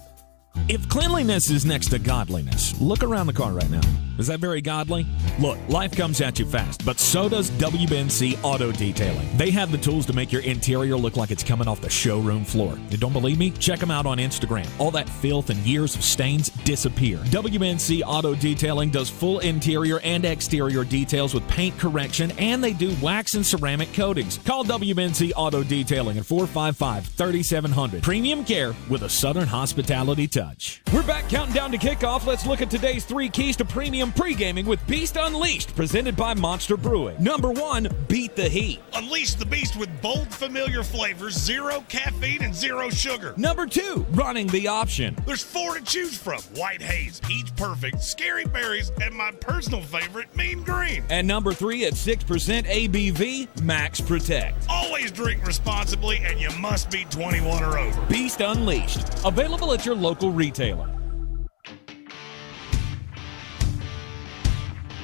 If cleanliness is next to godliness, look around the car right now. Is that very godly? Look, life comes at you fast, but so does WBNC Auto Detailing. They have the tools to make your interior look like it's coming off the showroom floor. You don't believe me? Check them out on Instagram. All that filth and years of stains disappear. WBNC Auto Detailing does full interior and exterior details with paint correction, and they do wax and ceramic coatings. Call WBNC Auto Detailing at 455-3700. Premium care with a Southern hospitality touch. We're back counting down to kickoff. Let's look at today's 3 keys to premium pre-gaming with Beast Unleashed, presented by Monster Brewing. Number 1, beat the heat. Unleash the beast with bold, familiar flavors, 0 caffeine, and 0 sugar. Number 2, running the option. There's 4 to choose from: White Haze, Peach Perfect, Scary Berries, and my personal favorite, Mean Green. And number 3, at 6% ABV, Max Protect. Always drink responsibly, and you must be 21 or over. Beast Unleashed, available at your local retailer.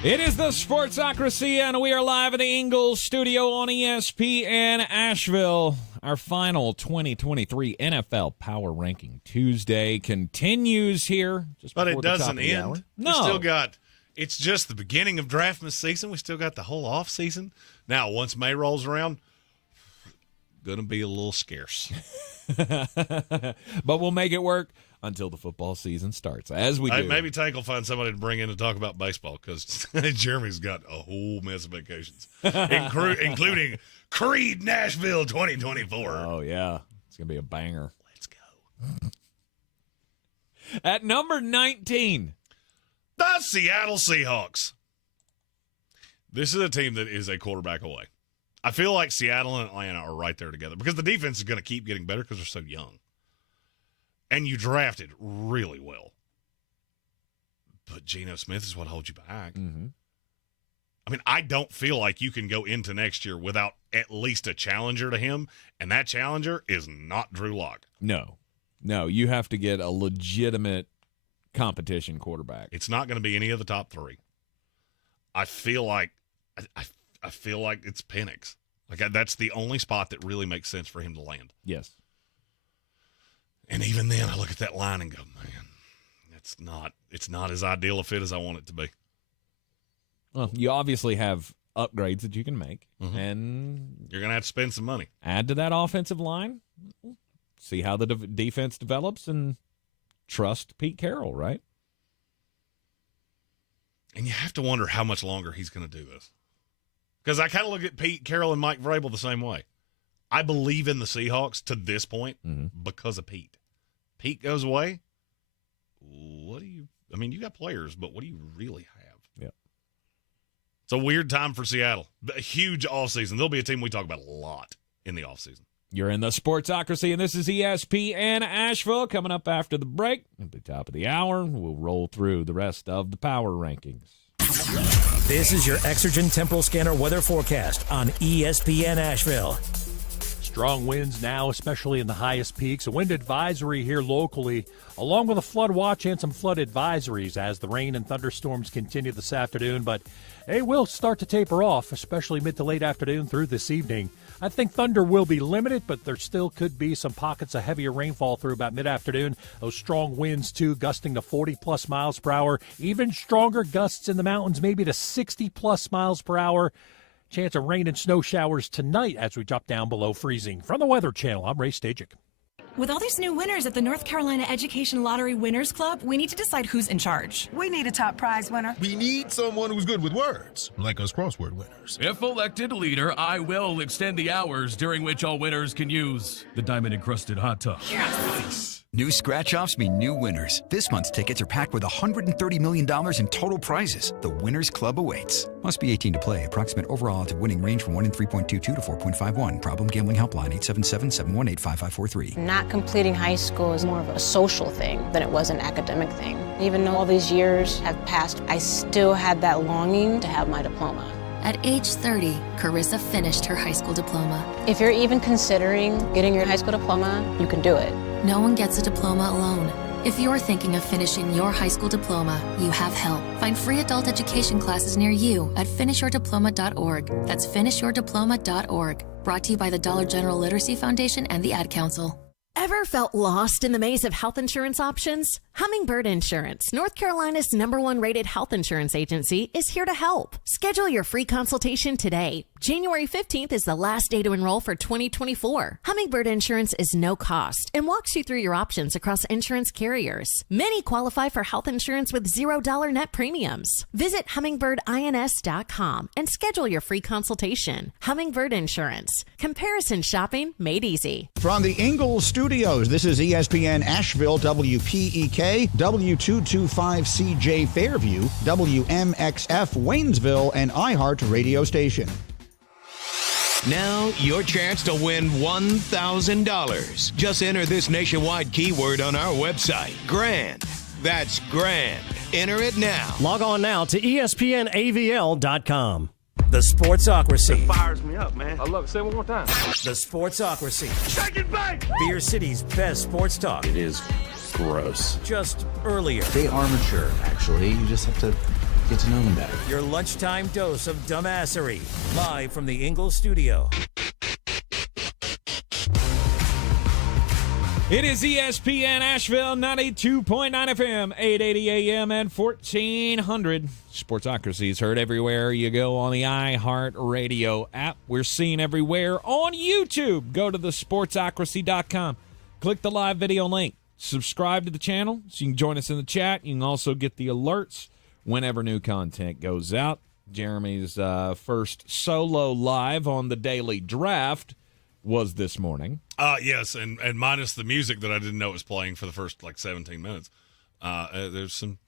It is the Sportsocracy, and we are live in the Ingalls studio on ESPN Asheville. Our final 2023 NFL Power Ranking Tuesday continues here. But it doesn't end. No. We still got It's just the beginning of draftmas season. We still got the whole off season. Now, once May rolls around, going to be a little scarce. But we'll make it work until the football season starts, as we do. Maybe Tank will find somebody to bring in to talk about baseball, because Jeremy's got a whole mess of vacations, including Creed Nashville 2024. Oh, yeah. It's going to be a banger. Let's go. At number 19. The Seattle Seahawks. This is a team that is a quarterback away. I feel like Seattle and Atlanta are right there together because the defense is going to keep getting better because they're so young. And you drafted really well. But Geno Smith is what holds you back. Mm-hmm. I mean, I don't feel like you can go into next year without at least a challenger to him, and that challenger is not Drew Lock. No, you have to get a legitimate competition quarterback. It's not going to be any of the top three. I feel like I feel like it's Penix. Like that's the only spot that really makes sense for him to land. Yes. And even then, I look at that line and go, man, it's not as ideal a fit as I want it to be. Well, you obviously have upgrades that you can make, and you're going to have to spend some money. Add to that offensive line, see how the defense develops, and trust Pete Carroll, right? And you have to wonder how much longer he's going to do this. Because I kind of look at Pete Carroll and Mike Vrabel the same way. I believe in the Seahawks to this point because of Pete. Pete goes away. You got players, but what do you really have? Yeah. It's a weird time for Seattle. A huge offseason. There'll be a team we talk about a lot in the offseason. You're in the Sportsocracy, and this is ESPN Asheville. Coming up after the break, at the top of the hour, we'll roll through the rest of the power rankings. This is your Exergen Temporal Scanner weather forecast on ESPN Asheville. Strong winds now, especially in the highest peaks. A wind advisory here locally, along with a flood watch and some flood advisories as the rain and thunderstorms continue this afternoon. But they will start to taper off, especially mid to late afternoon through this evening. I think thunder will be limited, but there still could be some pockets of heavier rainfall through about mid-afternoon. Those strong winds, too, gusting to 40-plus miles per hour. Even stronger gusts in the mountains, maybe to 60-plus miles per hour. Chance of rain and snow showers tonight as we drop down below freezing. From the Weather Channel, I'm Ray Stajic. With all these new winners at the North Carolina Education Lottery Winners Club, we need to decide who's in charge. We need a top prize winner. We need someone who's good with words, like us crossword winners. If elected leader, I will extend the hours during which all winners can use the diamond-encrusted hot tub. Yes! New scratch-offs mean new winners. This month's tickets are packed with $130 million in total prizes. The Winners Club awaits. Must be 18 to play. Approximate overall odds of winning range from 1 in 3.22 to 4.51. Problem gambling helpline 877-718-5543. Not completing high school is more of a social thing than it was an academic thing. Even though all these years have passed, I still had that longing to have my diploma. At age 30, Carissa finished her high school diploma. If you're even considering getting your high school diploma, you can do it. No one gets a diploma alone. If you're thinking of finishing your high school diploma, you have help. Find free adult education classes near you at finishyourdiploma.org. That's finishyourdiploma.org. Brought to you by the Dollar General Literacy Foundation and the Ad Council. Ever felt lost in the maze of health insurance options? Hummingbird Insurance, North Carolina's #1 rated health insurance agency, is here to help. Schedule your free consultation today. January 15th is the last day to enroll for 2024. Hummingbird Insurance is no cost and walks you through your options across insurance carriers. Many qualify for health insurance with $0 net premiums. Visit hummingbirdins.com and schedule your free consultation. Hummingbird Insurance. Comparison shopping made easy. From the Ingalls Studios, this is ESPN Asheville, WPEK, W225CJ Fairview, WMXF Waynesville, and iHeart radio station. Now, your chance to win $1,000. Just enter this nationwide keyword on our website, GRAND. That's GRAND. Enter it now. Log on now to ESPNAVL.com. The Sportsocracy. It fires me up, man. I love it. Say it one more time. The Sportsocracy. Shake it back! Beer City's best sports talk. It is gross. Just earlier. They are mature, actually. You just have to get to know them better. Your lunchtime dose of dumbassery. Live from the Ingalls studio. It is ESPN Asheville, 92.9 FM, 880 AM, and 1400. Sportsocracy is heard everywhere you go on the iHeart Radio app. We're seen everywhere on YouTube. Go to the sportsocracy.com. Click the live video link. Subscribe to the channel so you can join us in the chat. You can also get the alerts whenever new content goes out. Jeremy's first solo live on the daily draft was this morning. Yes, and minus the music that I didn't know was playing for the first 17 minutes. There's some.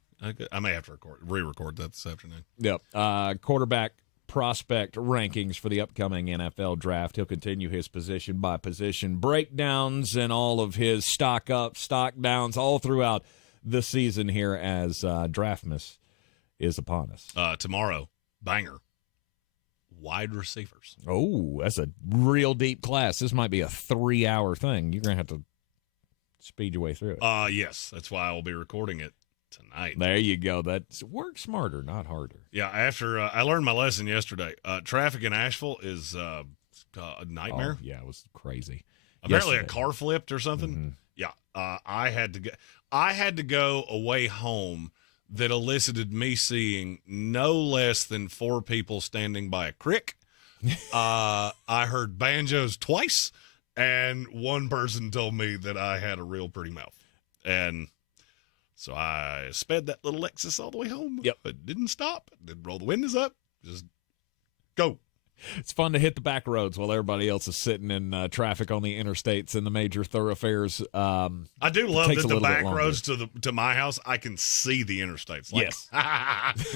I may have to re-record that this afternoon. Yep. Quarterback prospect rankings for the upcoming NFL draft. He'll continue his position by position breakdowns and all of his stock ups, stock downs all throughout the season here as Draftmas is upon us. Tomorrow, banger. Wide receivers. Oh, that's a real deep class. This might be a 3-hour thing. You're going to have to speed your way through it. Yes. That's why I will be recording it tonight. There you go. That's work smarter, not harder. Yeah, after I learned my lesson yesterday. Traffic in Asheville is a nightmare. Oh, yeah, it was crazy. Apparently a car flipped or something. Mm-hmm. Yeah. I had to go away home that elicited me seeing no less than 4 people standing by a creek. I heard banjos twice, and one person told me that I had a real pretty mouth. And so I sped that little Lexus all the way home. Yep. But didn't stop. Didn't roll the windows up. Just go. It's fun to hit the back roads while everybody else is sitting in traffic on the interstates and the major thoroughfares. I do love that the back roads to my house, I can see the interstates. Yes.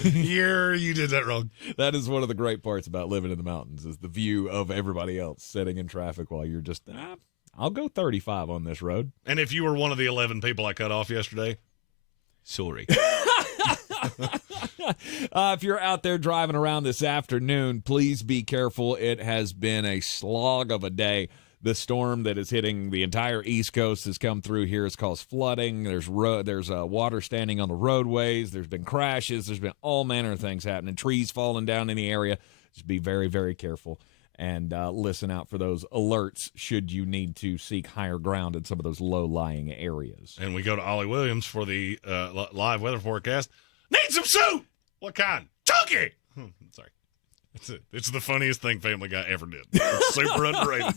You did that wrong. That is one of the great parts about living in the mountains is the view of everybody else sitting in traffic while you're just, I'll go 35 on this road. And if you were one of the 11 people I cut off yesterday, sorry. If you're out there driving around this afternoon, please be careful. It has been a slog of a day. The storm that is hitting the entire East Coast has come through here. It's caused flooding. There's water standing on the roadways. There's been crashes. There's been all manner of things happening. Trees falling down in the area. Just be very, very careful and listen out for those alerts should you need to seek higher ground in some of those low-lying areas. And we go to Ollie Williams for the live weather forecast. Need some soup! What kind? Chunky! Sorry. It's the funniest thing Family Guy ever did. It's super underrated.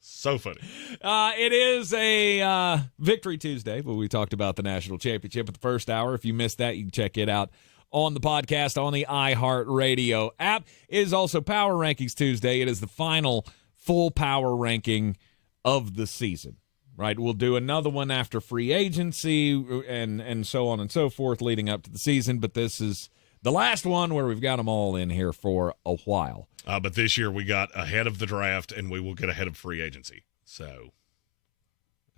So funny. It is a Victory Tuesday, but we talked about the national championship at the first hour. If you missed that, you can check it out on the podcast on the iHeart Radio app. It is also Power Rankings Tuesday. It is the final full power ranking of the season. Right, we'll do another one after free agency and so on and so forth leading up to the season, but this is the last one where we've got them all in here for a while. But this year we got ahead of the draft, and we will get ahead of free agency. So,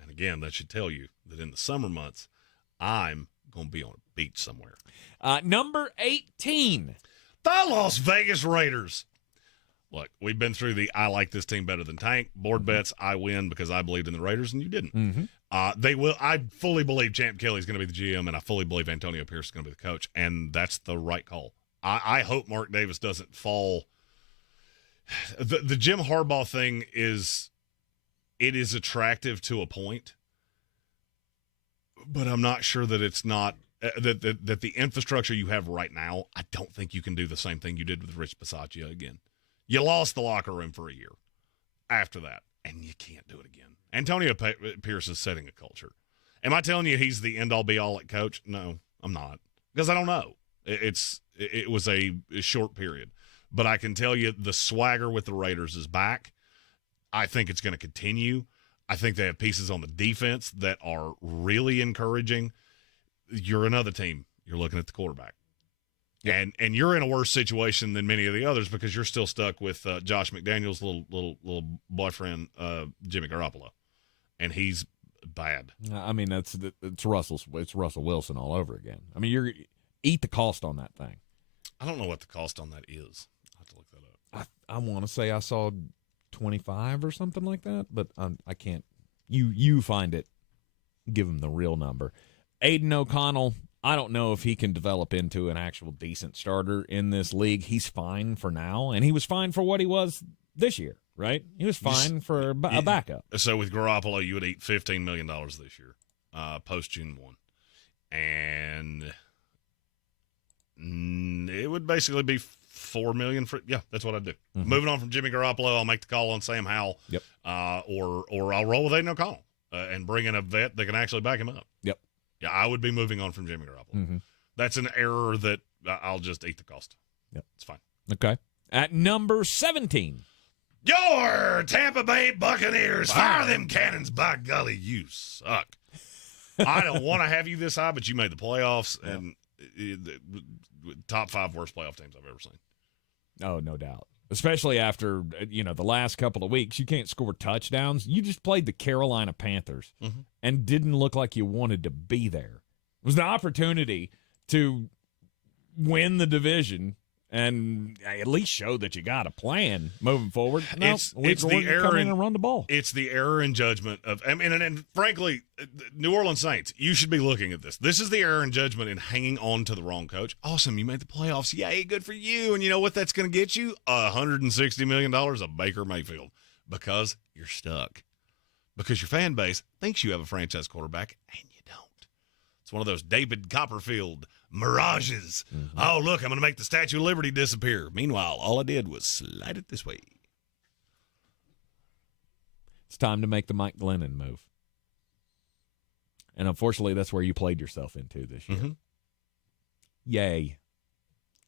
and again, that should tell you that in the summer months, I'm going to be on a beach somewhere. Number 18. The Las Vegas Raiders. Look, we've been through the I like this team better than Tank. Board bets, I win because I believed in the Raiders and you didn't. Mm-hmm. They will. I fully believe Champ Kelly's going to be the GM, and I fully believe Antonio Pierce is going to be the coach, and that's the right call. I hope Mark Davis doesn't fall. The Jim Harbaugh thing is attractive to a point, but I'm not sure that it's not that the infrastructure you have right now. I don't think you can do the same thing you did with Rich Bisaccia again. You lost the locker room for a year after that, and you can't do it again. Antonio Pierce is setting a culture. Am I telling you he's the end-all, be-all at coach? No, I'm not, because I don't know. It was a short period. But I can tell you the swagger with the Raiders is back. I think it's going to continue. I think they have pieces on the defense that are really encouraging. You're another team. You're looking at the quarterback. And you're in a worse situation than many of the others because you're still stuck with Josh McDaniels' little boyfriend, Jimmy Garoppolo, and he's bad. I mean, it's Russell Wilson all over again. I mean, you eat the cost on that thing. I don't know what the cost on that is. I have to look that up. I want to say I saw 25 or something like that, but I can't. You find it. Give him the real number. Aiden O'Connell. I don't know if he can develop into an actual decent starter in this league. He's fine for now, and he was fine for what he was this year, right? He was fine for a backup. So with Garoppolo, you would eat $15 million this year, post June 1. And it would basically be $4 million for, that's what I'd do. Mm-hmm. Moving on from Jimmy Garoppolo, I'll make the call on Sam Howell. Yep. Or I'll roll with Aiden O'Connell and bring in a vet that can actually back him up. Yep. Yeah, I would be moving on from Jimmy Garoppolo. Mm-hmm. That's an error that I'll just eat the cost. Yep. It's fine. Okay. At number 17. Your Tampa Bay Buccaneers. Fire them cannons. By golly, you suck. I don't want to have you this high, but you made the playoffs and top 5 worst playoff teams I've ever seen. Oh, no doubt. Especially after, the last couple of weeks. You can't score touchdowns. You just played the Carolina Panthers and didn't look like you wanted to be there. It was an opportunity to win the division and at least show that you got a plan moving forward. No, It's the error come in and run the ball. It's the error in judgment of, and frankly, New Orleans Saints, you should be looking at this. This is the error in judgment in hanging on to the wrong coach. Awesome, you made the playoffs. Yay, good for you. And you know what that's going to get you? $160 million of Baker Mayfield because you're stuck. Because your fan base thinks you have a franchise quarterback and you don't. It's one of those David Copperfield mirages. Mm-hmm. Oh, look, I'm going to make the Statue of Liberty disappear. Meanwhile, all I did was slide it this way. It's time to make the Mike Glennon move. And unfortunately, that's where you played yourself into this year. Mm-hmm. Yay.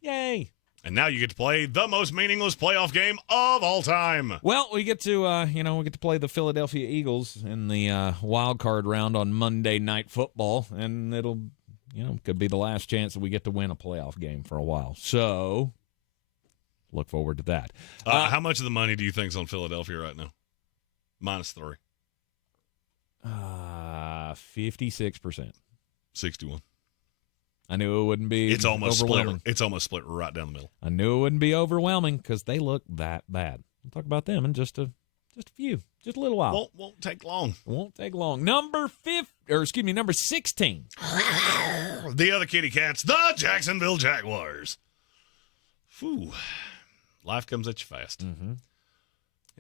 Yay. And now you get to play the most meaningless playoff game of all time. Well, we get to, play the Philadelphia Eagles in the wild card round on Monday Night Football, and it'll, could be the last chance that we get to win a playoff game for a while. So, look forward to that. How much of the money do you think is on Philadelphia right now? -3. 56%. 61. I knew it wouldn't be overwhelming. It's almost split right down the middle. I knew it wouldn't be overwhelming because they look that bad. We'll talk about them in just a few, just a little while. Won't take long. Won't take long. Number 16. The other kitty cats, the Jacksonville Jaguars. Phew. Life comes at you fast. Mm-hmm.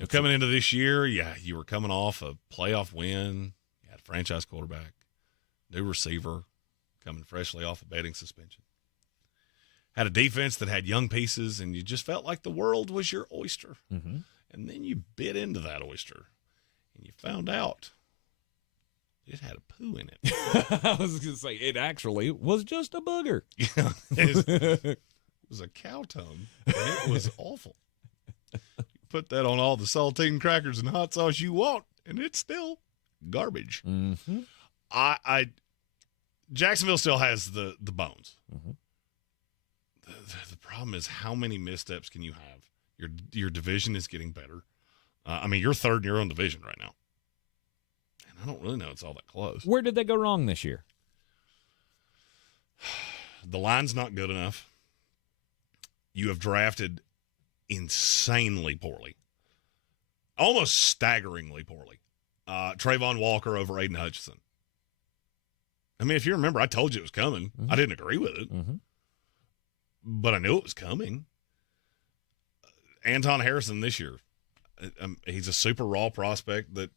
Coming into this year, you were coming off a playoff win. You had a franchise quarterback, new receiver, coming freshly off a betting suspension. Had a defense that had young pieces, and you just felt like the world was your oyster. Mm-hmm. And then you bit into that oyster, and you found out it had a poo in it. I was going to say, it actually was just a booger. Yeah, it was a cow tongue, and it was awful. You put that on all the saltine crackers and hot sauce you want, and it's still garbage. Mm-hmm. Jacksonville still has the bones. Mm-hmm. The problem is, how many missteps can you have? Your division is getting better. You're third in your own division right now. And I don't really know it's all that close. Where did they go wrong this year? The line's not good enough. You have drafted insanely poorly. Almost staggeringly poorly. Trayvon Walker over Aiden Hutchinson. If you remember, I told you it was coming. Mm-hmm. I didn't agree with it. Mm-hmm. But I knew it was coming. Anton Harrison this year, he's a super raw prospect that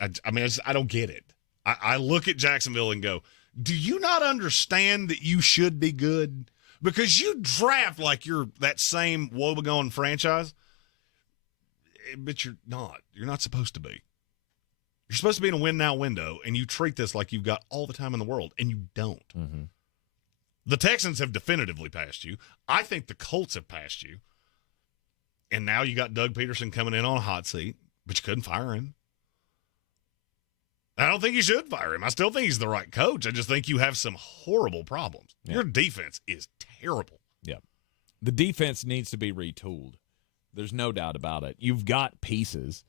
I don't get it. I look at Jacksonville and go, do you not understand that you should be good? Because you draft like you're that same woebegone franchise, but you're not. You're not supposed to be. You're supposed to be in a win-now window, and you treat this like you've got all the time in the world, and you don't. Mm-hmm. The Texans have definitively passed you. I think the Colts have passed you. And now you got Doug Peterson coming in on a hot seat, but you couldn't fire him. I don't think you should fire him. I still think he's the right coach. I just think you have some horrible problems. Yeah. Your defense is terrible. Yeah. The defense needs to be retooled. There's no doubt about it. You've got pieces.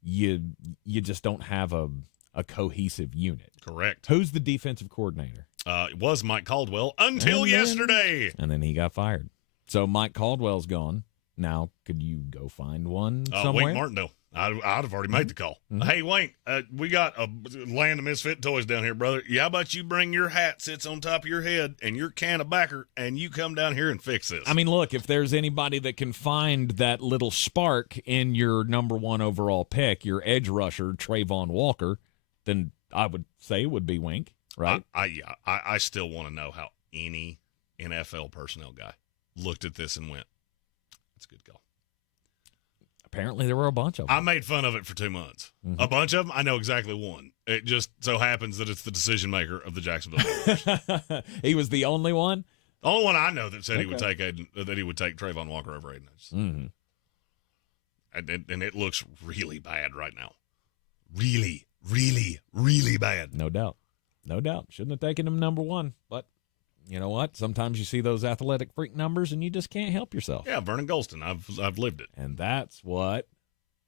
You just don't have a cohesive unit. Correct. Who's the defensive coordinator? It was Mike Caldwell until yesterday. And then he got fired. So Mike Caldwell's gone. Now, could you go find one somewhere? Wink Martindale. I'd have already made the call. Mm-hmm. Hey, Wink, we got a land of misfit toys down here, brother. Yeah, how about you bring your hat, sits on top of your head, and your can of backer, and you come down here and fix this. I mean, look, if there's anybody that can find that little spark in your number 1 overall pick, your edge rusher, Trayvon Walker, then I would say it would be Wink, right? I still want to know how any NFL personnel guy looked at this and went, that's a good call. Apparently there were a bunch of them. I made fun of it for 2 months. Mm-hmm. A bunch of them, I know exactly one. It just so happens that it's the decision maker of the Jacksonville Jaguars. He was the only one? The only one I know that said he would take Trayvon Walker over Aiden Hutchinson. And it looks really bad right now. Really, really, really bad. No doubt. No doubt. Shouldn't have taken him number 1, but you know what? Sometimes you see those athletic freak numbers and you just can't help yourself. Yeah, Vernon Golston. I've lived it. And that's what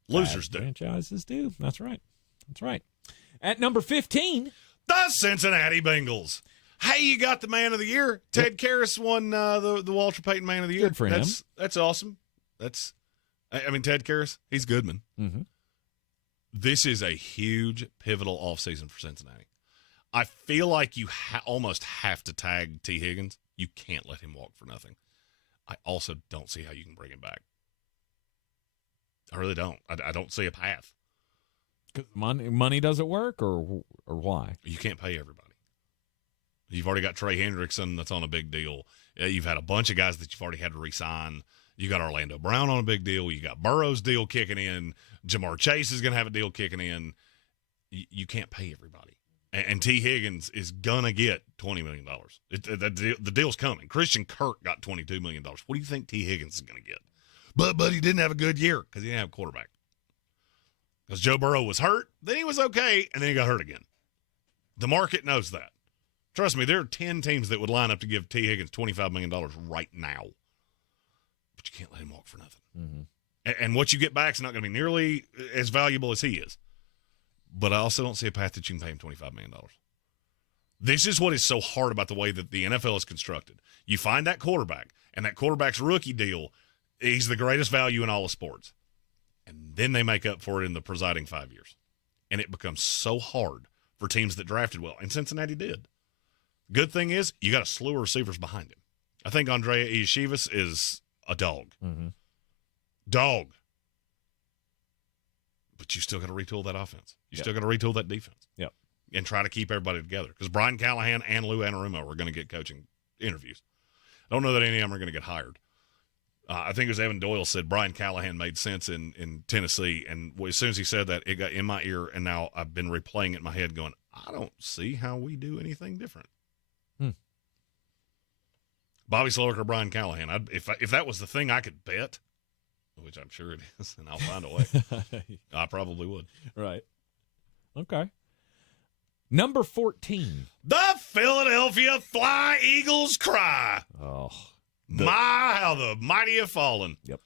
losers do. Franchises do. That's right. That's right. At number 15, the Cincinnati Bengals. Hey, you got the man of the year. Ted Karras won the Walter Payton man of the year. Good for him. That's awesome. I mean, Ted Karras, he's Goodman. Mm-hmm. This is a huge, pivotal offseason for Cincinnati. I feel like you almost have to tag T. Higgins. You can't let him walk for nothing. I also don't see how you can bring him back. I really don't. I don't see a path. Money doesn't work, or why? You can't pay everybody. You've already got Trey Hendrickson that's on a big deal. You've had a bunch of guys that you've already had to re-sign. You got Orlando Brown on a big deal. You got Burrow's deal kicking in. Jamar Chase is going to have a deal kicking in. You can't pay everybody. And T. Higgins is going to get $20 million. The deal's coming. Christian Kirk got $22 million. What do you think T. Higgins is going to get? But he didn't have a good year because he didn't have a quarterback. Because Joe Burrow was hurt, then he was okay, and then he got hurt again. The market knows that. Trust me, there are 10 teams that would line up to give T. Higgins $25 million right now. But you can't let him walk for nothing. Mm-hmm. And what you get back is not going to be nearly as valuable as he is. But I also don't see a path that you can pay him $25 million. This is what is so hard about the way that the NFL is constructed. You find that quarterback, and that quarterback's rookie deal, he's the greatest value in all of sports. And then they make up for it in the presiding 5 years. And it becomes so hard for teams that drafted well. And Cincinnati did. Good thing is, you got a slew of receivers behind him. I think Andrea Iashivas is a dog. Mm-hmm. Dog. But you still got to retool that offense. You still got to retool that defense. Yep. And try to keep everybody together. Because Brian Callahan and Lou Anarumo are going to get coaching interviews. I don't know that any of them are going to get hired. I think it was Evan Doyle said Brian Callahan made sense in Tennessee. And as soon as he said that, it got in my ear. And now I've been replaying it in my head going, I don't see how we do anything different. Bobby Slowick or Brian Callahan. If that was the thing I could bet, which I'm sure it is, and I'll find a way, I probably would. Right. Okay. Number 14. The Philadelphia Fly Eagles cry. Oh. How the mighty have fallen. Yep.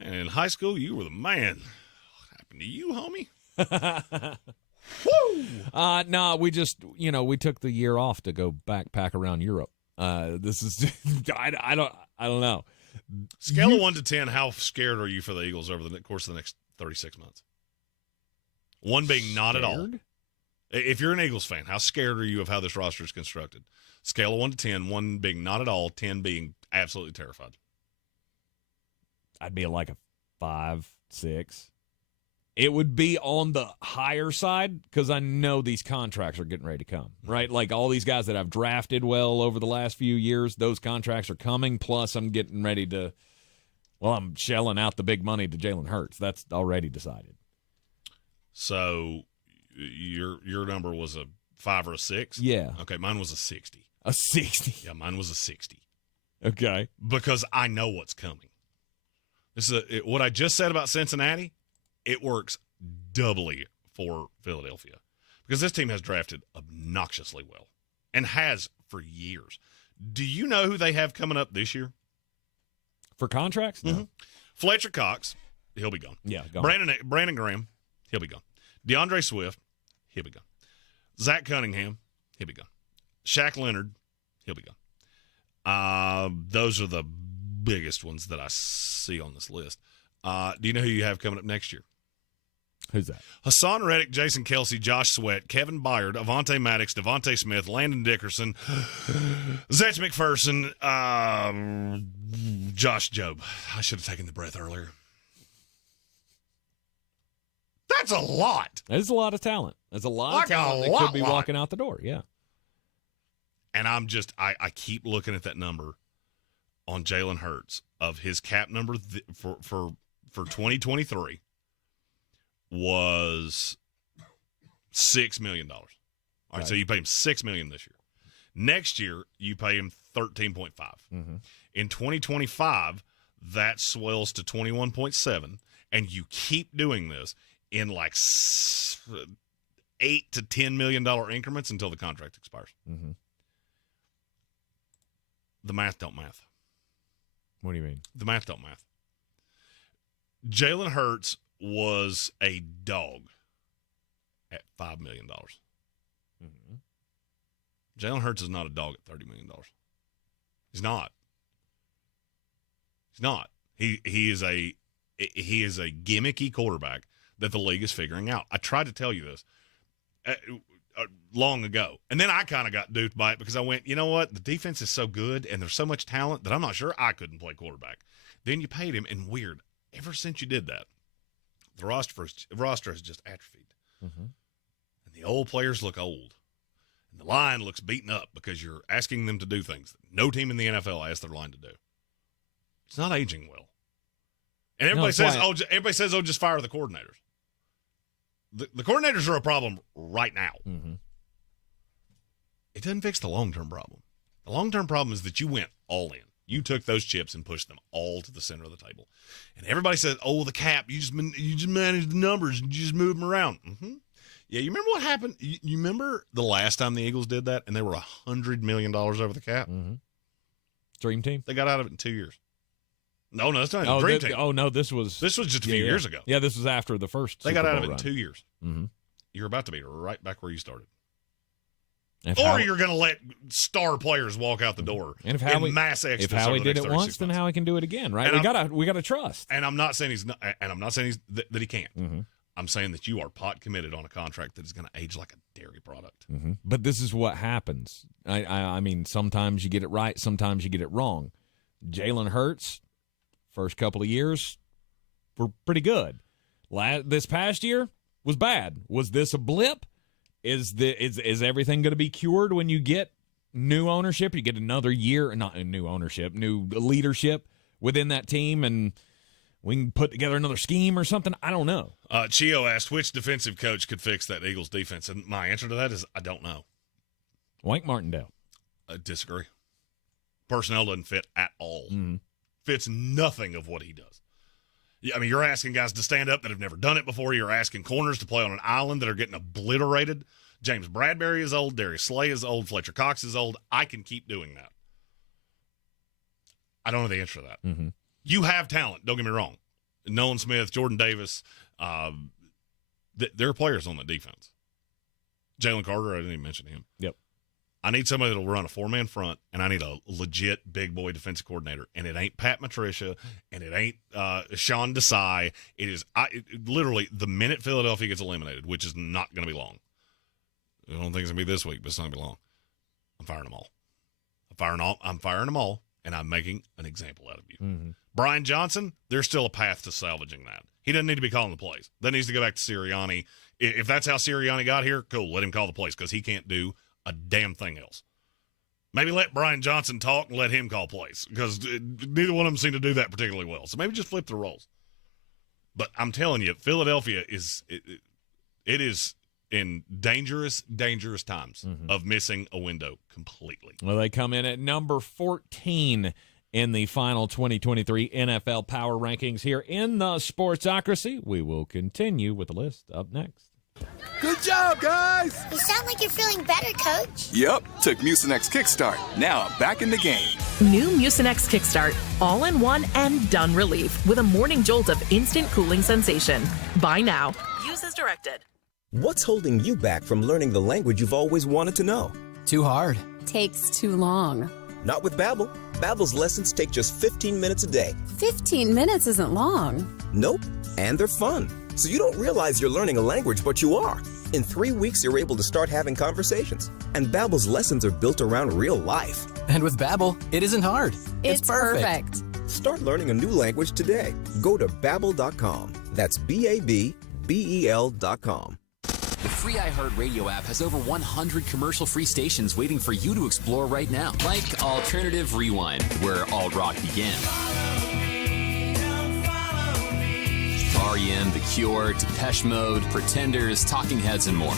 And in high school, you were the man. What happened to you, homie? Woo! No, we just, we took the year off to go backpack around Europe. This is, I don't know. Scale of 1 to 10, how scared are you for the Eagles over the course of the next 36 months? 1 being not at all. If you're an Eagles fan, how scared are you of how this roster is constructed? Scale of 1 to 10, 1 being not at all, 10 being absolutely terrified. I'd be like a 5, 6. It would be on the higher side because I know these contracts are getting ready to come, right? Like all these guys that I've drafted well over the last few years, those contracts are coming. Plus, I'm getting ready to, I'm shelling out the big money to Jalen Hurts. That's already decided. So your number was a 5 or a 6? Yeah. Okay, mine was a 60. A 60? Yeah, mine was a 60. Okay. Because I know what's coming. This is what I just said about Cincinnati. It works doubly for Philadelphia because this team has drafted obnoxiously well and has for years. Do you know who they have coming up this year? For contracts? No. Mm-hmm. Fletcher Cox, he'll be gone. Yeah, gone. Brandon Graham, he'll be gone. DeAndre Swift, he'll be gone. Zach Cunningham, he'll be gone. Shaq Leonard, he'll be gone. Those are the biggest ones that I see on this list. Do you know who you have coming up next year? Who's that? Hassan Reddick, Jason Kelsey, Josh Sweat, Kevin Byard, Avonte Maddox, Devontae Smith, Landon Dickerson, Zach McPherson, Josh Jobe. I should have taken the breath earlier. That's a lot. There's a lot of talent. There's a lot of talent that could be walking out the door. Yeah. And I'm just, I keep looking at that number on Jalen Hurts of his cap number for 2023 was $6 million. All right, so you pay him $6 million this year. Next year, you pay him $13.5. Mm-hmm. In 2025, that swells to 21.7, and you keep doing this in like $8 to $10 million increments until the contract expires. Mm-hmm. The math don't math. What do you mean? The math don't math. Jalen Hurts was a dog at $5 million. Mm-hmm. Jalen Hurts is not a dog at $30 million. He's not. He's not. He is a gimmicky quarterback that the league is figuring out. I tried to tell you this long ago, and then I kind of got duped by it because I went, you know what? The defense is so good, and there's so much talent that I'm not sure I couldn't play quarterback. Then you paid him, and weird. Ever since you did that, the roster has just atrophied. Mm-hmm. And the old players look old. And the line looks beaten up because you're asking them to do things that no team in the NFL asks their line to do. It's not aging well. And everybody says, just fire the coordinators. The coordinators are a problem right now. Mm-hmm. It doesn't fix the long-term problem. The long-term problem is that you went all in. You took those chips and pushed them all to the center of the table. And everybody says, oh, the cap, you just manage the numbers and you just move them around. Mm-hmm. Yeah, you remember what happened? You remember the last time the Eagles did that and they were $100 million over the cap? Mm-hmm. Dream team? They got out of it in 2 years. No, that's not a dream team. Oh, no, this was just a few years ago. Yeah, this was after the first They got out of it in 2 years. Mm-hmm. You're about to be right back where you started. You're going to let star players walk out the door and mass exodus. If Howie did it once, then Howie can do it again, right? We gotta trust. And I'm not saying that he can't. Mm-hmm. I'm saying that you are pot committed on a contract that is going to age like a dairy product. Mm-hmm. But this is what happens. I mean, sometimes you get it right, sometimes you get it wrong. Jalen Hurts, first couple of years, were pretty good. This past year was bad. Was this a blip? Is everything going to be cured when you get new ownership? You get another year, not new ownership, new leadership within that team, and we can put together another scheme or something? I don't know. Chio asked, which defensive coach could fix that Eagles defense? And my answer to that is I don't know. Wink Martindale. I disagree. Personnel doesn't fit at all. Mm-hmm. Fits nothing of what he does. I mean, you're asking guys to stand up that have never done it before. You're asking corners to play on an island that are getting obliterated. James Bradbury is old. Darius Slay is old. Fletcher Cox is old. I can keep doing that. I don't know the answer to that. Mm-hmm. You have talent. Don't get me wrong. Nolan Smith, Jordan Davis, there are players on the defense. Jalen Carter, I didn't even mention him. Yep. I need somebody that will run a four-man front, and I need a legit big boy defensive coordinator. And it ain't Pat Matricia, and it ain't Sean Desai. It is literally the minute Philadelphia gets eliminated, which is not going to be long. I don't think it's going to be this week, but it's not going to be long. I'm firing them all. I'm firing them all, and I'm making an example out of you. Mm-hmm. Brian Johnson, there's still a path to salvaging that. He doesn't need to be calling the plays. That needs to go back to Sirianni. If that's how Sirianni got here, cool, let him call the plays because he can't do a damn thing else. Maybe let Brian Johnson talk and let him call plays because neither one of them seem to do that particularly well. So maybe just flip the roles. But I'm telling you, Philadelphia is in dangerous times of missing a window completely. Well, they come in at number 14 in the final 2023 NFL Power Rankings here in the Sportsocracy. We will continue with the list up next. Good job, guys! You sound like you're feeling better, Coach. Yep, took Mucinex Kickstart. Now I'm back in the game. New Mucinex Kickstart, all-in-one and done relief with a morning jolt of instant cooling sensation. Buy now. Use as directed. What's holding you back from learning the language you've always wanted to know? Too hard. Takes too long. Not with Babbel. Babbel's lessons take just 15 minutes a day. 15 minutes isn't long. Nope, and they're fun. So you don't realize you're learning a language, but you are. In 3 weeks, you're able to start having conversations. And Babbel's lessons are built around real life. And with Babbel, it isn't hard. It's perfect. Start learning a new language today. Go to Babbel.com. That's BABBEL.com. The free iHeartRadio app has over 100 commercial-free stations waiting for you to explore right now. Like Alternative Rewind, where alt rock began. R.E.M., The Cure, Depeche Mode, Pretenders, Talking Heads, and more.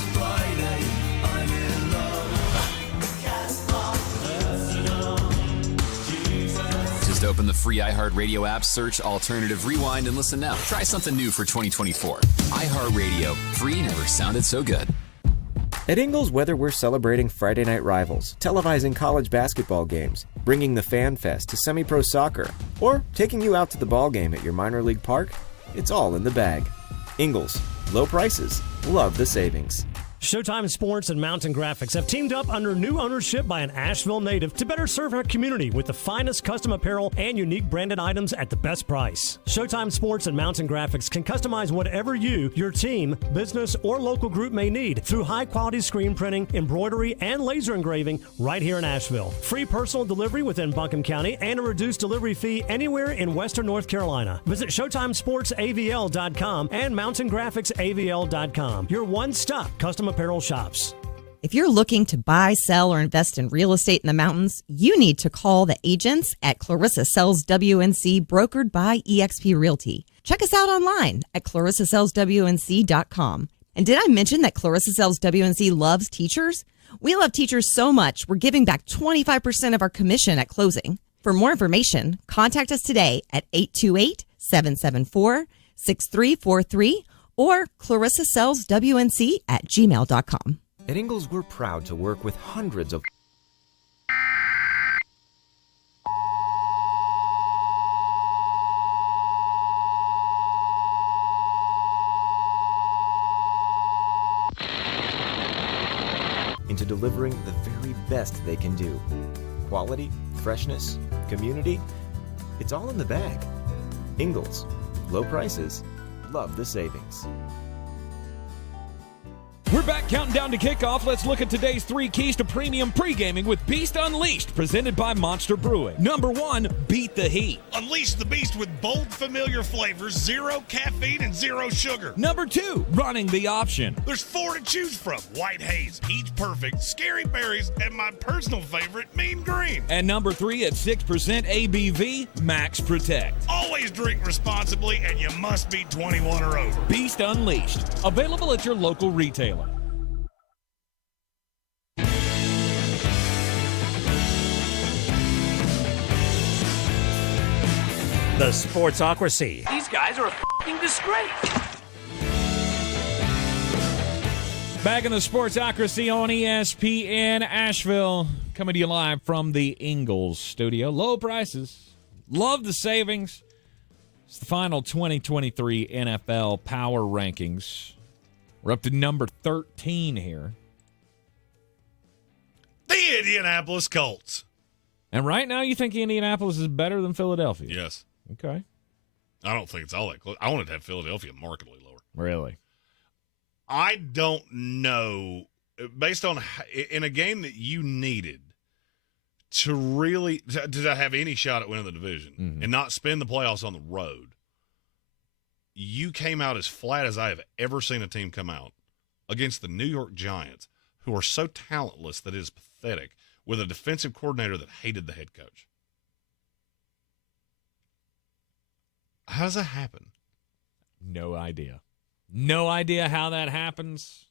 Just open the free iHeartRadio app, search Alternative Rewind, and listen now. Try something new for 2024. iHeartRadio. Free never sounded so good. At Ingles, whether we're celebrating Friday night rivals, televising college basketball games, bringing the Fan Fest to semi-pro soccer, or taking you out to the ball game at your minor league park, it's all in the bag. Ingles, low prices, love the savings. Showtime Sports and Mountain Graphics have teamed up under new ownership by an Asheville native to better serve our community with the finest custom apparel and unique branded items at the best price. Showtime Sports and Mountain Graphics can customize whatever you, your team, business, or local group may need through high-quality screen printing, embroidery, and laser engraving right here in Asheville. Free personal delivery within Buncombe County and a reduced delivery fee anywhere in western North Carolina. Visit ShowtimeSportsAVL.com and MountainGraphicsAVL.com. Your one-stop custom apparel shops. If you're looking to buy, sell, or invest in real estate in the mountains, you need to call the agents at Clarissa Sells WNC, brokered by eXp Realty. Check us out online at ClarissaSellsWNC.com. And did I mention that Clarissa Sells WNC loves teachers? We love teachers so much, we're giving back 25% of our commission at closing. For more information, contact us today at 828-774-6343 or ClarissaSellsWNC@gmail.com. At Ingles, we're proud to work with hundreds of into delivering the very best they can do. Quality, freshness, community, it's all in the bag. Ingles, low prices, love the savings. We're back counting down to kickoff. Let's look at today's 3 keys to premium pre-gaming with Beast Unleashed, presented by Monster Brewing. Number 1, beat the heat. Unleash the beast with bold, familiar flavors, 0 caffeine, and 0 sugar. Number 2, running the option. There's 4 to choose from: White Haze, Peach Perfect, Scary Berries, and my personal favorite, Mean Green. And number 3, at 6% ABV, Max Protect. Always drink responsibly, and you must be 21 or over. Beast Unleashed, available at your local retailer. The Sportsocracy. These guys are a f***ing disgrace. Back in the Sportsocracy on ESPN Asheville, coming to you live from the Ingles studio. Low prices, love the savings. It's the final 2023 NFL Power Rankings. We're up to number 13 here. The Indianapolis Colts. And right now you think Indianapolis is better than Philadelphia? Yes. Okay. I don't think it's all that close. I wanted to have Philadelphia markedly lower. Really? I don't know. Based on in a game that you needed to really to have any shot at winning the division and not spend the playoffs on the road, you came out as flat as I have ever seen a team come out against the New York Giants, who are so talentless that it is pathetic, with a defensive coordinator that hated the head coach. How does that happen? No idea. No idea how that happens.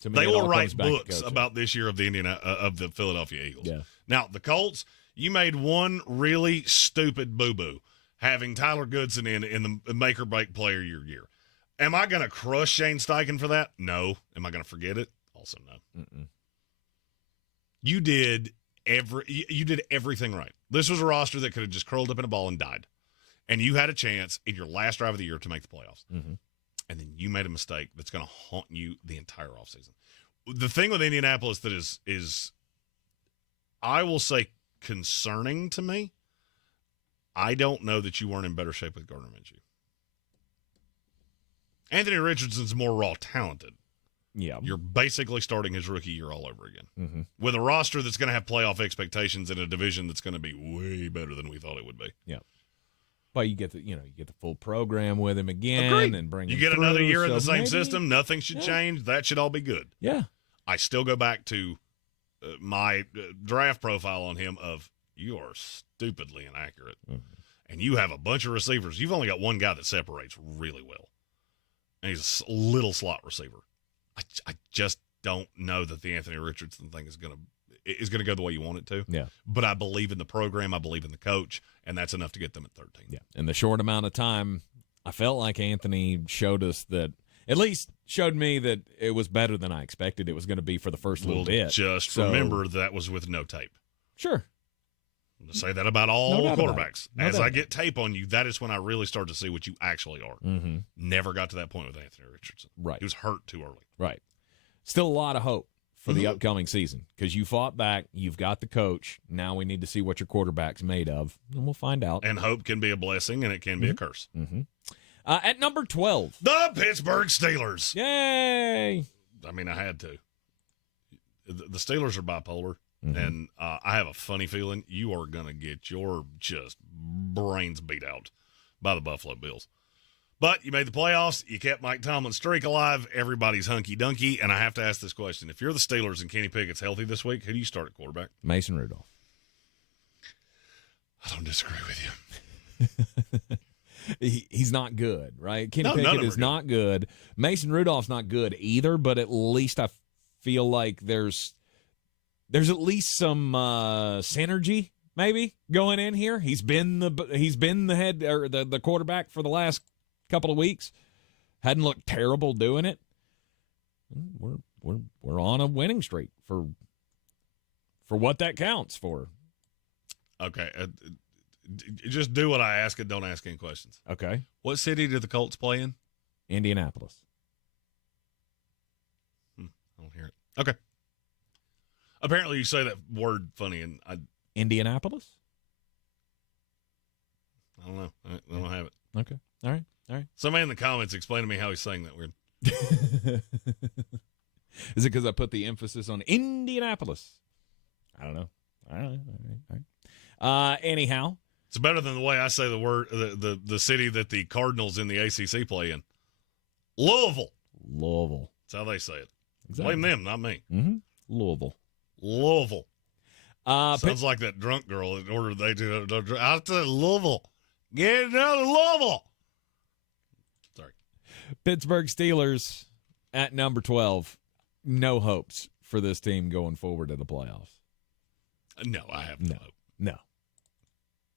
To me, they will write books about this year of the Philadelphia Eagles. Yeah. Now, the Colts, you made one really stupid boo-boo, having Tyler Goodson in the make-or-break player of your year. Am I going to crush Shane Steichen for that? No. Am I going to forget it? Also no. Mm-mm. You did everything right. This was a roster that could have just curled up in a ball and died. And you had a chance in your last drive of the year to make the playoffs. Mm-hmm. And then you made a mistake that's going to haunt you the entire offseason. The thing with Indianapolis that is I will say concerning to me. I don't know that you weren't in better shape with Gardner Minshew. Anthony Richardson's more raw talented. Yeah. You're basically starting his rookie year all over again. Mm-hmm. With a roster that's going to have playoff expectations in a division that's going to be way better than we thought it would be. Yeah. But you get the full program with him again. Agreed. And bring you him get through, another year in so the same maybe- system. Nothing should change. That should all be good. Yeah. I still go back to my draft profile on him of you are stupidly inaccurate. Mm-hmm. And you have a bunch of receivers. You've only got one guy that separates really well. And he's a little slot receiver. I just don't know that the Anthony Richardson thing is going to go the way you want it to. Yeah. But I believe in the program. I believe in the coach. And that's enough to get them at 13. Yeah. In the short amount of time, I felt like Anthony showed us that, at least showed me that it was better than I expected it was going to be for the first little bit. Just remember that was with no tape. Sure. Say that about all No doubt quarterbacks. about it. No As doubt I about get tape on you, that is when I really start to see what you actually are. Mm-hmm. Never got to that point with Anthony Richardson. Right. He was hurt too early. Right. Still a lot of hope for the Mhm. upcoming season because you fought back. You've got the coach. Now we need to see what your quarterback's made of, and we'll find out. And hope can be a blessing, and it can be a curse. Mm-hmm. At number 12. The Pittsburgh Steelers. Yay! I mean, I had to. The Steelers are bipolar, Mm-hmm. and I have a funny feeling you are going to get your just brains beat out by the Buffalo Bills. But you made the playoffs. You kept Mike Tomlin's streak alive. Everybody's hunky-dunky. And I have to ask this question. If you're the Steelers and Kenny Pickett's healthy this week, who do you start at quarterback? Mason Rudolph. I don't disagree with you. He's not good, right? Kenny No, none of Pickett them is are not good. Mason Rudolph's not good either, but at least I feel like there's at least some synergy maybe going in here. He's been the head or the quarterback for the last couple of weeks. Hadn't looked terrible doing it. We're on a winning streak for what that counts for. Okay. Just do what I ask and don't ask any questions. Okay. What city did the Colts play in? Indianapolis. I don't hear it. Okay. Apparently you say that word funny, and Indianapolis? I don't know. I don't have it. Okay. All right. Somebody in the comments explain to me how he's saying that weird. Is it because I put the emphasis on Indianapolis? I don't know. All right. Anyhow. It's better than the way I say the word, the city that the Cardinals in the ACC play in. Louisville. That's how they say it. Exactly. Blame them, not me. Mm-hmm. Louisville. Sounds like that drunk girl that ordered they do out to Louisville. Get down to Louisville. Sorry. Pittsburgh Steelers at number 12. No hopes for this team going forward to the playoffs. No, I have no hope. No.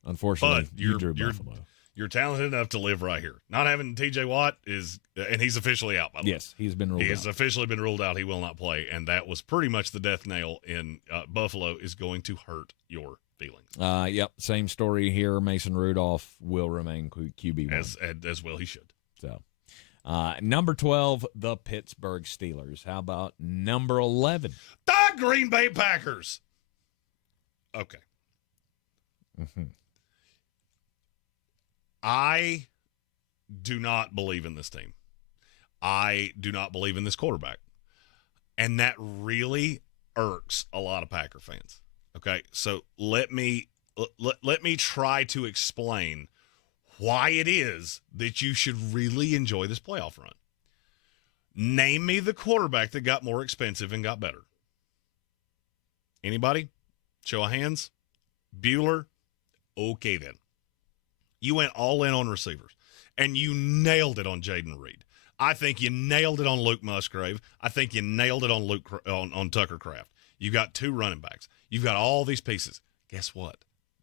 Unfortunately, But you drew Buffalo. You're talented enough to live right here. Not having T.J. Watt is, and he's officially out, by the way. Yes, he's been ruled He out. has officially been ruled out. He will not play, and that was pretty much the death nail in Buffalo is going to hurt your feelings. Yep, same story here. Mason Rudolph will remain QB1. As well he should. So, number 12, the Pittsburgh Steelers. How about number 11? The Green Bay Packers. Okay. Mm-hmm. I do not believe in this team. I do not believe in this quarterback. And that really irks a lot of Packer fans. Okay, so let me try to explain why it is that you should really enjoy this playoff run. Name me the quarterback that got more expensive and got better. Anybody? Show of hands. Bueller? Okay, then. You went all in on receivers, and you nailed it on Jaden Reed. I think you nailed it on Luke Musgrave. I think you nailed it on on Tucker Kraft. You got 2 running backs. You've got all these pieces. Guess what?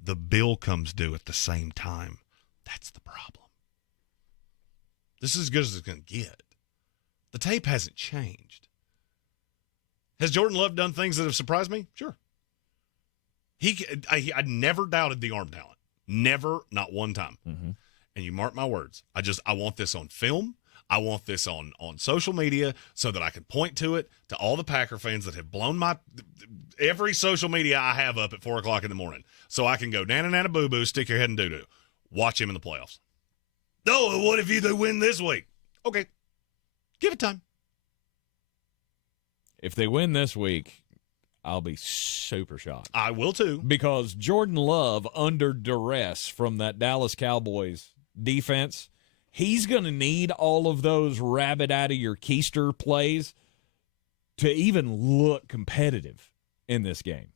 The bill comes due at the same time. That's the problem. This is as good as it's going to get. The tape hasn't changed. Has Jordan Love done things that have surprised me? Sure. I never doubted the arm talent. Never, not one time. Mm-hmm. And you mark my words. I want this on film. I want this on social media so that I can point to it to all the Packer fans that have blown my every social media I have up at 4 o'clock in the morning, so I can go nana nana boo boo, stick your head in doo doo, watch him in the playoffs. No, what if they win this week? Okay, give it time. If they win this week, I'll be super shocked. I will too. Because Jordan Love, under duress from that Dallas Cowboys defense, he's going to need all of those rabbit out of your keister plays to even look competitive in this game.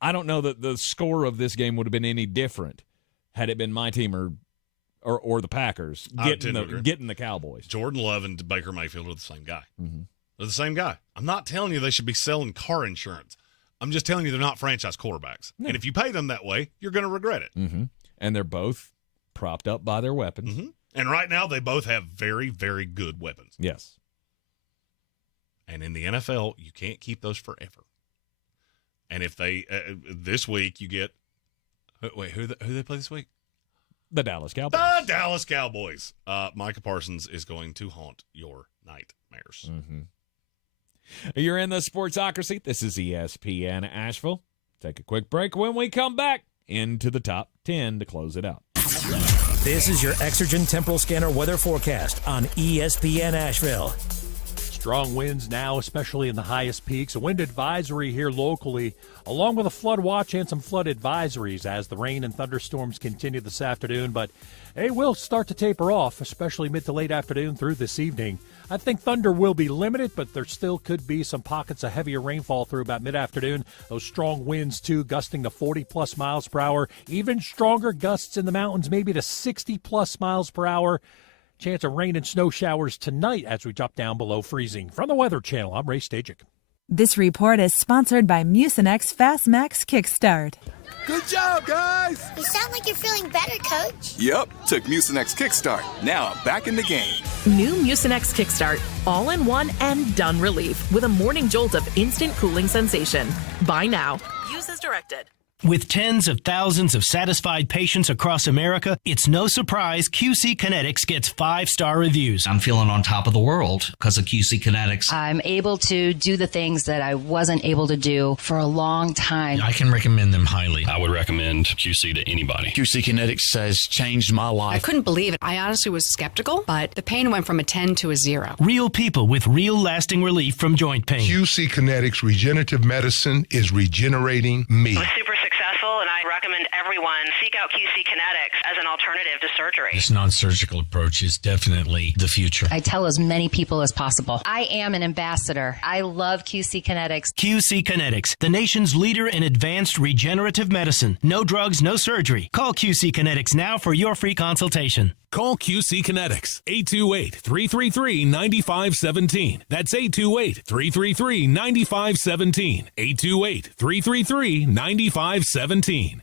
I don't know that the score of this game would have been any different had it been my team or the Packers getting the Cowboys. Jordan Love and Baker Mayfield are the same guy. Mm-hmm. They're the same guy. I'm not telling you they should be selling car insurance. I'm just telling you they're not franchise quarterbacks. No. And if you pay them that way, you're going to regret it. Mm-hmm. And they're both propped up by their weapons. Mm-hmm. And right now, they both have very, very good weapons. Yes. And in the NFL, you can't keep those forever. And if they this week you get who they play this week? The Dallas Cowboys. The Dallas Cowboys. Micah Parsons is going to haunt your nightmares. Mm-hmm. You're in the Sportsocracy. This is ESPN Asheville. Take a quick break. When we come back, into the top 10 to close it out. This is your Exergen Temporal Scanner weather forecast on ESPN Asheville. Strong winds now, especially in the highest peaks. A wind advisory here locally, along with a flood watch and some flood advisories as the rain and thunderstorms continue this afternoon. But they will start to taper off, especially mid to late afternoon through this evening. I think thunder will be limited, but there still could be some pockets of heavier rainfall through about mid-afternoon. Those strong winds, too, gusting to 40-plus miles per hour. Even stronger gusts in the mountains, maybe to 60-plus miles per hour. Chance of rain and snow showers tonight as we drop down below freezing. From the Weather Channel, I'm Ray Stajic. This report is sponsored by Mucinex Fastmax Kickstart. Good job, guys! You sound like you're feeling better, Coach. Yep, took Mucinex Kickstart. Now I'm back in the game. New Mucinex Kickstart, all-in-one and done relief with a morning jolt of instant cooling sensation. Buy now. Use as directed. With tens of thousands of satisfied patients across America, it's no surprise QC Kinetics gets 5-star reviews. I'm feeling on top of the world because of QC Kinetics. I'm able to do the things that I wasn't able to do for a long time. I can recommend them highly. I would recommend QC to anybody. QC Kinetics has changed my life. I couldn't believe it. I honestly was skeptical, but the pain went from a 10 to a 0. Real people with real lasting relief from joint pain. QC Kinetics Regenerative Medicine is regenerating me. I was super successful, and I recommend everyone seek out QC Kinetics as an alternative to surgery. This non-surgical approach is definitely the future. I tell as many people as possible. I am an ambassador. I love QC Kinetics. QC Kinetics, the nation's leader in advanced regenerative medicine. No drugs, no surgery. Call QC Kinetics now for your free consultation. Call QC Kinetics, 828-333-9517. That's 828-333-9517. 828-333-9517.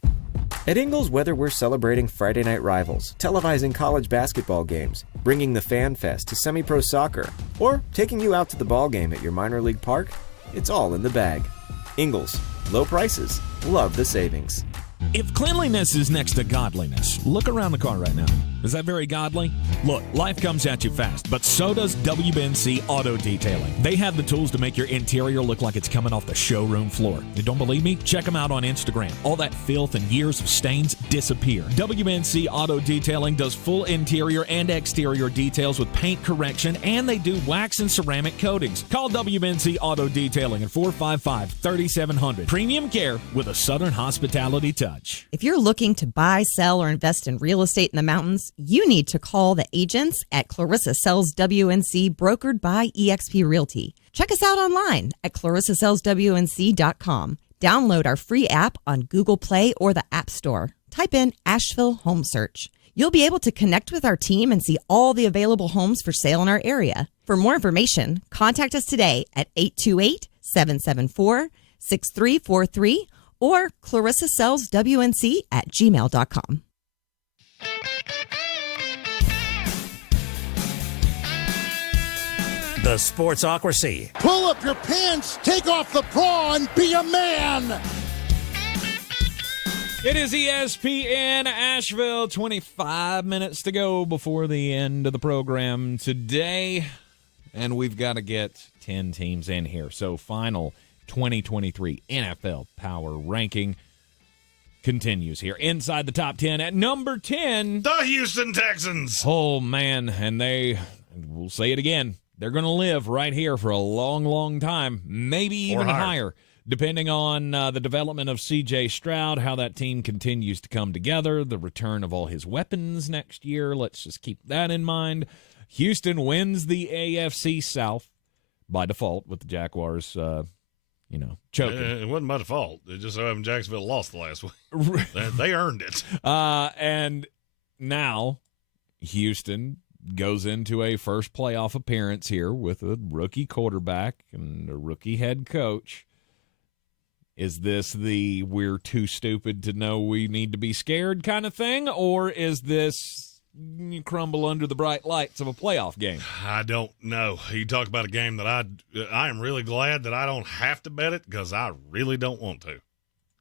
At Ingles, whether we're celebrating Friday night rivals, televising college basketball games, bringing the Fan Fest to semi-pro soccer, or taking you out to the ball game at your minor league park, it's all in the bag. Ingles, low prices, love the savings. If cleanliness is next to godliness, look around the car right now. Is that very godly? Look, life comes at you fast, but so does WBNC Auto Detailing. They have the tools to make your interior look like it's coming off the showroom floor. You don't believe me? Check them out on Instagram. All that filth and years of stains disappear. WBNC Auto Detailing does full interior and exterior details with paint correction, and they do wax and ceramic coatings. Call WBNC Auto Detailing at 455-3700. Premium care with a Southern hospitality touch. If you're looking to buy, sell, or invest in real estate in the mountains, you need to call the agents at Clarissa Sells WNC, brokered by eXp Realty. Check us out online at clarissasellswnc.com. Download our free app on Google Play or the App Store. Type in Asheville Home Search. You'll be able to connect with our team and see all the available homes for sale in our area. For more information, contact us today at 828-774-6343 or clarissasellswnc@gmail.com. The Sportsocracy. Pull up your pants, take off the bra, and be a man. It is ESPN Asheville. 25 minutes to go before the end of the program today. And we've got to get 10 teams in here. So final 2023 NFL Power Ranking continues here. Inside the top 10 at number 10, the Houston Texans. Oh, man, and we'll say it again, they're going to live right here for a long, long time, maybe even higher, depending on the development of C.J. Stroud, how that team continues to come together, the return of all his weapons next year. Let's just keep that in mind. Houston wins the AFC South by default with the Jaguars, choking. It wasn't by default. It just so happened Jacksonville lost the last week. They earned it. And now Houston goes into a first playoff appearance here with a rookie quarterback and a rookie head coach. Is this the we're too stupid to know we need to be scared kind of thing, or is this crumble under the bright lights of a playoff game? I don't know. You talk about a game that I am really glad that I don't have to bet it because I really don't want to,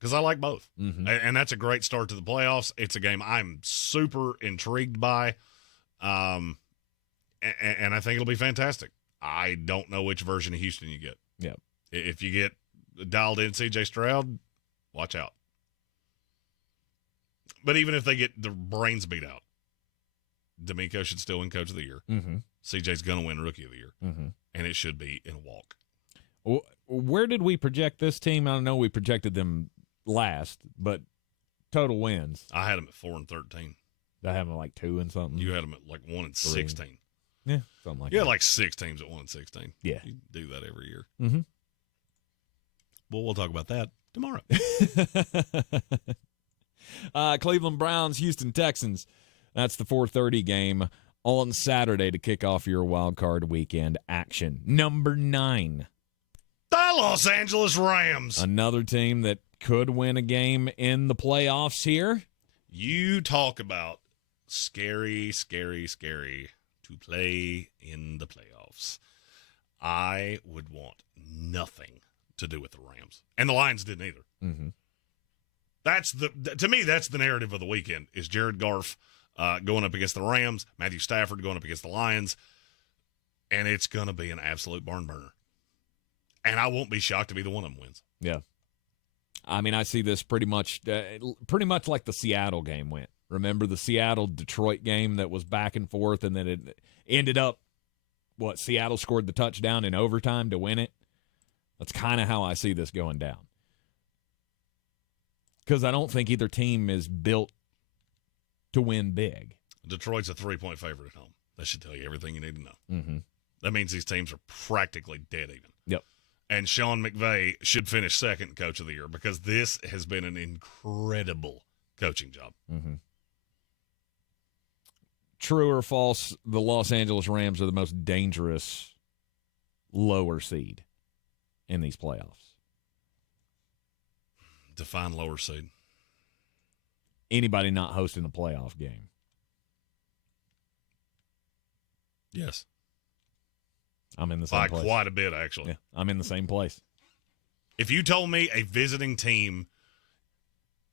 because I like both. Mm-hmm. And that's a great start to the playoffs. It's a game I'm super intrigued by, and I think it'll be fantastic. I don't know which version of Houston you get. Yeah. If you get dialed in C.J. Stroud, watch out. But even if they get their brains beat out, D'Amico should still win Coach of the Year. Mm-hmm. CJ's going to win Rookie of the Year. Mm-hmm. And it should be in a walk. Where did we project this team? I know we projected them last, but total wins. I had them at 4-13. I have them like 2 and something. You had them at like 1-16. Yeah, something like that. You had like 6 teams at 1-16. Yeah. You do that every year. Mm-hmm. Well, we'll talk about that tomorrow. Cleveland Browns, Houston Texans. That's the 4:30 game on Saturday to kick off your wild card weekend action. Number 9. The Los Angeles Rams. Another team that could win a game in the playoffs here. You talk about scary, scary, scary to play in the playoffs. I would want nothing to do with the Rams. And the Lions didn't either. Mm-hmm. To me, that's the narrative of the weekend, is Jared Goff going up against the Rams, Matthew Stafford going up against the Lions, and it's going to be an absolute barn burner. And I won't be shocked if either one of them wins. Yeah. I mean, I see this pretty much like the Seattle game went. Remember the Seattle-Detroit game that was back and forth, and then it ended up, Seattle scored the touchdown in overtime to win it? That's kind of how I see this going down. Because I don't think either team is built to win big. Detroit's a 3-point favorite at home. That should tell you everything you need to know. Mm-hmm. That means these teams are practically dead even. Yep. And Sean McVay should finish second Coach of the Year because this has been an incredible coaching job. Mm-hmm. True or false, the Los Angeles Rams are the most dangerous lower seed in these playoffs? Define lower seed. Anybody not hosting a playoff game. Yes. I'm in the same place. By quite a bit, actually. Yeah, I'm in the same place. If you told me a visiting team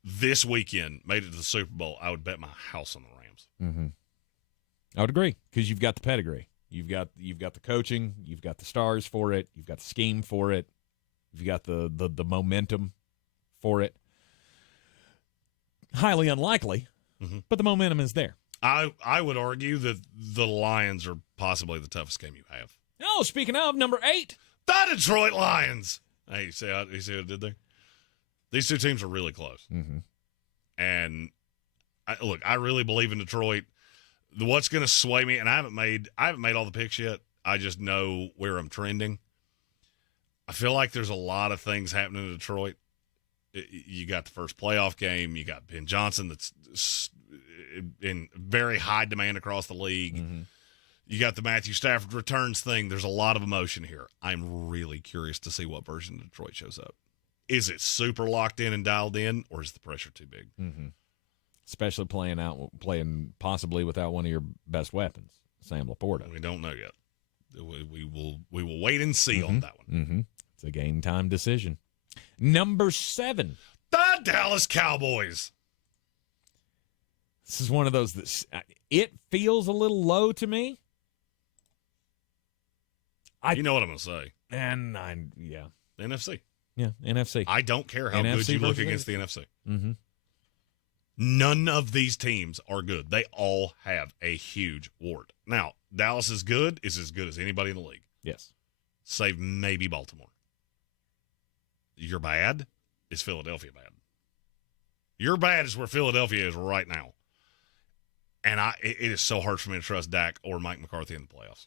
this weekend made it to the Super Bowl, I would bet my house on the Rams. Mm-hmm. I would agree, because you've got the pedigree. You've got the coaching. You've got the stars for it. You've got the scheme for it. You've got the momentum for it. Highly unlikely, but the momentum is there. I would argue that the Lions are possibly the toughest game you have. Oh, speaking of, number 8. The Detroit Lions. Hey, you see what I did there? These two teams are really close. Mm-hmm. And, I really believe in Detroit. What's going to sway me, and I haven't made all the picks yet. I just know where I'm trending. I feel like there's a lot of things happening in Detroit. You got the first playoff game. You got Ben Johnson that's in very high demand across the league. Mm-hmm. You got the Matthew Stafford returns thing. There's a lot of emotion here. I'm really curious to see what version of Detroit shows up. Is it super locked in and dialed in, or is the pressure too big? Mm-hmm. Especially playing possibly without one of your best weapons, Sam Laporta. We don't know yet. We will wait and see on that one. Mm-hmm. It's a game time decision. Number 7. The Dallas Cowboys. This is one of those that it feels a little low to me. You know what I'm going to say. And NFC. Yeah, NFC. I don't care how NFC good you look versus against the NFC. Mm-hmm. None of these teams are good. They all have a huge wart. Now, Dallas is as good as anybody in the league. Yes. Save maybe Baltimore. You're bad is Philadelphia bad. You're bad is where Philadelphia is right now. And it is so hard for me to trust Dak or Mike McCarthy in the playoffs.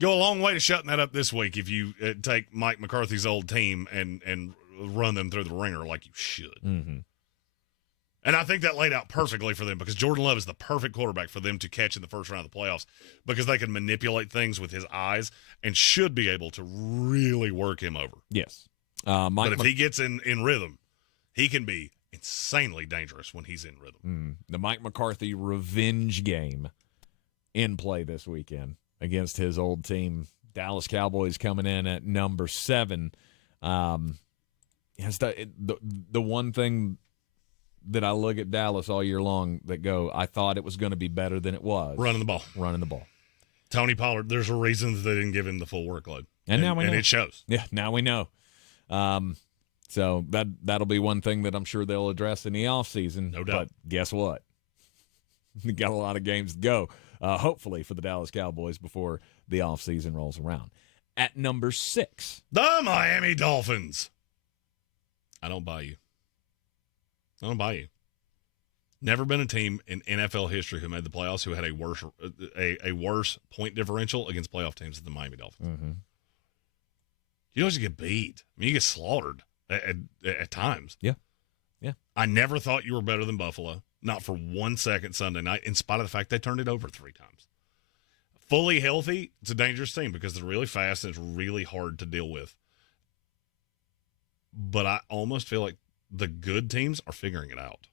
Go a long way to shutting that up this week if you take Mike McCarthy's old team and run them through the ringer like you should. Mm-hmm. And I think that laid out perfectly for them because Jordan Love is the perfect quarterback for them to catch in the first round of the playoffs because they can manipulate things with his eyes and should be able to really work him over. Yes. But if he gets in rhythm, he can be insanely dangerous when he's in rhythm. The Mike McCarthy revenge game in play this weekend against his old team, Dallas Cowboys, coming in at number 7. It's the one thing that I look at Dallas all year long that I thought it was going to be better than it was. Running the ball. Tony Pollard, there's a reason they didn't give him the full workload. And now we know. And it shows. Yeah, now we know. So that'll be one thing that I'm sure they'll address in the offseason. No doubt. But guess what? We got a lot of games to go, hopefully, for the Dallas Cowboys before the offseason rolls around. At number 6. The Miami Dolphins. I don't buy you. Never been a team in NFL history who made the playoffs who had a worse point differential against playoff teams than the Miami Dolphins. Mm-hmm. You always get beat. I mean, you get slaughtered at times. Yeah. I never thought you were better than Buffalo, not for 1 second Sunday night, in spite of the fact they turned it over 3 times. Fully healthy, it's a dangerous team because they're really fast and it's really hard to deal with. But I almost feel like the good teams are figuring it out.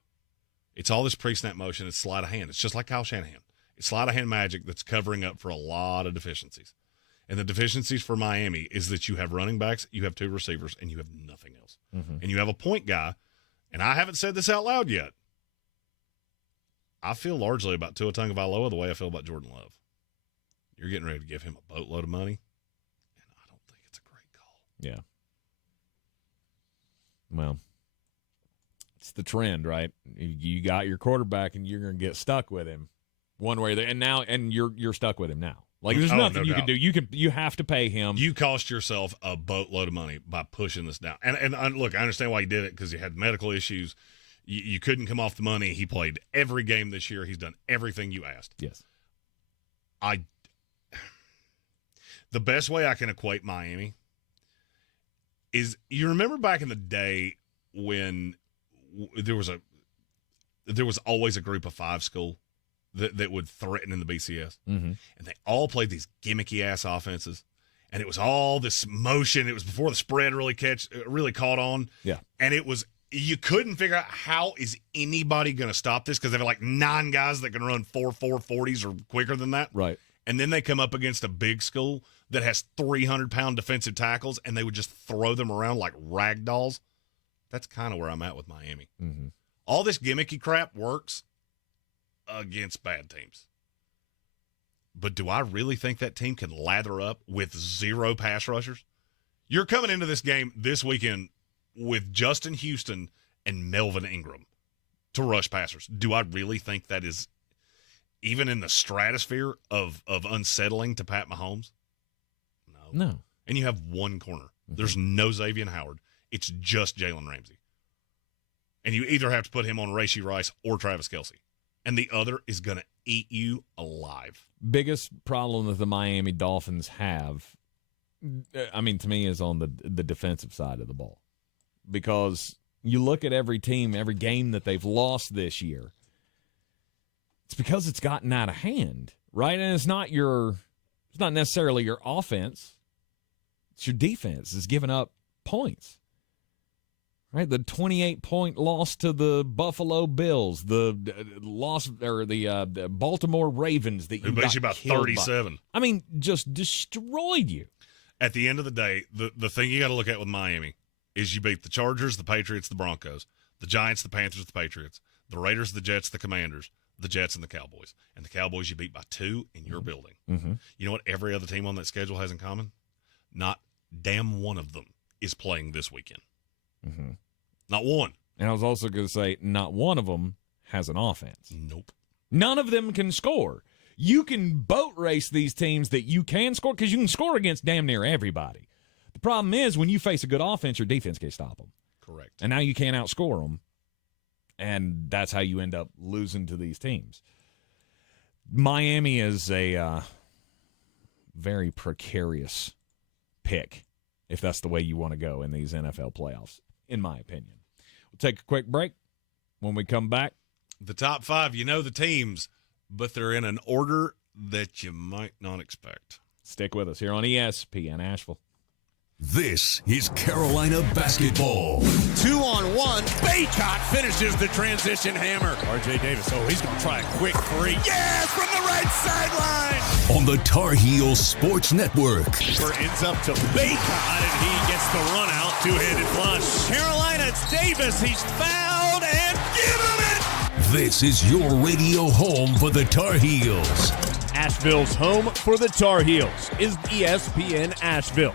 It's all this pre-snap motion. It's sleight of hand. It's just like Kyle Shanahan. It's sleight of hand magic that's covering up for a lot of deficiencies. And the deficiencies for Miami is that you have running backs, you have 2 receivers, and you have nothing else. Mm-hmm. And you have a point guy, and I haven't said this out loud yet. I feel largely about Tua Tagovailoa the way I feel about Jordan Love. You're getting ready to give him a boatload of money, and I don't think it's a great call. Yeah. Well, it's the trend, right? You got your quarterback, and you're going to get stuck with him one way or the other. And you're stuck with him now. Like there's nothing you can do. You have to pay him. You cost yourself a boatload of money by pushing this down. And look, I understand why he did it because he had medical issues. You couldn't come off the money. He played every game this year. He's done everything you asked. Yes. The best way I can equate Miami is you remember back in the day when there was always a group of 5 school that would threaten in the BCS. Mm-hmm. And they all played these gimmicky-ass offenses. And it was all this motion. It was before the spread really caught on. Yeah. And you couldn't figure out how is anybody going to stop this because they have like 9 guys that can run 4.40s or quicker than that. Right. And then they come up against a big school that has 300-pound defensive tackles, and they would just throw them around like rag dolls. That's kind of where I'm at with Miami. Mm-hmm. All this gimmicky crap works against bad teams. But do I really think that team can lather up with 0 pass rushers? You're coming into this game this weekend with Justin Houston and Melvin Ingram to rush passers. Do I really think that is even in the stratosphere of unsettling to Pat Mahomes? No. And you have 1 corner. Mm-hmm. There's no Xavier Howard. It's just Jalen Ramsey. And you either have to put him on Rashee Rice or Travis Kelce. And the other is going to eat you alive. Biggest problem that the Miami Dolphins have, I mean, to me, is on the defensive side of the ball. Because you look at every team, every game that they've lost this year, it's because it's gotten out of hand, right? And it's not necessarily your offense. It's your defense is giving up points. Right, the 28-point loss to the Buffalo Bills, the loss or the Baltimore Ravens that you got about killed 37. By. I mean, just destroyed you. At the end of the day, the thing you got to look at with Miami is you beat the Chargers, the Patriots, the Broncos, the Giants, the Panthers, the Patriots, the Raiders, the Jets, the Commanders, the Jets, and the Cowboys. And the Cowboys you beat by 2 in your building. Mm-hmm. You know what every other team on that schedule has in common? Not damn one of them is playing this weekend. Mm-hmm. Not one. And I was also going to say, not one of them has an offense. Nope. None of them can score. You can boat race these teams that you can score because you can score against damn near everybody. The problem is when you face a good offense, your defense can't stop them. Correct. And now you can't outscore them. And that's how you end up losing to these teams. Miami is a very precarious pick, if that's the way you want to go in these NFL playoffs, in my opinion. We'll take a quick break. When we come back, the top 5, you know the teams, but they're in an order that you might not expect. Stick with us here on ESPN Asheville. This is Carolina basketball. 2-on-1. Baycott finishes the transition hammer. R.J. Davis, he's going to try a quick three. Yes, from the right sideline. On the Tar Heels Sports Network. Ends up to Baycott, and he gets the run out. Two-handed flush. Carolina, it's Davis. He's fouled, and give him it. This is your radio home for the Tar Heels. Asheville's home for the Tar Heels is ESPN Asheville.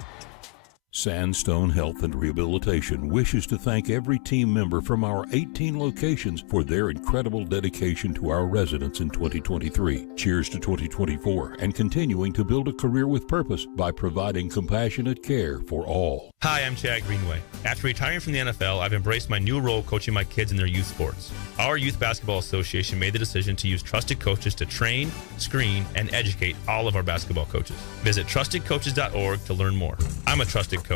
Sandstone Health and Rehabilitation wishes to thank every team member from our 18 locations for their incredible dedication to our residents in 2023. Cheers to 2024 and continuing to build a career with purpose by providing compassionate care for all. Hi, I'm Chad Greenway. After retiring from the NFL, I've embraced my new role coaching my kids in their youth sports. Our Youth Basketball Association made the decision to use trusted coaches to train, screen, and educate all of our basketball coaches. Visit trustedcoaches.org to learn more. I'm a trusted coach.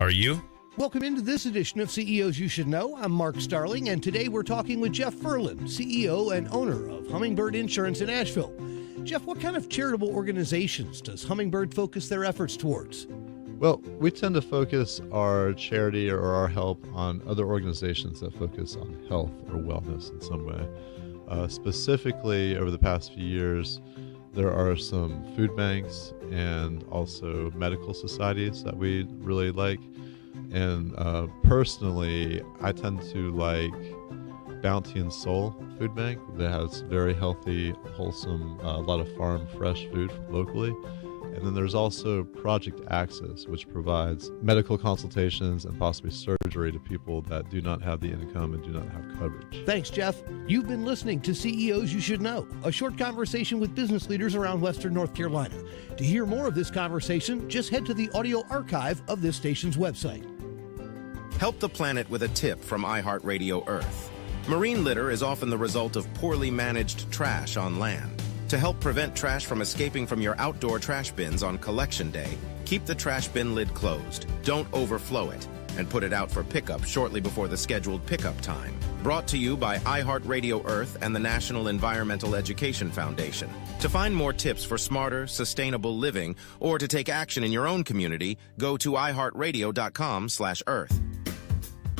Are you? Welcome into this edition of CEOs You Should Know. I'm Mark Starling, and today we're talking with Jeff Furlan, CEO and owner of Hummingbird Insurance in Asheville. Jeff, what kind of charitable organizations does Hummingbird focus their efforts towards? Well, we tend to focus our charity or our help on other organizations that focus on health or wellness in some way. Specifically, over the past few years, there are some food banks and also medical societies that we really like. And personally, I tend to like Bounty and Soul Food Bank that has very healthy, wholesome, a lot of farm fresh food locally. And then there's also Project Access, which provides medical consultations and possibly surgery to people that do not have the income and do not have coverage. Thanks, Jeff. You've been listening to CEOs You Should Know, a short conversation with business leaders around Western North Carolina. To hear more of this conversation, just head to the audio archive of this station's website. Help the planet with a tip from iHeartRadio Earth. Marine litter is often the result of poorly managed trash on land. To help prevent trash from escaping from your outdoor trash bins on collection day, keep the trash bin lid closed. Don't overflow it, and put it out for pickup shortly before the scheduled pickup time. Brought to you by iHeartRadio Earth and the National Environmental Education Foundation. To find more tips for smarter, sustainable living, or to take action in your own community, go to iHeartRadio.com/Earth.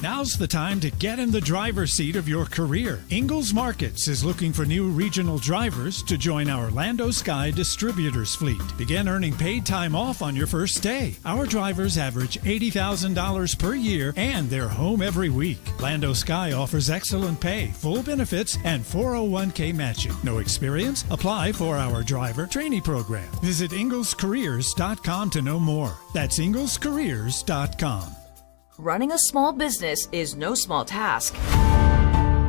Now's the time to get in the driver's seat of your career. Ingalls Markets is looking for new regional drivers to join our Lando Sky Distributors fleet. Begin earning paid time off on your first day. Our drivers average $80,000 per year and they're home every week. Lando Sky offers excellent pay, full benefits, and 401k matching. No experience? Apply for our driver trainee program. Visit inglescareers.com to know more. That's inglescareers.com. Running a small business is no small task.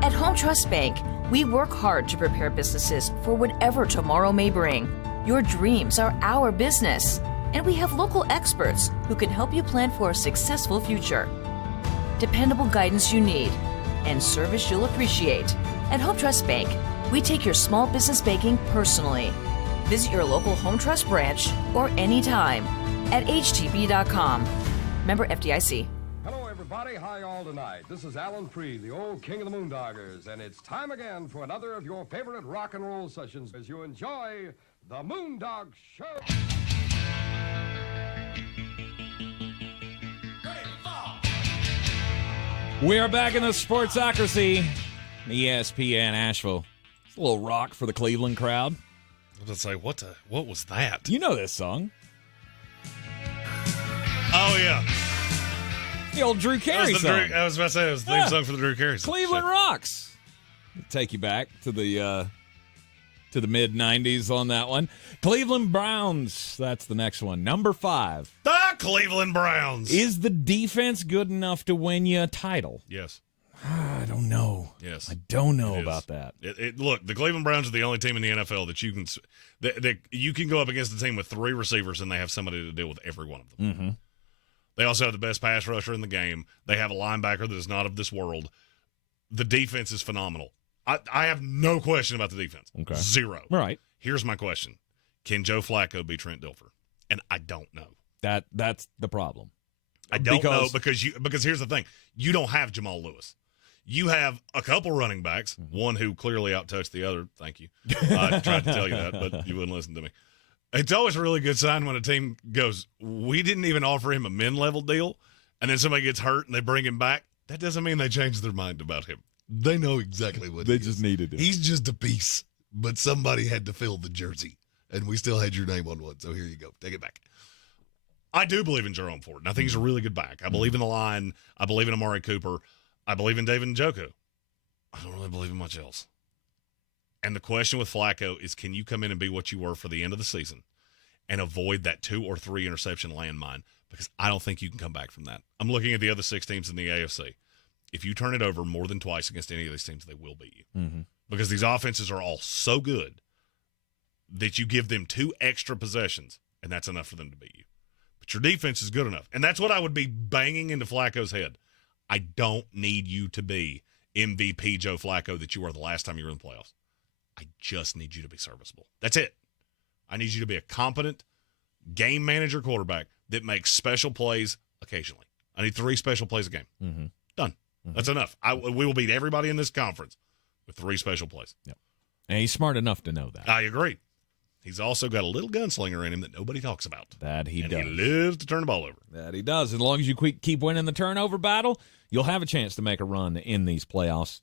At Home Trust Bank, we work hard to prepare businesses for whatever tomorrow may bring. Your dreams are our business, and we have local experts who can help you plan for a successful future. Dependable guidance you need, and service you'll appreciate. At Home Trust Bank, we take your small business banking personally. Visit your local Home Trust branch or anytime at htb.com. Member FDIC. Hi all tonight. This is Alan Free, the old king of the Moondoggers, and it's time again for another of your favorite rock and roll sessions as you enjoy the Moondog Show. We are back in the Sportsocracy, ESPN Asheville. It's a little rock for the Cleveland crowd. I was going to say, what was that? You know this song. Oh, yeah. The old Drew Carey song. I was about to say it was the theme song for the Drew Carey song. Cleveland Rocks. Take you back to the mid-'90s on that one. Cleveland Browns. That's the next one. Number 5. The Cleveland Browns. Is the defense good enough to win you a title? Yes. I don't know. Yes. I don't know about that. Look, the Cleveland Browns are the only team in the NFL that you can go up against a team with 3 receivers and they have somebody to deal with every one of them. Mm-hmm. They also have the best pass rusher in the game. They have a linebacker that is not of this world. The defense is phenomenal. I have no question about the defense. Okay. 0. Right. Here's my question. Can Joe Flacco be Trent Dilfer? And I don't know. That's the problem. I don't know because here's the thing. You don't have Jamal Lewis. You have a couple running backs, one who clearly outtouched the other. Thank you. I tried to tell you that, but you wouldn't listen to me. It's always a really good sign when a team goes, we didn't even offer him a min-level deal, and then somebody gets hurt and they bring him back. That doesn't mean they changed their mind about him. They know exactly what they just needed him. He's just a piece, but somebody had to fill the jersey, and we still had your name on one, so here you go. Take it back. I do believe in Jerome Ford, and I think he's a really good back. I believe in the line. I believe in Amari Cooper. I believe in David Njoku. I don't really believe in much else. And the question with Flacco is, can you come in and be what you were for the end of the season and avoid that 2 or 3 interception landmine? Because I don't think you can come back from that. I'm looking at the other 6 teams in the AFC. If you turn it over more than twice against any of these teams, they will beat you. Mm-hmm. Because these offenses are all so good that you give them 2 extra possessions, and that's enough for them to beat you. But your defense is good enough. And that's what I would be banging into Flacco's head. I don't need you to be MVP Joe Flacco that you were the last time you were in the playoffs. I just need you to be serviceable. That's it. I need you to be a competent game manager quarterback that makes special plays occasionally. I need 3 special plays a game. Mm-hmm. Done. Mm-hmm. That's enough. We will beat everybody in this conference with 3 special plays. Yep. And he's smart enough to know that. I agree. He's also got a little gunslinger in him that nobody talks about. That he does. He lives to turn the ball over. That he does. As long as you keep winning the turnover battle, you'll have a chance to make a run in these playoffs.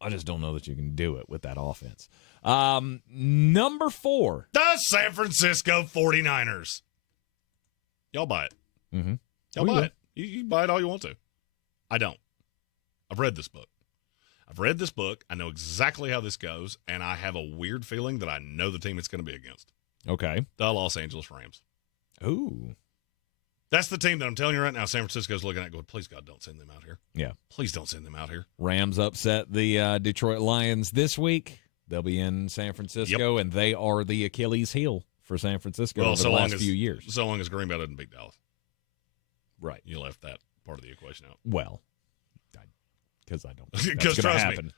I just don't know that you can do it with that offense. Number 4. The San Francisco 49ers. Y'all buy it. Mm-hmm. Y'all buy it. You buy it all you want to. I don't. I've read this book. I know exactly how this goes, and I have a weird feeling that I know the team it's going to be against. Okay. The Los Angeles Rams. Ooh. That's the team that I'm telling you right now San Francisco's looking at going, please, God, don't send them out here. Yeah. Please don't send them out here. Rams upset the Detroit Lions this week. They'll be in San Francisco, and they are the Achilles heel for San Francisco over the last few years. So long as Green Bay doesn't beat Dallas. Right. You left that part of the equation out. Well, because I don't think that's going to happen.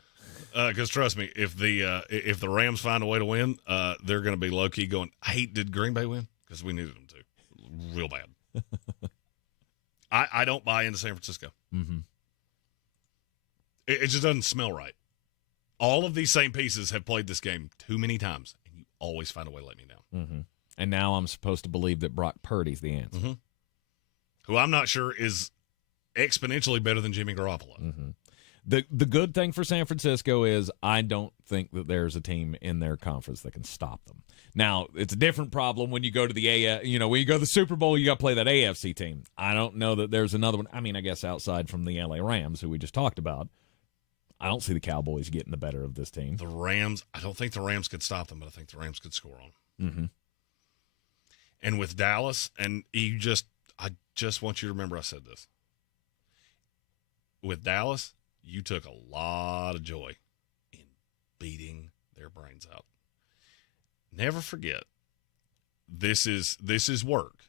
Because trust me, if the Rams find a way to win, they're going to be low key going, "Hey, did Green Bay win?" Because we needed them to, real bad. I don't buy into San Francisco. Mm-hmm. It just doesn't smell right. All of these same pieces have played this game too many times, and you always find a way to let me down. Mm-hmm. And now I'm supposed to believe that Brock Purdy's the answer. Mm-hmm. Who I'm not sure is exponentially better than Jimmy Garoppolo. Mm-hmm. The good thing for San Francisco is I don't think that there's a team in their conference that can stop them. Now, it's a different problem when you go to the when you go to the Super Bowl, you got to play that AFC team. I don't know that there's another one. I mean, I guess outside from the LA Rams, who we just talked about, I don't see the Cowboys getting the better of this team. The Rams, I don't think the Rams could stop them, but I think the Rams could score on them. Mm-hmm. And with Dallas, and I just want you to remember I said this. With Dallas, you took a lot of joy in beating their brains out. Never forget, this is work,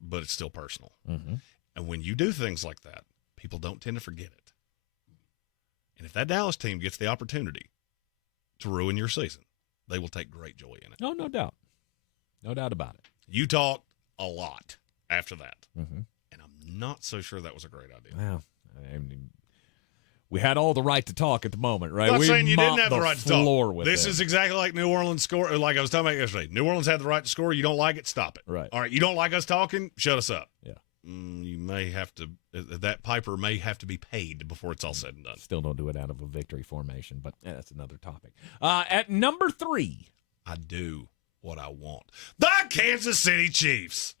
but it's still personal. Mm-hmm. And when you do things like that, people don't tend to forget it. And if that Dallas team gets the opportunity to ruin your season, they will take great joy in it. Oh, no doubt. No doubt about it. You talked a lot after that. Mm-hmm. And I'm not so sure that was a great idea. Well, I mean, we had all the right to talk at the moment, right? I'm not we saying you didn't have the right to talk. With this them. is exactly like New Orleans score, like I was talking about yesterday. New Orleans had the right to score. You don't like it, stop it. Right. All right, you don't like us talking, shut us up. Yeah. You may have to, that Piper may have to be paid before it's all said and done. Still don't do it out of a victory formation, but that's another topic. At number 3. I do what I want. The Kansas City Chiefs.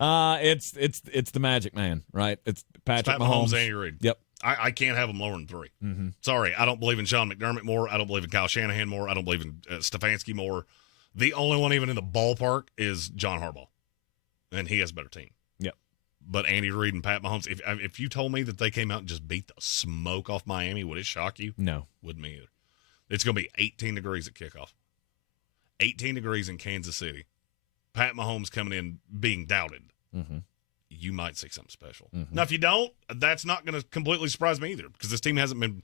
It's the Magic Man, right? It's Patrick Mahomes. Andy Reid. Yep. I can't have them lower than 3. Mm-hmm. Sorry, I don't believe in Sean McDermott more. I don't believe in Kyle Shanahan more. I don't believe in Stefanski more. The only one even in the ballpark is John Harbaugh, and he has a better team. But Andy Reid and Pat Mahomes, if you told me that they came out and just beat the smoke off Miami, would it shock you? No. Wouldn't me either. It's going to be 18 degrees at kickoff. 18 degrees in Kansas City. Pat Mahomes coming in being doubted. Mm-hmm. You might see something special. Mm-hmm. Now, if you don't, that's not going to completely surprise me either, because this team haven't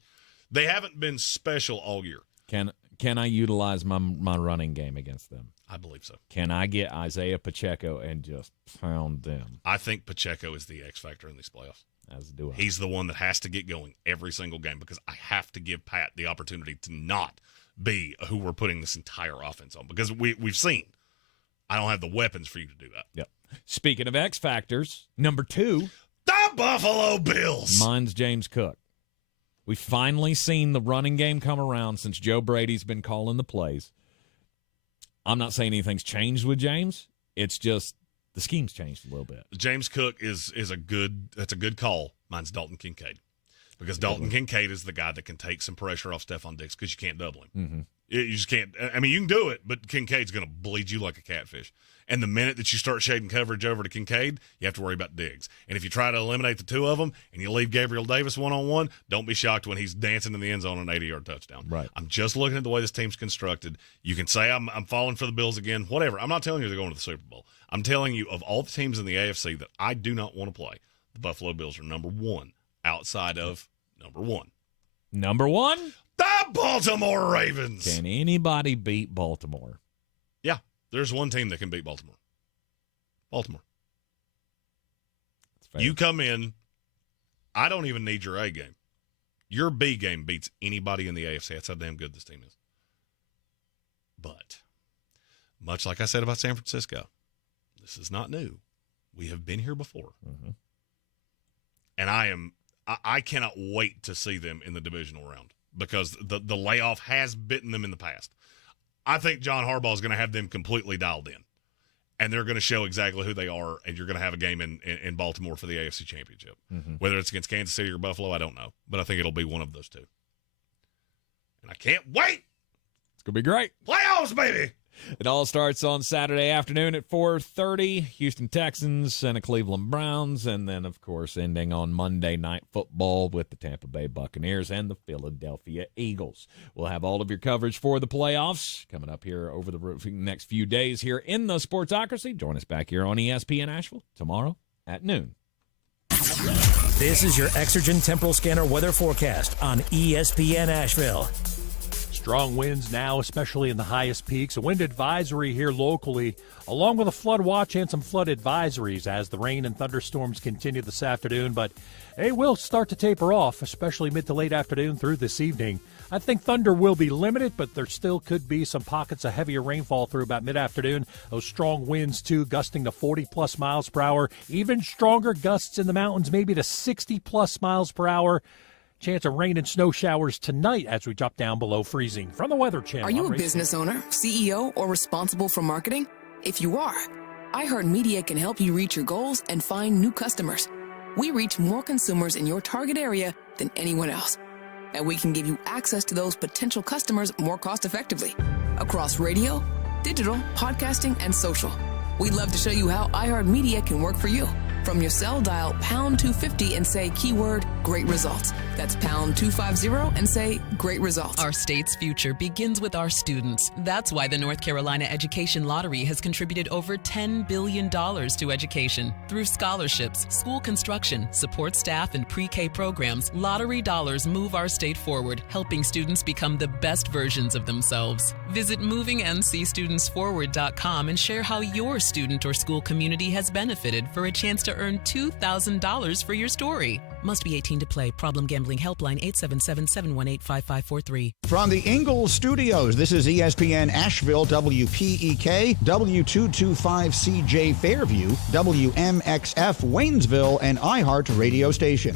been special all year. Can I utilize my running game against them? I believe so. Can I get Isaiah Pacheco and just pound them? I think Pacheco is the X factor in these playoffs. As do I. He's the one that has to get going every single game, because I have to give Pat the opportunity to not be who we're putting this entire offense on, because we've seen I don't have the weapons for you to do that. Yep. Speaking of X factors, number 2, the Buffalo Bills. Mine's James Cook. We've finally seen the running game come around since Joe Brady's been calling the plays. I'm not saying anything's changed with James. It's just the scheme's changed a little bit. James Cook is a good call. Mine's Dalton Kincaid. Because Dalton Kincaid is the guy that can take some pressure off Stephon Diggs, because you can't double him. Mm-hmm. You just can't. I mean, you can do it, but Kincaid's going to bleed you like a catfish. And the minute that you start shading coverage over to Kincaid, you have to worry about Diggs. And if you try to eliminate the two of them and you leave Gabriel Davis one-on-one, don't be shocked when he's dancing in the end zone on an 80-yard touchdown. Right. I'm just looking at the way this team's constructed. You can say I'm falling for the Bills again, whatever. I'm not telling you they're going to the Super Bowl. I'm telling you, of all the teams in the AFC that I do not want to play, the Buffalo Bills are number 1 outside of number 1. Number 1? The Baltimore Ravens. Can anybody beat Baltimore? Yeah, there's one team that can beat Baltimore. Baltimore. You come in, I don't even need your A game. Your B game beats anybody in the AFC. That's how damn good this team is. But, much like I said about San Francisco, this is not new. We have been here before. Mm-hmm. And I cannot wait to see them in the divisional round, because the layoff has bitten them in the past. I think John Harbaugh is going to have them completely dialed in, and they're going to show exactly who they are, and you're going to have a game in Baltimore for the AFC Championship. Mm-hmm. Whether it's against Kansas City or Buffalo, I don't know, but I think it'll be one of those two. And I can't wait. It's going to be great. Playoffs, baby. It all starts on Saturday afternoon at 4:30. Houston Texans and the Cleveland Browns. And then, of course, ending on Monday Night Football with the Tampa Bay Buccaneers and the Philadelphia Eagles. We'll have all of your coverage for the playoffs coming up here over the next few days here in the Sportsocracy. Join us back here on ESPN Asheville tomorrow at noon. This is your Exergen Temporal Scanner weather forecast on ESPN Asheville. Strong winds now, especially in the highest peaks. A wind advisory here locally, along with a flood watch and some flood advisories as the rain and thunderstorms continue this afternoon. But they will start to taper off, especially mid to late afternoon through this evening. I think thunder will be limited, but there still could be some pockets of heavier rainfall through about mid-afternoon. Those strong winds, too, gusting to 40-plus miles per hour. Even stronger gusts in the mountains, maybe to 60-plus miles per hour. Chance of rain and snow showers tonight as we drop down below freezing. From the Weather Channel. Are you a business owner, CEO, or responsible for marketing? If you are, iHeartMedia can help you reach your goals and find new customers. We reach more consumers in your target area than anyone else. And we can give you access to those potential customers more cost-effectively across radio, digital, podcasting, and social. We'd love to show you how iHeartMedia can work for you. From your cell, dial pound 250 and say keyword great results. That's pound 250 and say great results. Our state's future begins with our students. That's why the North Carolina Education Lottery has contributed over $10 billion to education. Through scholarships, school construction, support staff, and pre-K programs, lottery dollars move our state forward, helping students become the best versions of themselves. Visit movingncstudentsforward.com and share how your student or school community has benefited for a chance to earn $2,000 for your story. Must be 18 to play. Problem Gambling Helpline 877-718-5543. From the Ingalls Studios, this is ESPN Asheville, WPEK, W225CJ Fairview, WMXF Waynesville, and iHeart Radio Station.